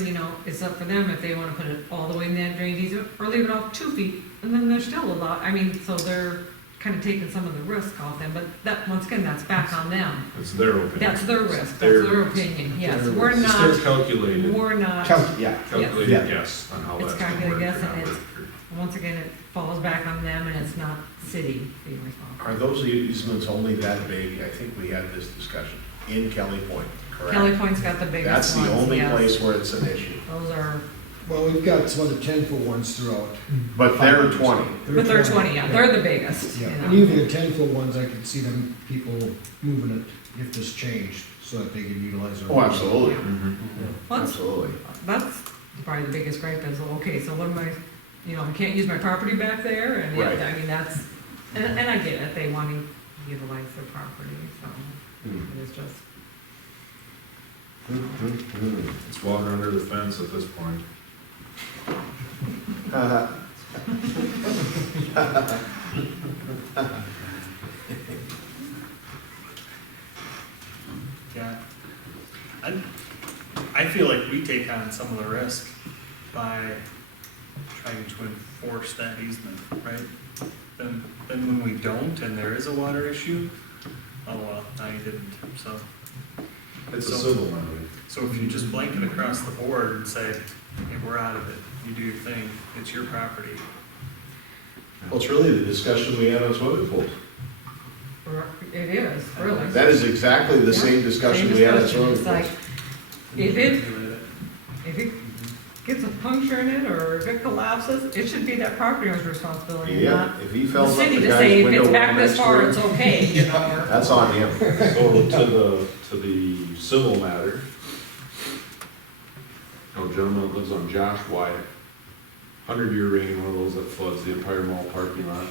it's up for them if they wanna put it all the way in that drainage easement, or leave it off 2 feet, and then there's still a lot, so they're kinda taking some of the risk off them, but that, once again, that's back on them. it's their opinion. That's their risk, that's their- their opinion, yes, their we're It's just their not, calculated, we're not, Yeah. calculated Yeah. guess on how It's that's gonna work. calculated guess, or not and it's- work. once again, it falls back on them, and it's not city being responsible. Are those easements only that big? I think we had this discussion in Kelly Point, correct? Kelly Point's got the biggest That's ones, the only yes. place where it's an issue. Those are, Well, we've got some other 10-foot ones throughout. But they're 20. but they're 20, yeah, they're the biggest, Yeah, you and know. even the 10-foot ones, I could see them, people moving it if this changed, so that they could utilize their. Oh, absolutely. Well, that's- Absolutely. That's probably the biggest gripe is, okay, so what am I, I can't use my property back there, and yeah, Right. I mean, that's, and I get it, they want to utilize their property, so it is just. It's water under the fence at this point. Yeah. I feel like like we take on some of the risk by trying to enforce that easement, right? Then when we don't and there is a water issue, oh well, now you didn't, so. It's a So- civil one. So if you just blanket across the board and say, hey, we're out of it, you do your thing, it's your property. Well, it's really the discussion we had on swimming pools. It is, really. That is exactly the same discussion we had on swimming It's like, pools. if it gets a puncture in it, or if it collapses, it should be that property owner's responsibility, Yeah, not if he the fills up city the to say, guy's if it's window back one this next far, to it's it, okay, you know? that's on him. So to the civil matter, a gentleman that lives on Josh Wyatt, 100-year rain, one of those that floods the Empire Mall parking lot.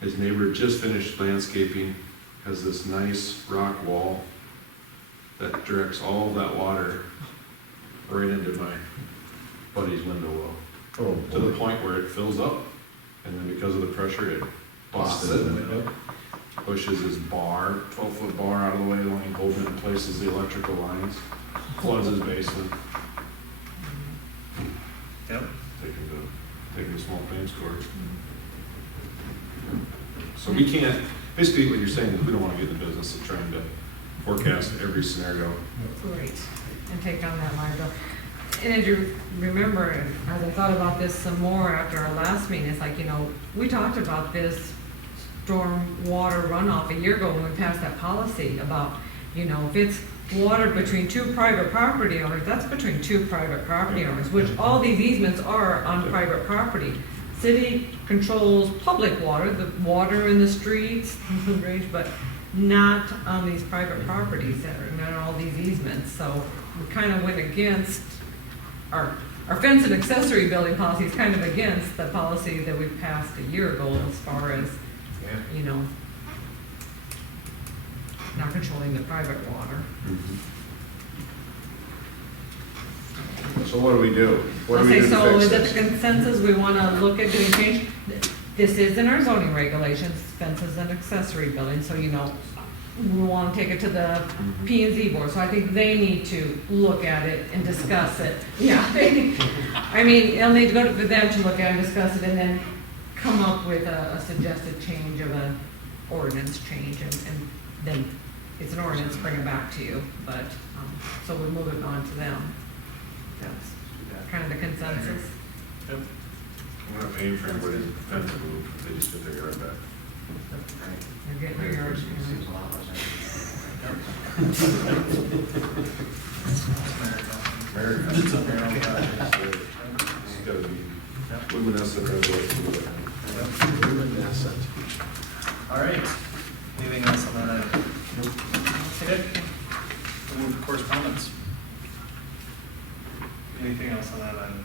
His neighbor just finished landscaping, has this nice rock wall that directs all of that water right into my buddy's window well. Oh, To the point where it fills up, and then because of the pressure, it busts it. Pushes his bar, 12-foot bar out of the way, line holding it in place as the electrical lines, floods his basement. Yep. Taking a small claims court. So we can't, basically what you're saying is we don't want to get in the business of trying to forecast every scenario. Right, and take on that liability. And as you remember, as I thought about this some more after our last meeting, it's like, you know, we talked about this storm water runoff a year ago when we passed that policy about, you know, if it's water between two private property owners, that's between two private property owners, which all these easements are on private property. City controls public water, the water in the streets, the drainage, but not on these private properties that are not all these easements. So we kind of went against our fence and accessory building policy is kind of against the policy that we passed a year ago as far as, you know, not controlling the private water. So what do we do? What do we Okay, do to so fix is it this? the consensus we want to look at doing change? This is in our zoning regulations, fences and accessory buildings, so you know, we want to take it to the P and Z board, so I think they need to look at it and discuss it. Yeah, I mean, it'll need to go to them to look at it and discuss it, and then come up with a suggested change of an ordinance change, and then it's an ordinance, bring it back to you, but, so we move it on to them. That's kind of the consensus. Yep. We're not paying for anybody's fence to move, they just get their yard back. You're getting your yard. America. It's gotta be luminescent red light. Luminescent. All right, anything else on that item? Okay, we'll move to correspondence. Anything else on that item?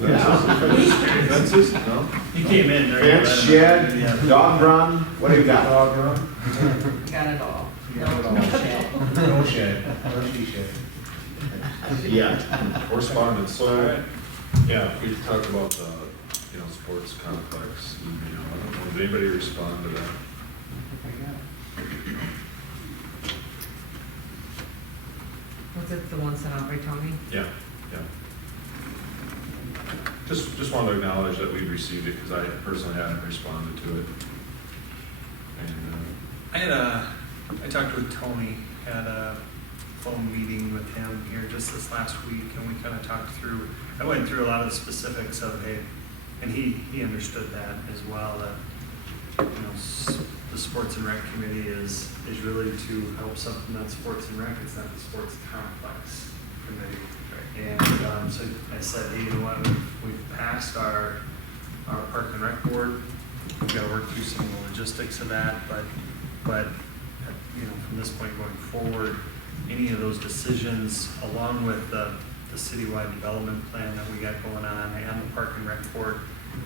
Yeah. Fences? No? You came in there. Fence, shed, dog run, what do you got? Dog run? Got it all. No shed, no she shed. Yeah. Correspondence, All so, right. yeah, we talked about the, sports complex, I don't know, did anybody respond to that? Was it the one sent out by Tony? Yeah, yeah. Just wanted to acknowledge that we'd received it, because I personally hadn't responded to it. And, I talked with Tony, had a phone meeting with him here just this last week, and we kind of talked through, I went through a lot of the specifics of, hey, and he understood that as well, that, the sports and rec committee is really to help supplement sports and rec, it's not the sports complex committee. And so I said, hey, you know what, we've passed our park and rec board, we've got to work through some of the logistics of that, but from this point going forward, any of those decisions, along with the citywide development plan that we got going on and the park and rec board,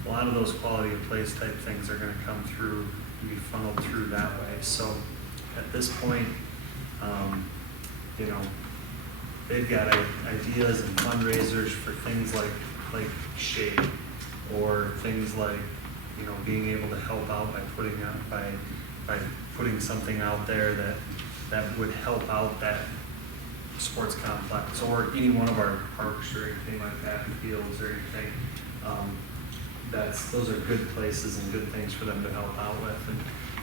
a lot of those quality of place type things are going to come through and be funneled through that way. So at this point, they've got ideas and fundraisers for things like shade, or things like being able to help out by putting something out there that would help out that sports complex or any one of our parks or anything like that, fields or anything. Those are good places and good things for them to help out with.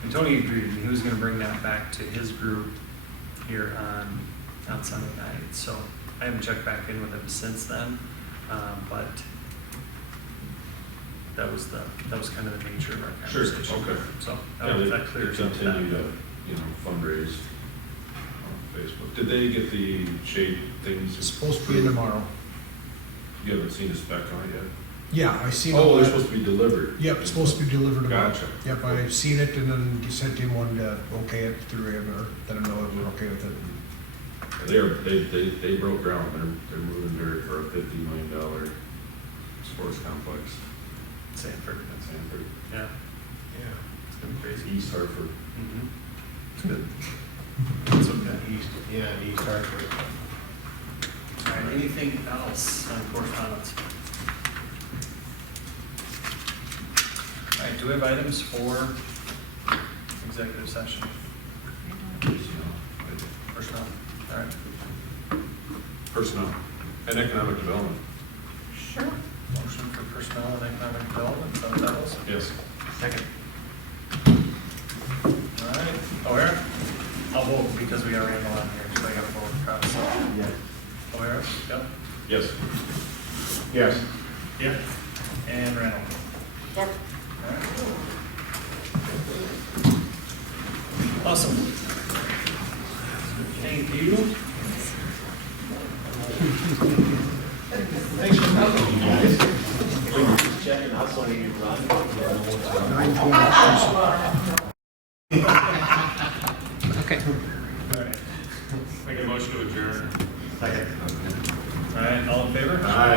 And Tony agreed, and he was gonna bring that back to his group here on Sunday night. So I haven't checked back in with him since then, but that was kind of the nature of our Sure, conversation. okay. So Yeah, that clears up that. continue to, fundraise on Facebook. Did they get the shade things? It's supposed to be in tomorrow. You haven't seen a spec on it yet? Yeah, I seen. Oh, all they're that. supposed to be delivered. Yep, it's supposed to be delivered tomorrow. Gotcha. Yep, I've seen it, and then he sent him one to okay it through him, or let him know that we're okay with it. They broke ground. They're moving dirt for a $50 million sports complex. Sanford. At Sanford. Yeah. Yeah. It's been crazy. East Hartford. Mm-hmm. It's good. It's okay. East Hartford. All right, anything else on correspondence? All right, do we have items for executive session? Personnel, all right. Personnel and economic development. Sure. Motion for personnel and economic development, is that what that was? Yes. Second. All right, O'Hara? I'll vote because we got Randall on here, so I got to vote across. Yes. O'Hara? Yep. Yes. Yes. Yep. And Randall? Yep. All right. Awesome. Thank you. Thanks for coming, you guys. Just checking out so you can run. Okay. All right. Make a motion to adjourn. Second. All right, all in favor? Aye.